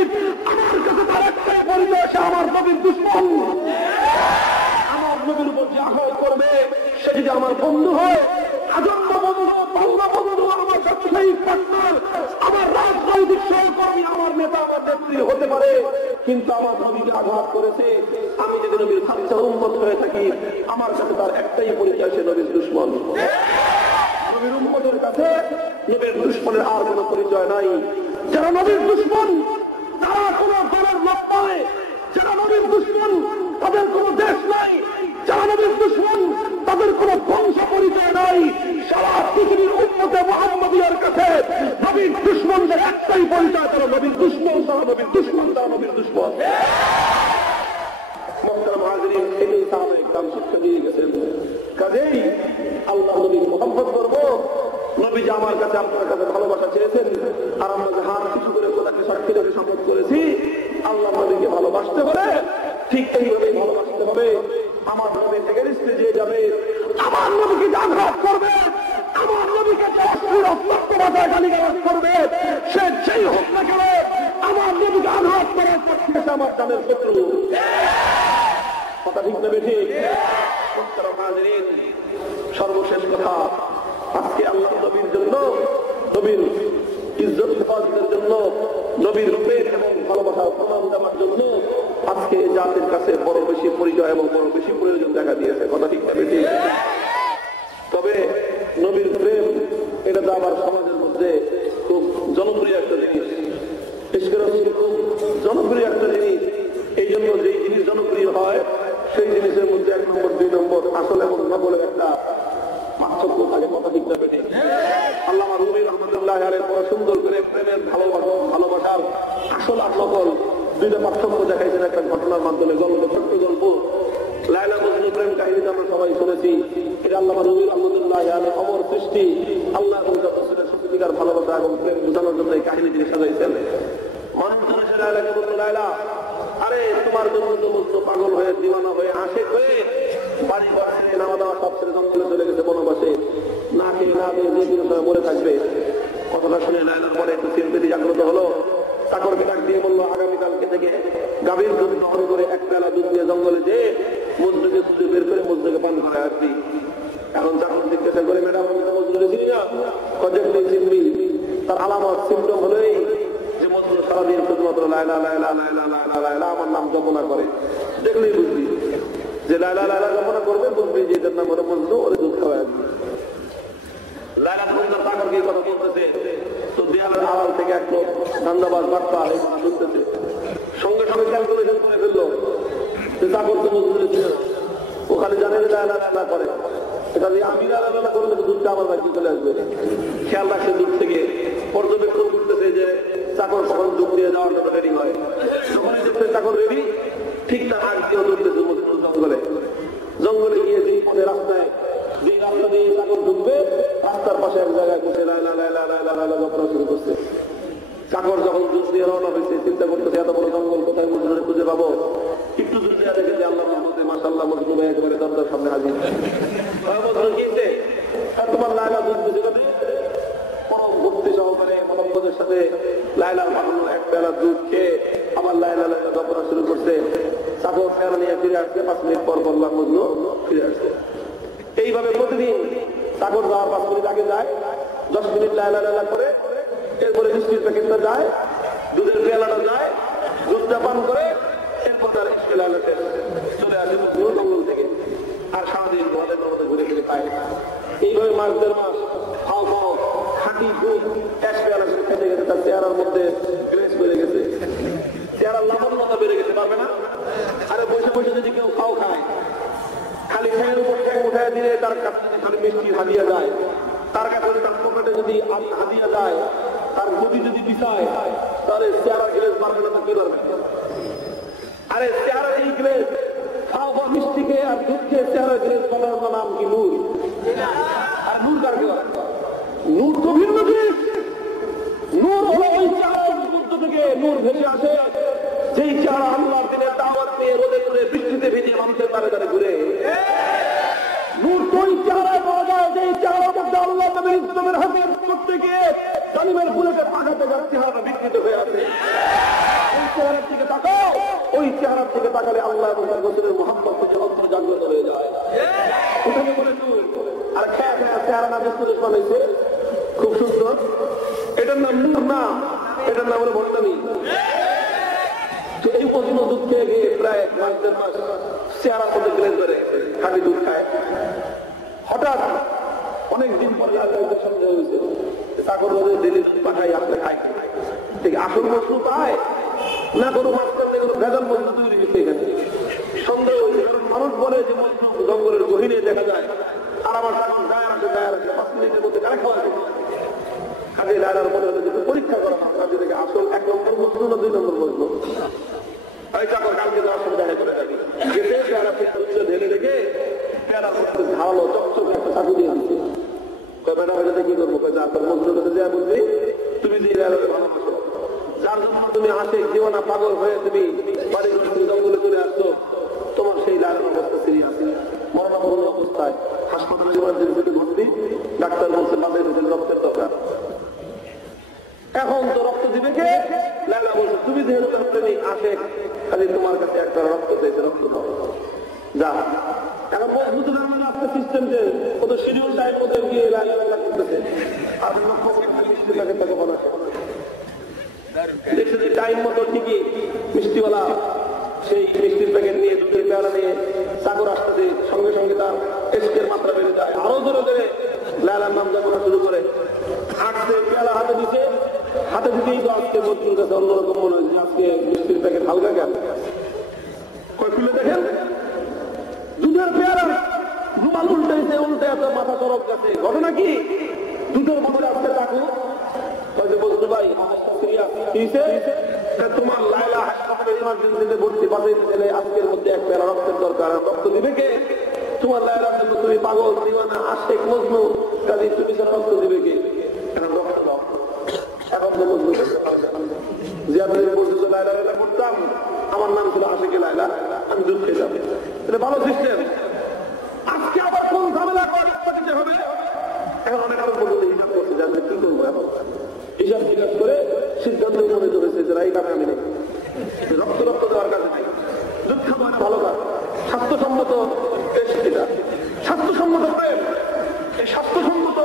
আমার কাছে তার একটাই পরিচয়, সে আমার নবীর দুশমন। আমার নবীর উপর যে আঘাত করবে, সে যদি আমার বন্ধু হয়, আজন্ম বন্ধু, বাংলা বন্ধু, আমার ব্যবসায়িক পার্টনার, আমার রাজনৈতিক সহকর্মী, আমার নেতা, আমার নেত্রী হতে পারে, কিন্তু আমার নবীকে আঘাত করেছে, আমি যদি নবীর খাচ্ছা উম্মত হয়ে থাকি, আমার কাছে তার একটাই পরিচয়, সে নবীর দুশমন। নবীর উম্মতের কাছে নবীর দুশমনের আর কোন পরিচয় নাই। যারা নবীর দুশমন তারা কোন দলের লোক নয়, যারা নবীর দুশমন তাদের কোন দেশ নাই, যারা নবীর দুশমন তাদের কোন বংশ পরিচয় নাই। সারা পৃথিবীর উম্মতে মুহাম্মাদিয়ার কাছে নবীর দুশমনদের একটাই পরিচয়, তারা নবীর দুশমন, তারা নবীর দুশমন, তারা নবীর দুশমন। মুহতারাম হাজিরিন, এই সাহাবায়ে ইকরাম শিক্ষা দিয়ে গেছেন। কাজেই আল্লাহ নবীর মুহাব্বত করব, নবী যে আমার কাছে আপনার কাছে ভালোবাসা চেয়েছেন, আর আমরা যে হাত কিছু করে খোদাকে সাক্ষী রেখে শপথ করেছি আল্লাহ নবীকে ভালোবাসতে হবে, ঠিক এইভাবেই ভালোবাসতে হবে। আমার নবীর এগেইনস্টে যে যাবে, আমার নবীকে আঘাত করবে, আমার নবীকে গালিগালাজ করবে, সে যেই হোক না কেন, আমার নবীকে আঘাত করার পক্ষে আমার জানের শত্রু। কথা ঠিক না বেশি? সর্বশেষ কথা, আজকে আল্লাহ নবীর জন্য, নবীর ইজ্জত হেফাজতের জন্য, নবীর রূপের এবং ভালোবাসার প্রমাণ দেওয়ার জন্য আজকে জাতির কাছে বড় বেশি পরিচয় এবং বড় বেশি প্রয়োজন দেখা দিয়েছে। কথা ঠিক না বেশি? তবে নবীর প্রেম এটা তো আবার সমাজের মধ্যে খুব জনপ্রিয় একটা জিনিস, খুব জনপ্রিয় একটা জিনিস। এই জন্য যেই জিনিস জনপ্রিয় হয় সেই জিনিসের মধ্যে 1 নম্বর 2 নম্বর আসল এবং নকলের একটা পার্থক্য থাকে। কথা ঠিক না বেশি? আল্লামা রুমি রহমতুল্লাহ আলাইহি বড় সুন্দর করে প্রেমের ভালোবাসার আসল আর নকল দুইটা পার্থক্য দেখাইছেন একটা ঘটনার মাধ্যমে। গল্প, ছোট্ট গল্প, লায়লা মজনু প্রেম কাহিনী আমরা সবাই শুনেছি। এটা আল্লামা রুমি রহমতুল্লাহ আলাইহি অমর সৃষ্টি, আল্লাহ এবং রাসূলের সত্যিকার ভালোবাসা এবং প্রেম বোঝানোর জন্য এই কাহিনী তিনি সাজাইছেন। মানুষ ধরেছে লায়লাকে, বলল, লায়লা, আরে তোমার জন্য তো মজনু পাগল হয়ে, দিওয়ানা হয়ে, আশিক হয়ে বাড়ি ঘর ছেড়ে, নামা দাওয়া সব ছেড়ে জঙ্গলে চলে গেছে, বনবাসে, না খেয়ে না দিয়ে যে কোনো সময় মরে থাকবে। কথাটা শুনে লায়লার পরে একটু সিম্পেথি জাগ্রত হলো। চাকরকে ডাক দিয়ে বললো, আগামীকালকে থেকে গাভীর দুধ দহন করে 1 পেয়ালা দুধ দিয়ে জঙ্গলে যে মজনুকে খুঁজে বের করে মজনুকে পান করে আসবি। এখন চাকর জিজ্ঞাসা করে, ম্যাডাম আমি তো মজনুকে চিনি না। কজেক্টলি চিনবি? তার আলামত সিমটম হলেই যে মজনু সারাদিন শুধুমাত্র লায়লা লায়লা লায়লা লায়লা লায়লা আমার নাম জপনা করে, দেখলেই বুঝবি যে লায়লা লায়লা জপনা করবে, বুঝবি যে এটার নাম হলো মজনু, ওরে দুধ খাওয়ায়। লায়লা সুন্দর চাকরকে কথা বলতেছে, তো দেয়ালের আড়াল থেকে এক লোক ধান্দাবাজ বার্তা শুনতেছে, সঙ্গে সঙ্গে ক্যালকুলেশন করে ফেললো যে চাকর তো মজদুরি ছিল, ও খালি জানে যে লায়লা লায়লা করে, এটা দিয়ে আমি লায়লা লায়লা করলে দুধটা আমার বাকি চলে আসবে। খেয়াল রাখছে দূর থেকে পর্যবেক্ষণ করতেছে যে চাকর কখন দুধ দিয়ে যাওয়ার জন্য রেডি হয়। যখনই দেখতে চাকর রেডি, ঠিক তার আগ দিয়েও ধরতেছে জঙ্গলে। জঙ্গলে গিয়ে যেই পথে রাস্তায়, যে রাস্তা দিয়ে চাকর ঢুকবে, রাস্তার পাশে এক জায়গায় বসে লায়লা লায়লা লায়লা লায়লা জপনা শুরু করছে। চাকর যখন দুধ দিয়ে রওনা হয়েছে, চিন্তা করতেছে এত বড় জঙ্গল, কোথায় মজনুরে খুঁজে পাবো। একটু দূর দিয়ে দেখে যে আল্লাহ রহমতে মাশাআল্লাহ মজনু ভাই একেবারে দরজার সামনে হাজির। মজনু কিনতে তোমার লায়লা দুধ বুঝে যাবে, কোন ভক্তি সহকারে মোহাম্মদের সাথে লায়লার বানানো 1 পেয়ালা দুধ খেয়ে আবার লায়লা লায়লা জপনা শুরু করছে। চাকর পেয়ালা নিয়ে ফিরে আসছে, 5 মিনিট পর বললাম মজনু ফিরে আসছে। এইভাবে প্রতিদিন চাকর যাওয়ার 5 মিনিট আগে যায়, 10 মিনিট লায়লা লায়লা করে, এরপরে মিষ্টির প্যাকেটটা যায়, দুধের পেয়ালাটা যায়, দুধটা পান করে, এরপর তার লায়লা চলে আসে জঙ্গল থেকে। আর সারাদিন ঘরের মধ্যে ঘুরে ফিরে খায়। এইভাবে মাস 1.5 মাস খাও খাও খাঁটি দুধ 1 পেয়ালা খেতে গেছে, তার চেহারার মধ্যে গ্রেস বেড়ে গেছে, চেহারার লাবণ্যতা বেড়ে গেছে। পারবে না? আরে বসে বসে যদি কেউ খাও খায়, খালি ঠ্যাঙের উপর ঠ্যাং উঠায় দিলে তার কাছে যদি খালি মিষ্টি হাদিয়া যায়, তার কাছে তার পকেটে যদি হাদিয়া যায়, তার গতি যদি পিছায় তাহলে চেহারা গ্লেজ মারবে না, কি করবে? আরে চেহারা এই গ্লেজ খাওয়া মিষ্টি খেয়ে আর দুধ খেয়ে চেহারা গ্লেজ বলার নাম কি নূর? আর নূর কার কি? নূর তো ভিন্ন জিনিস। নূর হলো ওই চেহারার মধ্য থেকে নূর ভেসে আসে, যেই চেহারা আল্লাহর দিনের দাওয়াত পেয়ে রোদে করে বৃষ্টিতে ভিজে মানুষের দ্বারে দ্বারে ঘুরে। নূর তো ওই চেহারায় পাওয়া যায় যেই চেহারার মধ্যে আল্লাহ নবীর ইসলামের হাতে করতে গিয়ে জালিমের বুলেটে পাঠাতে যার চেহারা বিকৃত হয়ে আছে। ওই চেহারার দিকে তাকাও, ওই চেহারার দিকে তাকালে আল্লাহ এবং তার রাসূলের মুহাব্বত থেকে অন্তর জাগ্রত হয়ে যায়। ওটাকে বলে নূর। আর খেয়া খেয়া চেহারা না বিস্তুর বানাইছে, খুব সুন্দর। এটার নাম নূর না, এটার নাম হলো বর্তানি। এই প্রশ্ন দুধ খেয়ে গিয়ে প্রায় মাস দেড় মাস চেহারার মধ্যে গ্লেজ ধরে খালি দুধ খায়। হঠাৎ অনেকদিন পরে সন্দেহ হয়েছে, চাকর ডেলি দুধ পাঠাই আসলে খায়, ঠিক আসল মশলু পায় না কোনো মাস্টার ভেজাল মশলু তৈরি হয়েছে। এখানে সন্দেহ হয়েছে, কারণ মানুষ বলে যে মশলু জঙ্গলের গহীনে দেখা যায়, আর আমার চাকর গায়ে রাখে 5 মিনিটের মধ্যে গায়ে খাওয়া যায়। কাজে লাইলার মনে হলে যদি পরীক্ষা করা হয় কাজে থেকে আসল 1 নম্বর মশলু না 2 নম্বর মশলু, ওই চাকর কালকে যাওয়ার সময় দেখা করে থাকি গেছে পেয়ারা পেয়ারা ঢেলে রেখে পেয়ারা করতে ধারালো চকচকে একটা চাকু দিয়ে দিচ্ছে। বেটা বেটাতে কি করবো? আপনার মজুরের কাছে যা বলছি, তুমি যে লাইলাকে ভালোবাসো, যার জন্য তুমি আসে জীবনা পাগল হয়ে তুমি বাড়ির জঙ্গলে চলে আসছো, তোমার সেই লাইলার অবস্থা সিরিয়াস, মরণাপন্ন অবস্থায় হাসপাতালে ইমার্জেন্সিতে ভর্তি, ডাক্তার বলছে মাঝে রক্তের দরকার। এখন তো রক্ত দিবে কে? লাইলা বলছে তুমি যেহেতু প্রেমিক আসে খালি তোমার কাছে একটা রক্ত দিয়েছে, রক্ত দাও যা। এখন বলতে আজকে সিস্টেম যে কত শিডিউল টাইম মধ্যে গিয়ে লাইলা করতেছে, আর লক্ষ্য করে মিষ্টি লাগে তাকে বলা দেখছে যে টাইম মতো ঠিকই মিষ্টিওয়ালা সেই মিষ্টির প্যাকেট নিয়ে দুধের পেয়ারা নিয়ে চাকর আসতে সঙ্গে সঙ্গে তার এসকের মাত্রা বেড়ে যায়, আরো ধরে ধরে লাইলার নাম যাপনা শুরু করে। হাঁটতে পেয়ালা হাতে দিতে, হাতে দিতেই তো আজকে বন্ধুর কাছে অন্যরকম মনে হয় যে আজকে মিষ্টির প্যাকেট হালকা কেন কয় খুলে দেখেন দুধের পেয়ারা রুমাল উল্টাইছে, উল্টে এত মাথা চরক গেছে। ঘটনা কি? দুধের মধ্যে আসতে চাকু বলতে ভাই তোমার লাইলা হাসপাতালে ইমার্জেন্সিতে ভর্তি পাঠাইতে গেলে আজকের মধ্যে 1 পেয়ালা রক্তের দরকার, রক্ত দিবে কে? তোমার লাইলার জন্য তুমি পাগল দিওয়ানা আশেক মজনু, কাজে তুমি ছাড়া রক্ত দিবে কে? এখন রক্ত দাও। এখন তো মজনু যে আপনি বলছো লাইলা লাইলা করতাম, আমার নাম ছিল আশেকে লাইলা, আমি দুধ খেতাম, এটা ভালো সিস্টেম। আজকে আবার কোন ঝামেলা করতে হবে? এখন অনেক আরো বলতে হিসাব করতে যাবে, কি করবো? এখন হিসাব নিকাশ করে সিদ্ধান্ত উপনীত হয়েছে যে এই কামে আমি নেই, রক্ত রক্ত দেওয়ার কাছে নেই, দুধ খাবো ভালো কাজ, স্বাস্থ্যসম্মত এটা স্বাস্থ্যসম্মত প্রেম। এই স্বাস্থ্যসম্মত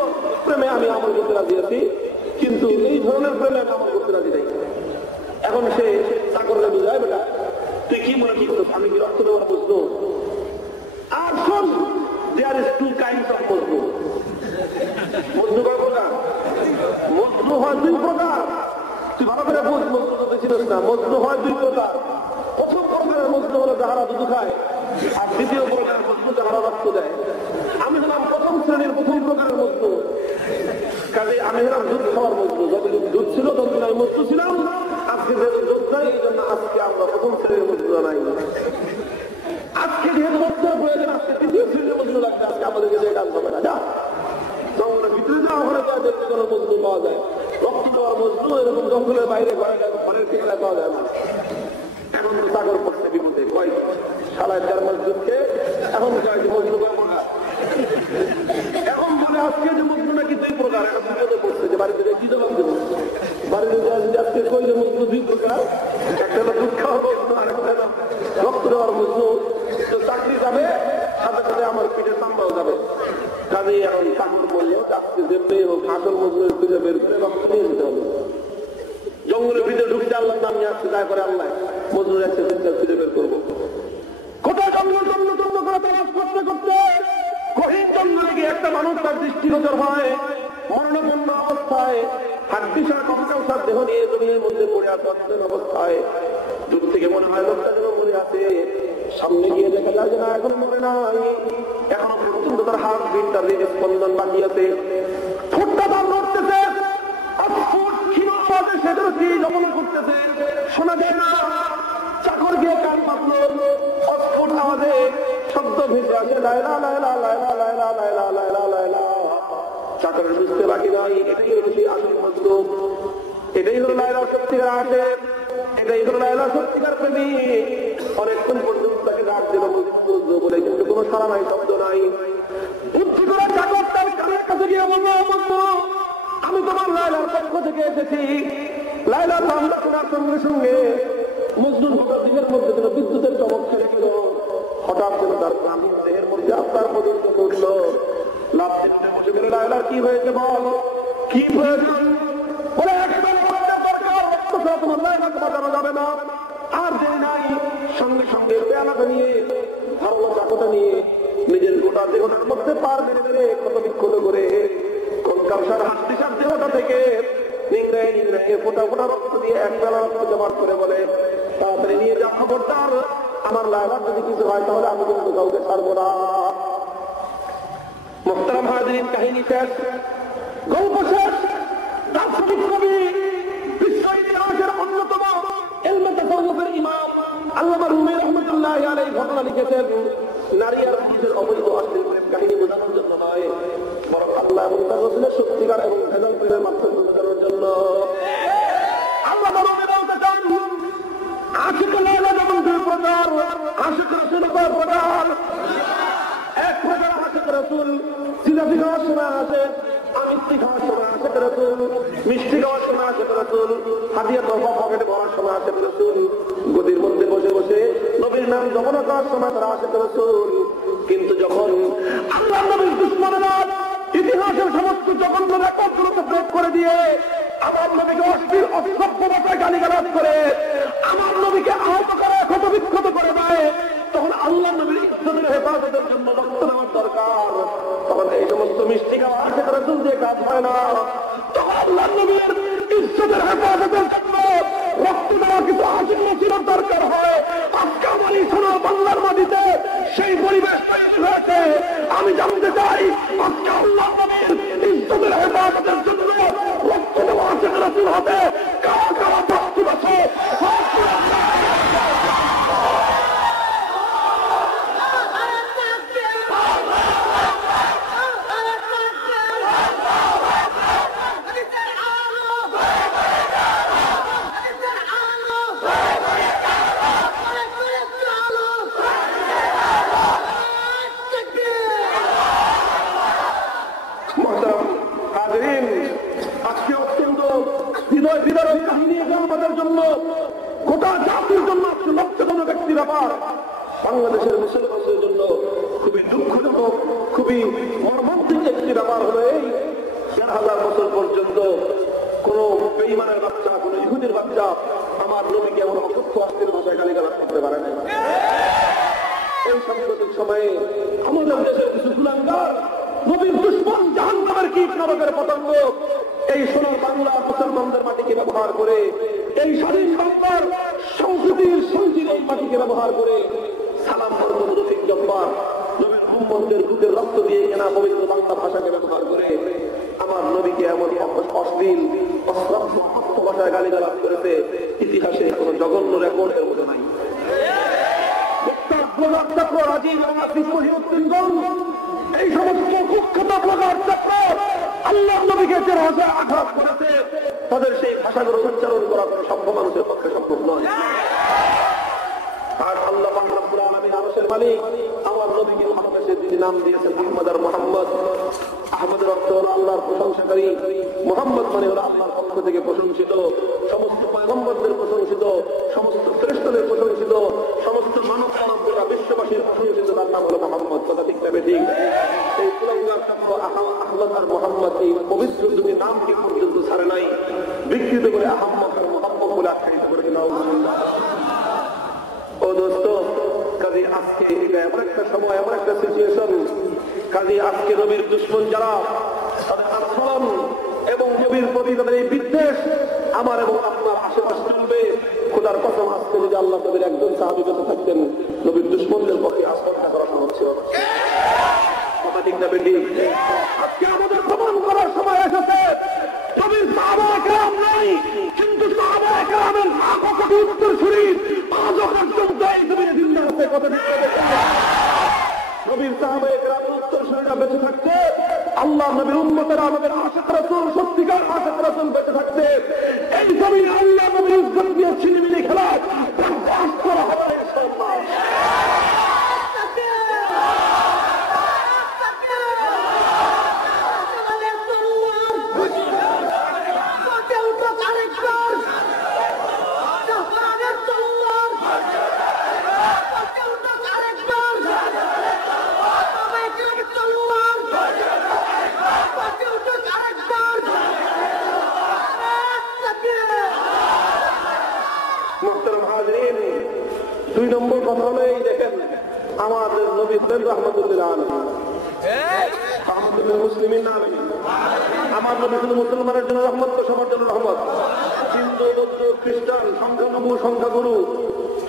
প্রেমে আমি আমল করতে রাজি আছি, কিন্তু এই ধরনের প্রেমে আমি আমল করতে রাজি নাই। এখন সে চাকরকে বুঝায়, বেটা তুই কি মনে করছো আমি কি রক্ত দেওয়ার বুঝলো? আর শোন, দেয়ার ইজ 2 kinds of মজনু। মজনু কয় প্রকার? মজনু হয় 2 প্রকার। তুই ভালো করে বুঝ, মজনু তো ছিলিস না। মজনু হয় 2 প্রকার। প্রথম প্রকারের মজনু হলো যাহারা দুধ খায়, আর দ্বিতীয় প্রকারের মজনু যাহারা রক্ত দেয়। আমি হলাম প্রথম শ্রেণীর প্রথম প্রকারের মজনু। কাজে আমি হলাম দুধ খাওয়ার মজনু। যতদিন দুধ ছিল ততদিন আমি মজনু ছিলাম। আজকে যেহেতু দুধ নাই, এই জন্য আজকে আমরা প্রথম শ্রেণীর মজনু নাই। আজকে যেহেতু রক্তের প্রয়োজন, আজকে 3য় শ্রেণীর মজনু লাগছে। আজকে আমাদেরকে যে কাজ হবে না, যা জঙ্গলের ভিতরে যাওয়া হলে দেখতে কোনো মজনু পাওয়া যায়। রক্ত দেওয়ার মজনু এরকম জঙ্গলের বাইরে ঘরের ঠিকানায় পাওয়া যায় না। এখন তো চাকর পড়ছে বিপদে, কয় শালায় 4 মাস দুধকে এখন কয় যে মজনু কয় প্রকার। এখন বলে আজকে যে মজনু নাকি 2 প্রকার। এখন বিপদে পড়ছে যে বাড়িতে কি জবাব দেবো? বাড়িতে আজকে কই যে মজনু 2 প্রকার, একটা হলো দুধ খাওয়ার মজনু, আর একটা হলো রক্ত দেওয়ার মজনু। তো চাকরি যাবে, সাথে সাথে আমার পিঠে চামড়াও যাবে। কাজেই এখন চাকর বললো আজকে যেমনি হোক আসল মজনুর খুঁজে বের করে রক্ত নিয়ে যেতে হবে। জঙ্গলের ভিতরে ঢুকতে আল্লাহ নাম নিয়ে আসছে, দয়া করে আল্লাহ মজনুর একটা খুঁজে বের করবো। কোথায় জঙ্গল জঙ্গল জঙ্গল করে তালাশ করতে করতে গহীন জঙ্গলে গিয়ে একটা মানুষ তার দৃষ্টিগোচর হয়, মরণাপন্ন অবস্থায়, হাড্ডিসার কঙ্কালসার দেহ নিয়ে জমির মধ্যে পড়ে আছে অবস্থায়। দূর থেকে মনে হয় লোকটা যেন মরে আছে, সামনে গিয়ে দেখা যায় যে না, এখনো মরে নাই, এখনো পর্যন্ত তার হাত বিট, তার স্পন্দন বাকি আছে, ঠোঁটটা তার নড়তেছে, অদ্ভুত আছে সেগুলো কি যখন করতেছে শোনা যায় না। চাকর গিয়ে কান পাতলো, অস্ফুট আওয়াজে শব্দ ভেসে আসে, লাইলা লাইলা লাইলা লাইলা লাইলা লাইলা লাইলা। চাকরের বুঝতে বাকি নাই, এটাই হলো সেই আসল মজলুম, এটাই হলো লাইলা সত্যিকার আসে, এটাই হলো লাইলা সত্যিকার প্রেমিক। অনেকক্ষণ পর্যন্ত তাকে ডাক দিল মজলুম বলে, কিন্তু কোনো সাড়া নাই, শব্দ নাই। বুদ্ধি করে চাকর তার কানের কাছে গিয়ে বলল, বন্ধু আমি তোমার লাইলার পক্ষ থেকে এসেছি। লাইলার নামটা শোনার সঙ্গে সঙ্গে মজলুম হঠাৎ দিনের মধ্যে যেন বিদ্যুতের চমক খেলে গেল। হঠাৎ যেন তার প্রাণীর দেহের মধ্যে আপনার পর্যন্ত উঠল। লাভ দিতে বসে গেলে, লাইলার কি হয়েছে বল, কি প্রয়োজন? বলে একেবারে দরকার, রক্ত ছাড়া তোমার লাইলাকে বাঁচানো যাবে না। আর যে নাই, সঙ্গে সঙ্গে পেয়ালাটা নিয়ে, ধারণা চাকুটা নিয়ে নিজের গোটা দেহটার মধ্যে পার মেরে মেরে ক্ষত বিক্ষত করে কঙ্কালসার হাড্ডিসার দেহটা থেকে নিংড়ায় নিংড়ায় ফোটা ফোটা রক্ত দিয়ে এক বেলা রক্ত জমাট করে বলে, তাড়াতাড়ি নিয়ে যা, খবরদার আমার লাইলার যদি কিছু হয় তাহলে আমি কিন্তু কাউকে ছাড়বো না। মোহতারাম হাজিরিন, কাহিনী শেষ, গল্প শেষ। দার্শনিক কবি, বিশ্ব ইতিহাসের অন্যতম ইলমে তাসাউফের ইমাম আল্লামা রুমি রাহমাতুল্লাহ আলাইহি ঘটনা লিখেছেন। নারী আর পুরুষের অবৈধ অশ্লীল প্রেম কাহিনী বোঝানোর জন্য নয়, বরং আল্লাহ এবং তার রাসূলের সত্যিকার এবং ভেজাল প্রেমের মাধ্যমে বোঝানোর জন্য। আল্লামা রুমি বলতে চান, আশিক লাইলা যেমন দুই প্রকার, আশিক রাসূল দুই প্রকার। এক প্রকার আশিক রাসূল জিলাপি খাওয়ার সময় আসে, আমিত্তি খাওয়ার সময় আসে রাসূল, মিষ্টি খাওয়ার সময় আসে রাসূল, হাদিয়া তোহফা পকেটে ভরার সময় আসে রাসূল, গদির মধ্যে বসে বসে নবীর নাম জপনা করার সময় তারা আসে রাসূল। কিন্তু যখন আল্লাহ নবীর দুশমনেরা ইতিহাসের সমস্ত জঘন্য রেকর্ডগুলোকে ব্রেক করে দিয়ে আমার নবীকে অশ্লীল অসভ্য ভাষায় গালিগালাজ করে, আমার নবীকে আহত করে, ক্ষত বিক্ষত করে দেয়, তখন আল্লাহ নবীর ইজ্জতের হেফাজতের জন্য রক্ত নেওয়ার দরকার। তখন এই সমস্ত মিষ্টি খাওয়া আসে রাসূল দিয়ে কাজ হয় না। তখন আল্লাহ নবীর ইজ্জতের হেফাজতের জন্য রক্ত দেওয়া কিছু আশিক রাসূলের দরকার হয়। আজকে আমার এই সোনার বাংলার মাটিতে সেই পরিবেশ তৈরি হয়েছে। আমি জানতে চাই, আজকে আল্লাহ নবীর ইজ্জতের হেফাজতের জন্য রক্ত দেওয়া আশিক রাসূল হবে কারা কারা প্রস্তুত আছে? আজকে অত্যন্ত হৃদয় বিদারক কাহিনী আমাদের জন্য, গোটা জাতির জন্য লক্ষ্যজনক একটি ব্যাপার। বাংলাদেশের মুসলমানদের জন্য খুবই দুঃখজনক, খুবই মর্মান্তিক একটি ব্যাপার হলো এই, ১,৫০০ বছর পর্যন্ত কোন বেঈমানের বাচ্চা, কোন ইহুদির বাচ্চা আমার নবীকে এমন অসভ্য অশ্লীল ভাষায় গালিগালাজ করতে পারে না। এই সাম্প্রতিক সময়ে আমাদের দেশের কিছু কুলাঙ্গার, নবীর দুশমন, জাহান্নামের কীট নরকের পতঙ্গ এই সোনার বাংলার মুসলমানদের মাটিকে ব্যবহার করে, এই স্বাধীন বাংলার সংস্কৃতির সঞ্চিত এই মাটিকে ব্যবহার করে সালাম বর্তমান রফিক জব্বার নবীর মুহাম্মদের দুধের রক্ত দিয়ে কেনা পবিত্র বাংলা ভাষাকে ব্যবহার করে আমার নবীকে এমন অশ্লীল অশ্রাব্য ভাষায় গালিগালাজ করেছে। ইতিহাসে কোন জঘন্য রেকর্ডের মধ্যে নাই। এই সমস্ত কুখ্যাত ব্লগার চক্র আল্লাহ নবীকে যে ভাষায় আঘাত করেছে, তাদের সেই ভাষাগুলো উচ্চারণ করা কোনো সভ্য মানুষের পক্ষে সম্ভব নয়। আর আল্লাহ রাব্বুল আলামিন আরশের মালিক আমার নবীকে ভালোবেসে যিনি নাম দিয়েছেন মুহাম্মদ আর মুহাম্মদ, আহমদের অর্থ হলো আল্লাহর প্রশংসাকারী, মুহাম্মদ মানে হলো আল্লাহর পক্ষ থেকে প্রশংসিত, সমস্ত পয়গম্বরদের প্রশংসিত, সমস্ত শ্রেষ্ঠদের প্রশংসিত, সমস্ত মানব মানব গোটা বিশ্ববাসীর প্রশংসিত, তার নাম হলো মুহাম্মদ। কথা ঠিক না বেঠিক? এই কুলাঙ্গার শব্দ আহমদ আর মুহাম্মদ এই পবিত্র দুটি নামটি পর্যন্ত ছাড়ে নাই, বিকৃত করে আহমদ আর মুহাম্মদ বলে আখ্যায়িত করে দিল। ও দোস্ত, কাজে আজকে এটা এমন একটা সময়, এমন একটা সিচুয়েশন, কাজে আজকে নবীর দুশমন যারা, তাদের আন্দোলন এবং নবীর প্রতি তাদের এই বিদ্বেষ আমার এবং আপনার আশেপাশে চলবে। খোদার কসম, আজকে যদি আল্লাহ নবীর একজন সাহাবী বেঁচে থাকতেন, নবীর দুশমনদের পক্ষে আশ্রয় করা সহজ ছিল। কথা ঠিক না বেটি? আজকে আমাদের প্রমাণ করার সময় এসেছে নবীর সাহাবা কেরাম নাই, আল্লাহ নবীর উম্মতেরা নবীর আশিক রাসূল সত্যিকার আশিক রাসূল বেঁচে থাকতে এই জমিনে আল্লাহ নবীর ইজ্জত দিয়ে ছিনিমিনি খেলা বরদাস্ত করা হবে না ইনশাআল্লাহ। দুই নম্বর কথা হলো এই দেখেন আমাদের নবী ছিলেন রাহমাতুল্লিল আলামিন, রাহমাতুল্লিল মুসলিমিন না আলামিন। আমার নবী শুধু মুসলমানের জন্য রহমত, তো সবার জন্য রহমত। হিন্দু বৌদ্ধ খ্রিস্টান সংখ্যালঘু সংখ্যাগুরু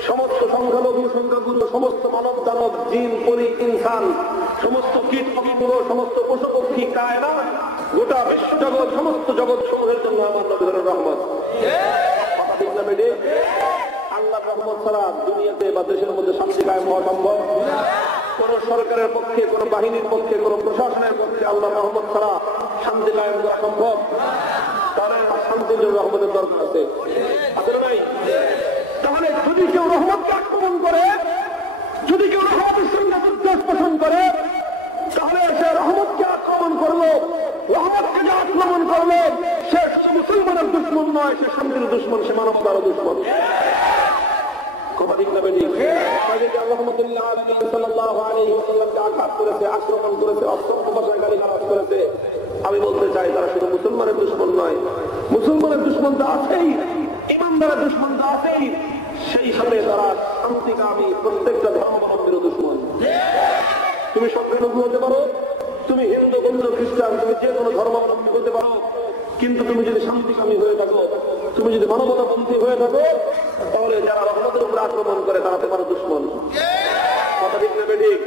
সমস্ত সংখ্যালঘু সংখ্যাগুরু সমস্ত মানব দানব জিন পরি ইনসান সমস্ত কীট পতঙ্গ সমস্ত পশু পক্ষী কায়না গোটা বিশ্ব জগৎ সমস্ত জগৎ সমূহের জন্য আমার নবী হলেন রহমত। কথা ঠিক না বেডে? আল্লাহ রহমত ছাড়া দুনিয়াতে বা দেশের মধ্যে শান্তি কায়েম হওয়া সম্ভব? কোন সরকারের পক্ষে, কোন বাহিনীর পক্ষে, কোন প্রশাসনের পক্ষে আল্লাহ রহমত ছাড়া শান্তি কায়েম করা সম্ভব? তাহলে শান্তির জন্য রহমতের দরকার আছে, আসলে নাই? তাহলে যদি কেউ রহমতকে আক্রমণ করে, যদি কেউ রহমতের সঙ্গে বিদ্বেষ পোষণ করে, তাহলে সে রহমতকে আক্রমণ করলো, রহমতকে যে আক্রমণ করলো সে মুসলমানের দুশ্মন নয়, সে শান্তির দুশ্মন, সে মানবতার দুশ্মন। আক্রমণ করেছে, অসংখ্য ভাষায় গালিগালাজ করেছে। আমি বলতে চাই তারা শুধু মুসলমানের দুশ্মন নয়, মুসলমানের দুশ্মন তো আছেই, ইমানদারের দুশ্মন তো আছেই, সেই সাথে তারা শান্তিকামী প্রত্যেকটা ধর্মাবলম্বীর দুশ্মন। তুমি সংখ্যালঘু হতে পারো, তুমি হিন্দু বৌদ্ধ খ্রিস্টান, তুমি যে কোনো ধর্মাবলম্বী হতে পারো, কিন্তু তুমি যদি শান্তিকামী হয়ে থাকো, তুমি যদি মানবতাপন্থী হয়ে থাকো, তাহলে যারা রহমতের উপর আক্রমণ করে তারা তোমার দুশ্মন। কথা ঠিক না বেঠিক?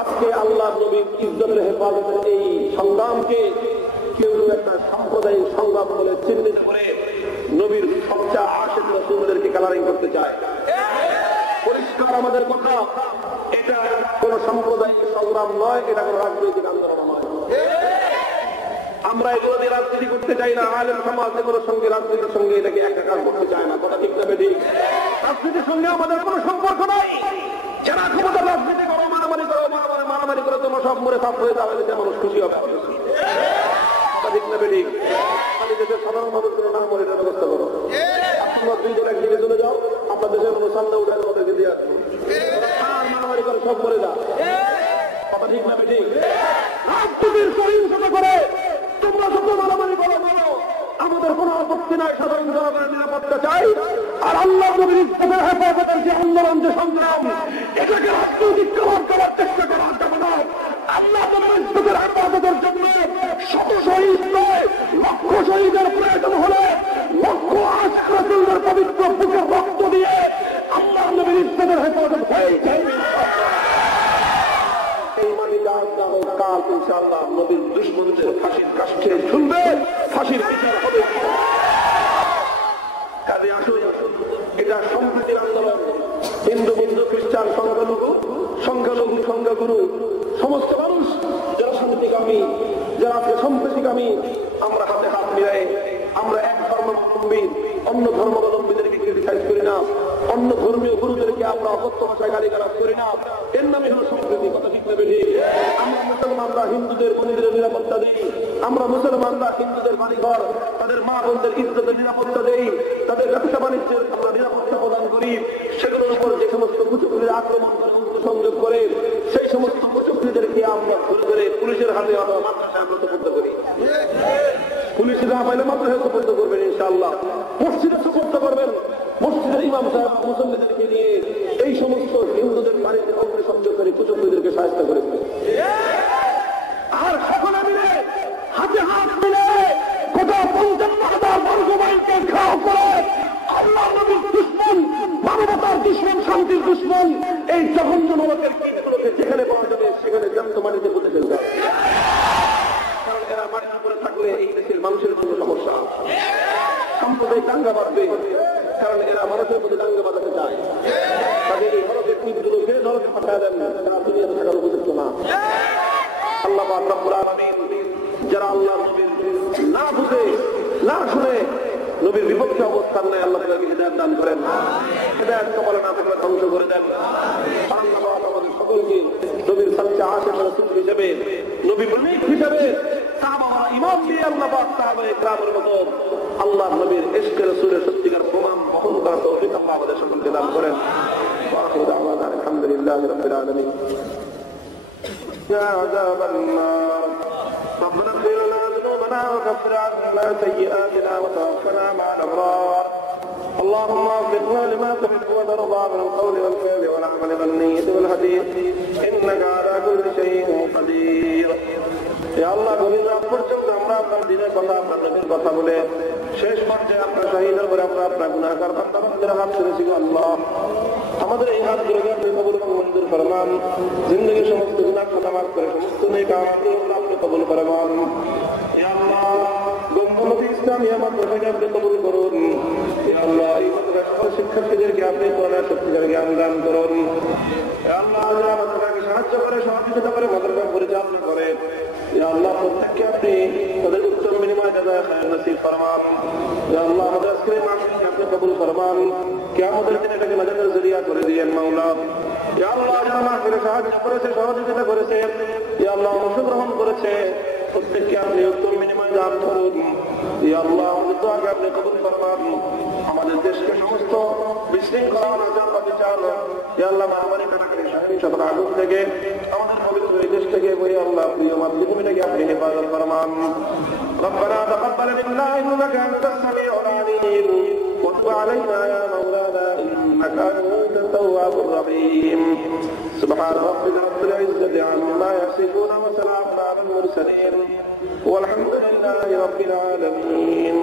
আজকে আল্লাহ নবীর ইজ্জতের হেফাজতের এই সংগ্রামকে কেউ একটা সাম্প্রদায়িক সংগ্রাম বলে চিহ্নিত করে নবীর সবচেয়ে আশিক রাসূলদেরকে কালারিং করতে চায়। পরিষ্কার আমাদের কথা, এটা কোন সাম্প্রদায়িক সংগ্রাম নয়, এটা কোন রাজনৈতিক আন্দোলন নয়। আমরা এগুলো দিয়ে রাজনীতি করতে চাই না, আলেম সমাজ এগুলোর সঙ্গে রাজনীতির সঙ্গে এটাকে একাকার করতে চায় না। কথা ঠিক না বেঠিক? রাজনীতির সঙ্গে আমাদের কোনো সম্পর্ক নাই। যারা ক্ষমতার রাজনীতি করো, মারামারি করো, মারামারি করে তোমরা সব মরে সাফ হয়ে যাবে, মানুষ খুশি হবে। কথা ঠিক না বেঠিক? আমি দেশের সাধারণ মানুষের না মরে এটার ব্যবস্থা করো। তোমরা দুই জন একদিকে চলে যাও, আপনার দেশের কোনো সামনে উঠে আমাদেরকে দিয়ে আসবে, আর মারামারি করে সব মরে যা। কথা ঠিক না বেঠিক? রাজনীতির সহিংসতা করে তোমরা যত মারামারি করো বলো, আমাদের কোনো আপত্তি নাই, সাধারণ জনগণের নিরাপত্তা চাই। আর আল্লাহ নবীর ইজ্জতের হেফাজতের যে আন্দোলন, যে সংগ্রাম, এটাকে রাজনৈতিক করার চেষ্টা করা যাবে না। আল্লাহ নবীর ইজ্জতের হেফাজতের জন্য শত শহীদ নয়, লক্ষ শহীদের প্রয়োজন হলে লক্ষ আশিক রাসূলদের পবিত্র বুকের রক্ত দিয়ে আল্লাহ নবীর ইজ্জতের হেফাজত হয়ে যাবে। এই মাটিতে আন্দা হোক কাল ইনশাআল্লাহ নবীর দুশমনদের ফাঁসির কাষ্ঠে ঝুলবে, ফাঁসির বিচার হবে। কাজে আসুন, এটা সম্প্রীতির আন্দোলন। হিন্দু বৌদ্ধ খ্রিস্টান সংখ্যালঘু সংখ্যালঘু সংখ্যাগুরু সমস্ত মানুষ যারা শান্তিকামী, যারা আছে সম্প্রীতিকামী, আমরা হাতে হাত মিলাই, আমরা এক ধর্মাবলম্বী অন্য ধর্মাবলম্বীদেরকে ক্রিটিসাইজ করি না, অন্য ধর্মীয় গুরুদেরকে আমরা অসত্য ভাষায় গালিগালাজ করি না, এর নামে হলো সম্প্রীতি। কথা ঠিক নেবে? আমরা মুসলমানরা হিন্দুদের মন্দিরের নিরাপত্তা দিই, আমরা মুসলমানরা হিন্দুদের বাড়িঘর, তাদের মা বোনদের ইজ্জতের নিরাপত্তা দেই, তাদের ব্যবসা বাণিজ্যের আমরা নিরাপত্তা প্রদান করি। সেগুলোর উপর যে সমস্ত কুচক্রীরা আক্রমণ করে, সংযোগ করে, সেই সমস্ত কুচক্রীদেরকে আমরা ধরে ধরে পুলিশের হাতে আমরা মাদ্রাসায় আমরা সুপর্দ করি। পুলিশ না পাইলে মাদ্রাসায় সুপর্দ করবেন ইনশাআল্লাহ, মসজিদে সুপর্দ করবেন, মসজিদের ইমাম সাহেব মুসল্লিদেরকে নিয়ে এই সমস্ত হিন্দুদের বাড়িতে অগ্নি সংযোগকারী কুচক্রীদেরকে সাহায্য করে। আর সকলে মিলে হাতে হাত মিলে গোটা 55,000 বর্গ মাইলকে ঘেরাও করে আল্লাহ নবীর দুশমন, মানবতার দুশমন, শান্তির দুশমন এই জঘন্য নরকের কীটগুলোকে যেখানে পাওয়া যাবে সেখানে জ্যান্ত মাটিতে পুঁতে ফেলতে হবে। কারণ এরা মাটির উপরে থাকলে এই দেশের মানুষের জন্য সমস্যা, সাম্প্রদায়িক দাঙ্গা বাড়বে, কারণ এরা মানুষের মধ্যে দাঙ্গা বাঁধাতে চায়। তাদের এই নরকের কীটগুলোকে নরকে পাঠায় দেন, তারা দুনিয়াতে থাকার উপযুক্ত না। আল্লাহ পাক রব্বুল আলামিন যারা আল্লাহ নবীর না বুঝে না শুনে নবীর বিপক্ষে অবস্থান নেয়, আল্লাহ তাদেরকে হিদায়াত দান করেন। হিদায়াত কপালে না থাকলে ধ্বংস করে দেন। আল্লাহ আমাদের সকলকে নবীর সচ্চা আশিক রাসূল হিসেবে, নবী প্রেমিক হিসেবে সাহাবারা ঈমান দিয়ে আল্লাহ পাক সাহাবায়ে কেরামের মতো আল্লাহ নবীর ইশকে রাসূলের সত্যিকার প্রমাণ বহন করার তৌফিক আল্লাহ আমাদের সকলকে দান করেন। ওয়া আখিরু দাওয়ানা আলহামদুলিল্লাহি রাব্বিল আলামিন। ইয়া আযাবান নার ربنا اغفر لنا ذنوبنا وكفر عنا سيئاتنا وتوفنا مع الابرار. اللهم وفقنا لما تحب وترضى من القول والفعل والعمل والنية والحديث انك على كل شيء قدير. يا الله গভীর রাত পর্যন্ত আমরা আপনার দিনের কথা, আপনার নবীর কথা বলে শেষ পর্যায়ে আপনার শাহীদের উপরে আমরা আপনার গুনাহগার বান্দাদের হাত ছেড়েছি। আল্লাহ আমাদের এই হাতগুলোকে আপনি কবুল এবং মঞ্জুর ফরমান। জিন্দগির সমস্ত গুনাহ ক্ষমা মাফ করে সমস্ত নেক আমলগুলো আপনি কবুল ফরমান। ইয়া আল্লাহ গম্বুমতি ইসলামিয়া মাদ্রাসাকে আপনি কবুল করুন। ইয়া আল্লাহ এই মাদ্রাসার শিক্ষার্থীদেরকে আপনি কোরআনের সত্যিকার জ্ঞান দান করুন। ইয়া আল্লাহ যারা মাদ্রাসাকে সাহায্য করে, সহযোগিতা করে, মাদ্রাসা পরিচালনা করে, ইয়া আল্লাহ প্রত্যেককে আপনি তাদের উত্তম বিনিময় জাযায়ে খায়র নসিব ফরমান। ইয়া আল্লাহ আমাদের আজকের মাহফিলকে আপনি কবুল ফরমান। কিয়ামতের দিনে এটাকে নাজাতের জরিয়া করে দিয়েন মাওলা। ইয়া আল্লাহ যারা মাহফিলে সাহায্য করেছে, সহযোগিতা করেছে, ইয়া আল্লাহ অংশগ্রহণ করেছে, প্রত্যেককে আপনি উত্তম বিনিময় দান করুন। ইয়া আল্লাহ আমাদের দোয়াকে আপনি কবুল ফরমান। আমাদের দেশকে সমস্ত বিশৃঙ্খলা অনাচার অবিচার, ইয়া আল্লাহ মারামারি কাটাকাটি সহিংসতার আগুন থেকে আমাদের পবিত্র এই দেশ থেকে ইয়া আল্লাহ প্রিয় মাতৃভূমিটাকে আপনি হেফাজত ফরমান। ربنا تقبل منا انك انت السميع العليم وتب علينا يا مولانا انك انت التواب الرحيم. سبحان ربك رب العزة عما يصفون وسلام على المرسلين والحمد لله رب العالمين.